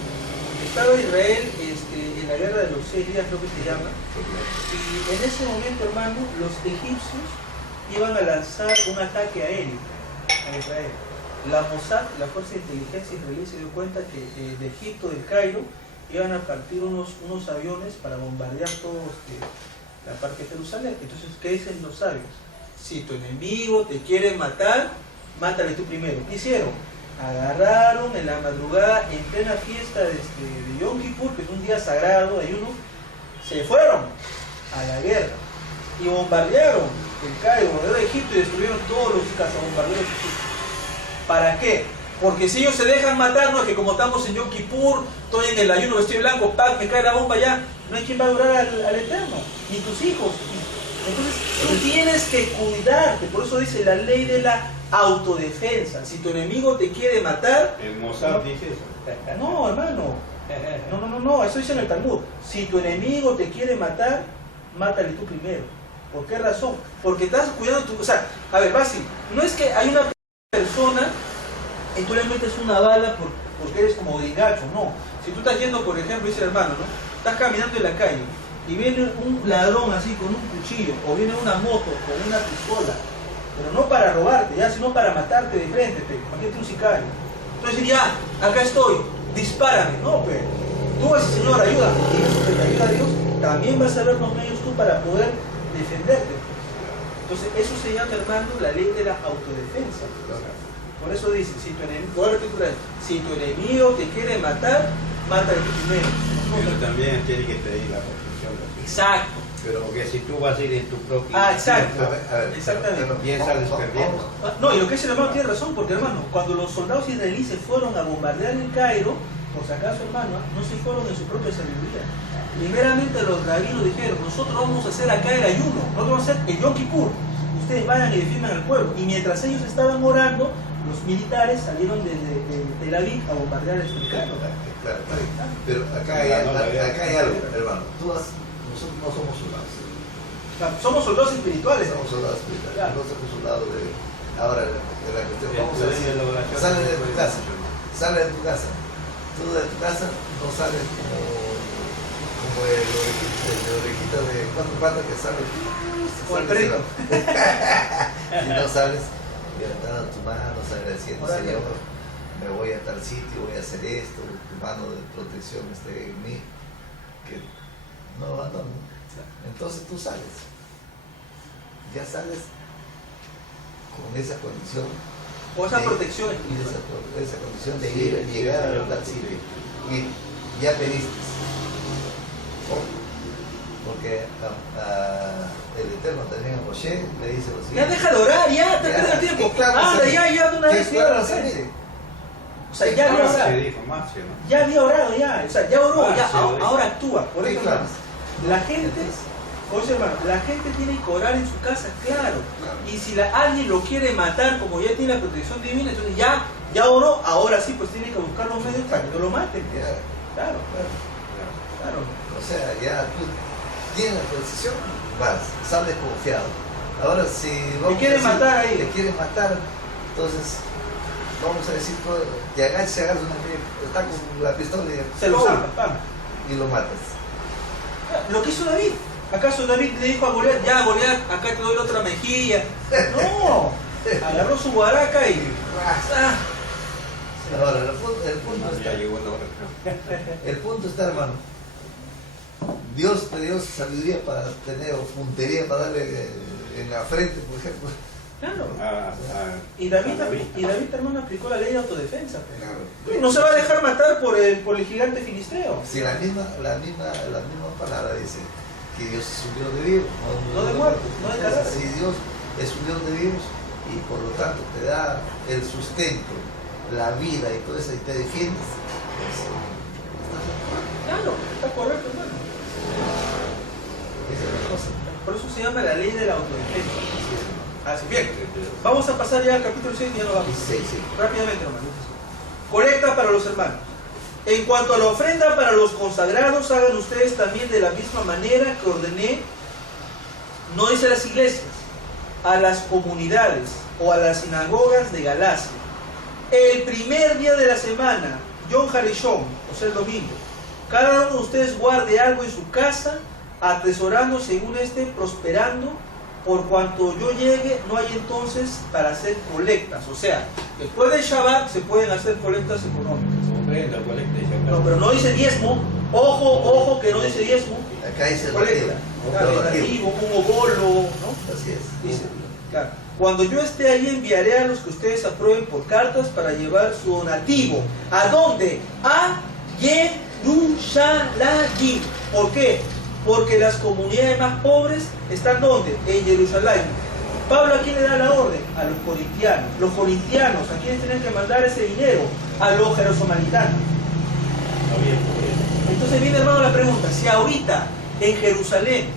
Estaba Israel en la guerra de los 6 días, creo que se llama, y en ese momento, hermano, los egipcios iban a lanzar un ataque aéreo a Israel. La Mossad, la fuerza de inteligencia israelí, se dio cuenta que de Egipto, del Cairo, iban a partir unos aviones para bombardear todo la parte de Jerusalén. Entonces, ¿qué dicen los sabios? Si tu enemigo te quiere matar, mátale tú primero. ¿Qué hicieron? Agarraron en la madrugada, en plena fiesta de Yom Kippur, que es un día sagrado de ayuno, se fueron a la guerra y bombardearon el Cairo, bombardearon Egipto y destruyeron todos los cazabombarderos egipcios. ¿Para qué? Porque si ellos se dejan matar, no es que como estamos en Yom Kippur, estoy en el ayuno, vestido blanco, ¡pac! Me cae la bomba ya, no hay quien va a durar al Eterno, ni tus hijos. Entonces tú tienes que cuidarte, por eso dice la ley de la autodefensa. Si tu enemigo te quiere matar, El Mozart dice eso. no, hermano. No, eso dice en el Talmud. Si tu enemigo te quiere matar, mátale tú primero. ¿Por qué razón? Porque estás cuidando tu... O sea, a ver, fácil. No es que hay una persona y tú le metes una bala porque eres como gringacho, no. Si tú estás yendo, por ejemplo, dice el hermano, ¿no? Estás caminando en la calle y viene un ladrón así con un cuchillo, o viene una moto con una pistola, pero no para robarte, ya, sino para matarte de frente, imagínate un sicario. Entonces ya, acá estoy, dispárame, no, pero tú vas a decir, Señor, ayúdame, y eso que te ayuda a Dios, también vas a ver los medios tú para poder defenderte. Entonces eso se llama, hermano, la ley de la autodefensa. Por eso dice, si tu enemigo te quiere matar, mátale tú primero. Pero también tiene que pedir la protección. Exacto. Pero que si tú vas a ir en tu propio... Exacto. A ver, Exactamente. Bien sales perdiendo. No, y lo que es el hermano tiene razón, porque hermano, cuando los soldados israelíes fueron a bombardear el Cairo, por si acaso, hermano, no se fueron en su propia sabiduría. Primeramente los rabinos dijeron, nosotros vamos a hacer acá el ayuno, nosotros vamos a hacer el Yom Kippur. Ustedes vayan y defiendan al pueblo. Y mientras ellos estaban orando, los militares salieron de Tel Aviv a bombardear el Cairo. Claro. Pero acá hay algo, hermano. Nosotros no somos soldados. Somos soldados espirituales. Somos soldados espirituales. Claro. No somos soldados de... Ahora, de la cuestión, vamos a decir, Sale sale de tu casa. Sale de tu casa. Tú de tu casa no sales como el orejita de cuatro patas que sale. O el perrito. Si no sales, levantando tu mano, agradeciendo, Señor, me voy a tal sitio, voy a hacer esto, tu mano de protección esté en mí, que no abandono. Entonces tú sales, ya sales con esa condición, O esa protección y espiritual. esa condición de llegar a tal sitio, y ya pediste. Porque el Eterno también a Moshe le dice lo siguiente. Ya deja de orar, ya, te pierdes el tiempo. Ya de una vez. O sea, ya había orado. Ya había orado, ya. O sea, ya oró, ya. Ahora actúa. Por eso, hermano, la gente, oye, hermano, la gente tiene que orar en su casa, claro. Y si alguien lo quiere matar, como ya tiene la protección divina, entonces ya oró, ahora sí, pues tiene que buscar los medios para que no lo maten. Claro. O sea, ya tú tienes la decisión, vas, sales confiado. Ahora si te quieren matar ahí. Te quieren matar, entonces vamos a decir, te agachas, está con la pistola y se lo saca, y lo matas. Lo que hizo David. ¿Acaso David le dijo a Goliat, ya Goliat, acá te doy la otra mejilla? No, agarró su guaraca y... Ahora, el punto está, hermano. Dios te dio sabiduría para tener, o puntería para darle en la frente, por ejemplo. Claro. Y David, hermano, aplicó la ley de autodefensa. Claro. No se va a dejar matar por el gigante filisteo. Si la misma palabra dice que Dios es un Dios de vivos, no de muertos, no de cadáveres. Si Dios es un Dios de vivos y por lo tanto te da el sustento, la vida y todo eso y te defiendes, pues, claro, está correcto, hermano. esa es la cosa. Por eso se llama la ley de la autodefensa. Así bien, vamos a pasar ya al capítulo 6 y ya nos vamos. Sí. Rápidamente, hermano. Colecta para los hermanos. En cuanto a la ofrenda para los consagrados, hagan ustedes también de la misma manera que ordené, no dice a las iglesias, a las comunidades o a las sinagogas de Galacia. El primer día de la semana, Yom Harishon, o sea el domingo, cada uno de ustedes guarde algo en su casa, atesorando según esté prosperando, por cuanto yo llegue, no hay entonces para hacer colectas. O sea, después del Shabbat se pueden hacer colectas económicas. No, pero no dice diezmo. Ojo que no dice diezmo. Acá dice colecta. Un obolo, ¿no? Así es. Dice, claro. Cuando yo esté ahí enviaré a los que ustedes aprueben por cartas para llevar su donativo. ¿A dónde? A Yerushalayim. ¿Por qué? Porque las comunidades más pobres están ¿dónde? En Jerusalén. Pablo, ¿a quién le da la orden? A los corintianos. Los corintianos, ¿a quiénes tienen que mandar ese dinero? A los jerosomalitanos. Entonces viene, hermano, la pregunta: si ahorita en Jerusalén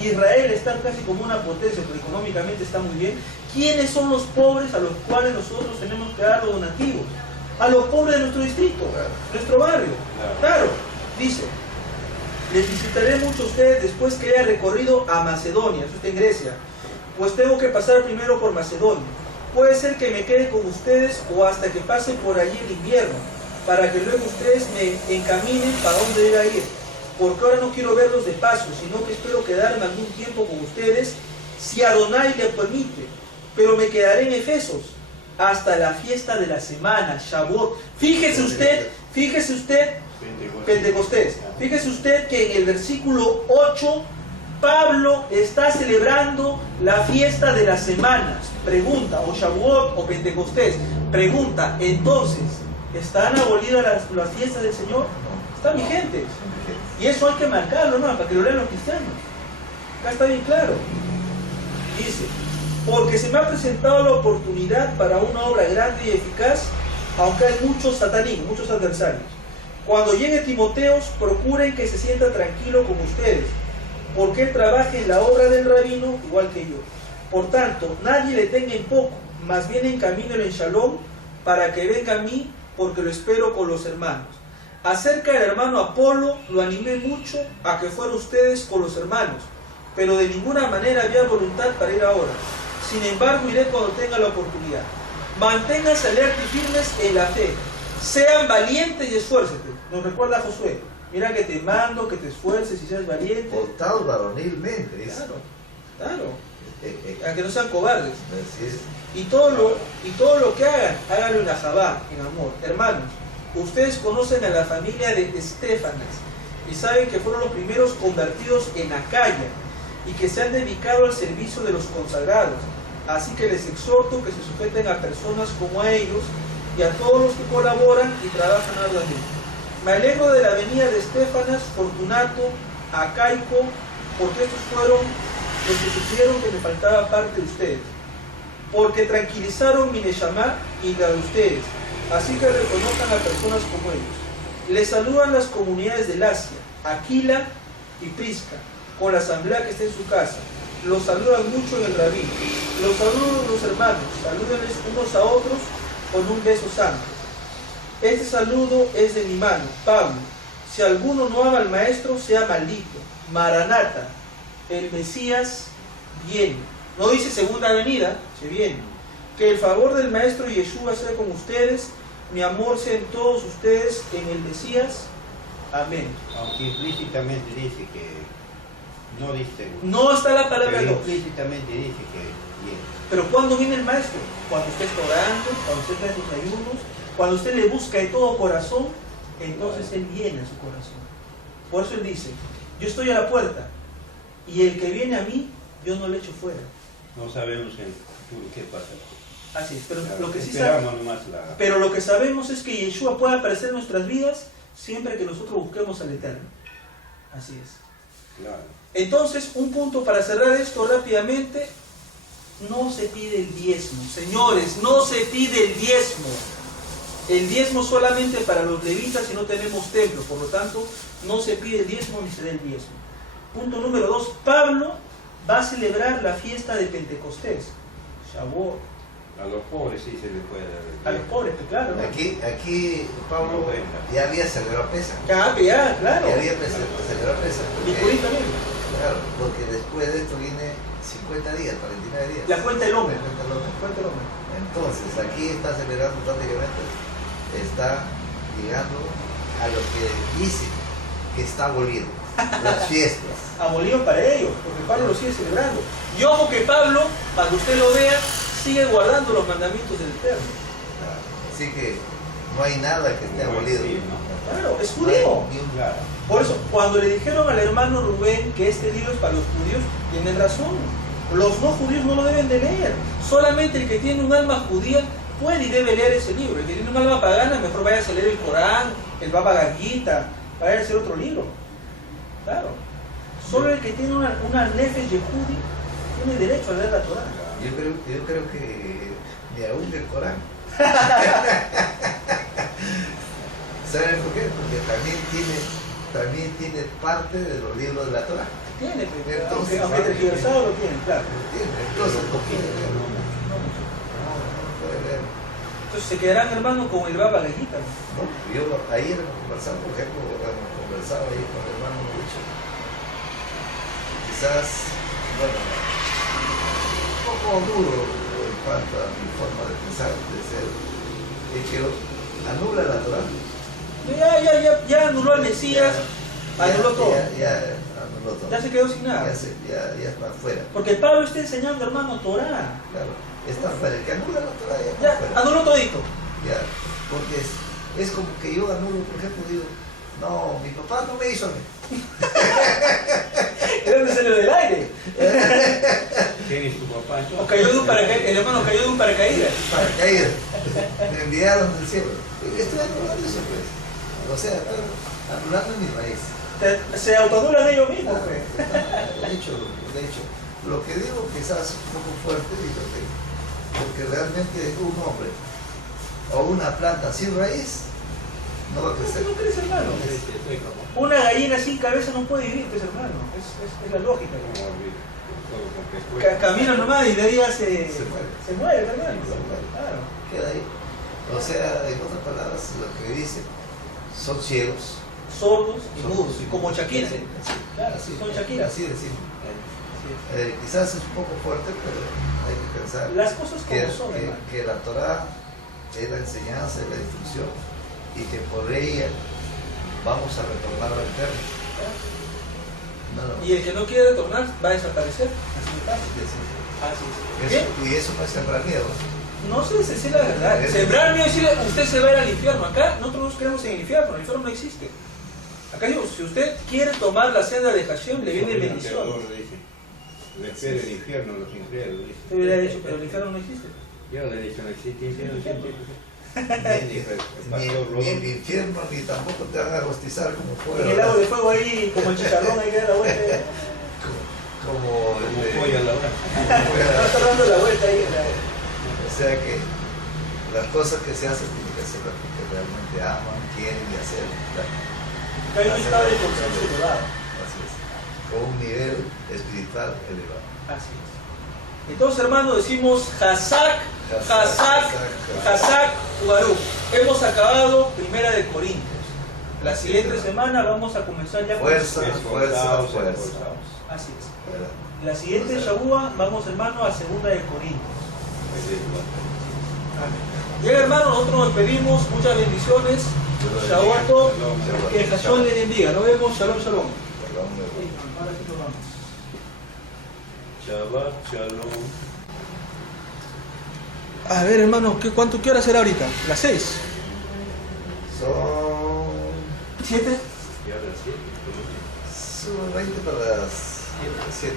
Israel está casi como una potencia, pero económicamente está muy bien. ¿Quiénes son los pobres a los cuales nosotros tenemos que dar los donativos? A los pobres de nuestro distrito, nuestro barrio. Claro, dice, les visitaré mucho a ustedes después que haya recorrido a Macedonia, eso está en Grecia, pues tengo que pasar primero por Macedonia. Puede ser que me quede con ustedes o hasta que pase por allí el invierno, para que luego ustedes me encaminen para dónde ir a ir. Porque ahora no quiero verlos de paso, sino que espero quedarme algún tiempo con ustedes, si Adonai le permite. Pero me quedaré en Efesos hasta la fiesta de la semana, Shavuot. Fíjese usted, Pentecostés. Fíjese usted que en el versículo 8, Pablo está celebrando la fiesta de las semanas. Pregunta, o Shavuot o Pentecostés. Pregunta, entonces, ¿están abolidas las fiestas del Señor? Están vigentes. Y eso hay que marcarlo, ¿no? Para que lo lean los cristianos. Acá está bien claro. Dice, porque se me ha presentado la oportunidad para una obra grande y eficaz, aunque hay muchos satanismos, muchos adversarios. Cuando llegue Timoteos, procuren que se sienta tranquilo con ustedes, porque él trabaja en la obra del rabino igual que yo. Por tanto, nadie le tenga en poco, más bien encamínelo en Shalom, para que venga a mí, porque lo espero con los hermanos. Acerca del hermano Apolo, lo animé mucho a que fueran ustedes con los hermanos, pero de ninguna manera había voluntad para ir ahora. Sin embargo, iré cuando tenga la oportunidad. Manténganse alerta y firmes en la fe. Sean valientes y esfuércete. Nos recuerda Josué. Mira que te mando, que te esfuerces y seas valiente. Portados varonilmente, dice. Claro. A que no sean cobardes. Así es. Y todo lo que hagan, háganlo en Ahabá, en amor. Hermanos, ustedes conocen a la familia de Estéfanas y saben que fueron los primeros convertidos en Acaya y que se han dedicado al servicio de los consagrados. Así que les exhorto que se sujeten a personas como a ellos y a todos los que colaboran y trabajan arduamente. Me alegro de la venida de Estéfanas, Fortunato, Acaico, porque estos fueron los que supieron que me faltaba parte de ustedes, porque tranquilizaron mi neshama y la de ustedes, así que reconozcan a personas como ellos. Les saludan las comunidades del Asia, Aquila y Prisca, con la asamblea que está en su casa. Los saludan mucho en el rabino. Los saludan los hermanos, salúdenles unos a otros con un beso santo. Este saludo es de mi mano, Pablo. Si alguno no ama al maestro, sea maldito. Maranata, el Mesías viene. No dice segunda venida, se viene. Que el favor del maestro Yeshua sea con ustedes, mi amor sea en todos ustedes en el Mesías. Amén. Aunque implícitamente dice que no dice. No está la palabra pero dos. implícitamente dice que viene. Pero ¿cuándo viene el maestro? Cuando usted está orando, cuando usted está en sus ayunos, cuando usted le busca de todo corazón, entonces Él viene a su corazón. Por eso Él dice, yo estoy a la puerta y el que viene a mí, yo no le echo fuera. No sabemos en el futuro qué pasa. Así es, pero Claro, lo que sí esperamos nomás la... pero lo que sabemos es que Yeshua puede aparecer en nuestras vidas siempre que nosotros busquemos al Eterno. Así es. Claro. Entonces, un punto para cerrar esto rápidamente, no se pide el diezmo. Señores, no se pide el diezmo. El diezmo solamente para los levitas si no tenemos templo, por lo tanto, no se pide el diezmo ni se da el diezmo. Punto número 2, Pablo va a celebrar la fiesta de Pentecostés, Shavuot. A los pobres sí se les puede dar. A los pobres, claro, ¿no? Aquí Pablo ya había celebrado Pesa. Ya, claro. Ya había celebrado Pesa. Y Purim también. Claro, porque después de esto viene 50 días, 49 días. La cuenta del hombre. La cuenta del hombre. La cuenta del hombre. Entonces, aquí está celebrando prácticamente, está llegando a lo que dice que está abolido, las fiestas. Abolido para ellos, porque Pablo lo sigue celebrando. Y ojo que Pablo, para que usted lo vea, sigue guardando los mandamientos del Eterno. Así que no hay nada que esté abolido. Claro, es judío. Ni un Claro. Por eso, cuando le dijeron al hermano Rubén que este libro es para los judíos, tienen razón. Los no judíos no lo deben de leer. Solamente el que tiene un alma judía puede y debe leer ese libro. El que tiene un alma pagana, mejor vaya a leer el Corán, el Baba Gita, vaya a hacer otro libro. Claro. Solo el que tiene una nefesh yehudi tiene derecho a leer la Torah. Yo creo que ni aún el Corán. ¿Saben por qué? Porque también tiene parte de los libros de la Torah. Tiene, pero Entonces, aunque tergiversado lo tiene, claro. Entonces, no quiere ver. No mucho. No puede ver. Entonces se quedarán, hermano, con el Baba Gallita. No, yo ayer conversaba, por ejemplo, conversaba ahí con el hermano Lucho. Quizás, bueno, un poco duro en cuanto a mi forma de pensar, de ser, es que anula la Torah. Ya anuló al Mesías, anuló todo. Ya anuló todo. Ya se quedó sin nada. Ya está afuera. Porque Pablo está enseñando, hermano, Torah. Claro, está afuera. El que anula la Torah ya está Ya afuera. anuló todito. Ya, porque es como que yo anulo, por ejemplo, digo, no, mi papá no me hizo a mí. ¿De dónde salió del aire? ¿Quién es tu papá? O cayó de un paracaídas, el hermano cayó de un paracaídas. Paracaídas. Me enviaron del cielo. Estoy anulando eso, pues. O sea, estoy anulando mis raíces. Se autoanulan ellos mismos, Claro, pues. de hecho, lo que digo quizás un poco fuerte, digo que, porque realmente un hombre o una planta sin raíz no va a crecer. No crece, hermano. Una gallina sin cabeza no puede vivir, pues, hermano. Es la lógica. Camina nomás y de ahí ya se muere, hermano. Se muere. Claro. Queda ahí. O sea, en otras palabras, lo que dice, son ciegos. Sordos y Son mudos, como Shakira. Así, Claro, así, son Shakira. así decimos. Así es. Quizás es un poco fuerte, pero hay que pensar Las cosas como son, hermano. que la Torah es la enseñanza, es la instrucción, y que por ella vamos a retornar al Eterno. No. Y el que no quiere retornar va a desaparecer. Así de fácil. Así es. Bien. Y eso no es sembrar miedo. No sé si es la verdad. Sembrar miedo es decirle, usted se va a ir al infierno. Acá nosotros no creemos en el infierno no existe. Acá digo, si usted quiere tomar la senda de Hashem, le viene bendición. Le espera el infierno a los incrédulos. Te hubiera dicho, pero el infierno no existe. Yo le he dicho, no existe infierno. Ni el infierno, ni tampoco te van a rostizar como fuera. En el lago de fuego ahí, como el chicharrón ahí que da la vuelta. Como pollo a la hora. No está dando la vuelta ahí. O sea que las cosas que se hacen tienen que hacerlas porque realmente aman, quieren y hacer. Que hay un estado de conciencia elevado. Así es. Con un nivel espiritual elevado. Así es. Entonces, hermano, decimos Hazak, Baruch. Hemos acabado Primera de Corintios. La siguiente semana vamos a comenzar ya con Fuerza. Así es. La siguiente Shabua vamos, hermano, a Segunda de Corintios. Bien, hermano, nosotros nos pedimos muchas bendiciones. Shabbat Tov, que Hashem le bendiga. Nos vemos. Shalom, shalom. Ahora sí nos vamos. Shabbat Shalom. A ver, hermano, ¿qué hora será ahorita? ¿Las 6? Son 7. Y ahora sí. son 20 para las 7.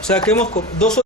O sea, que hemos 2 horas.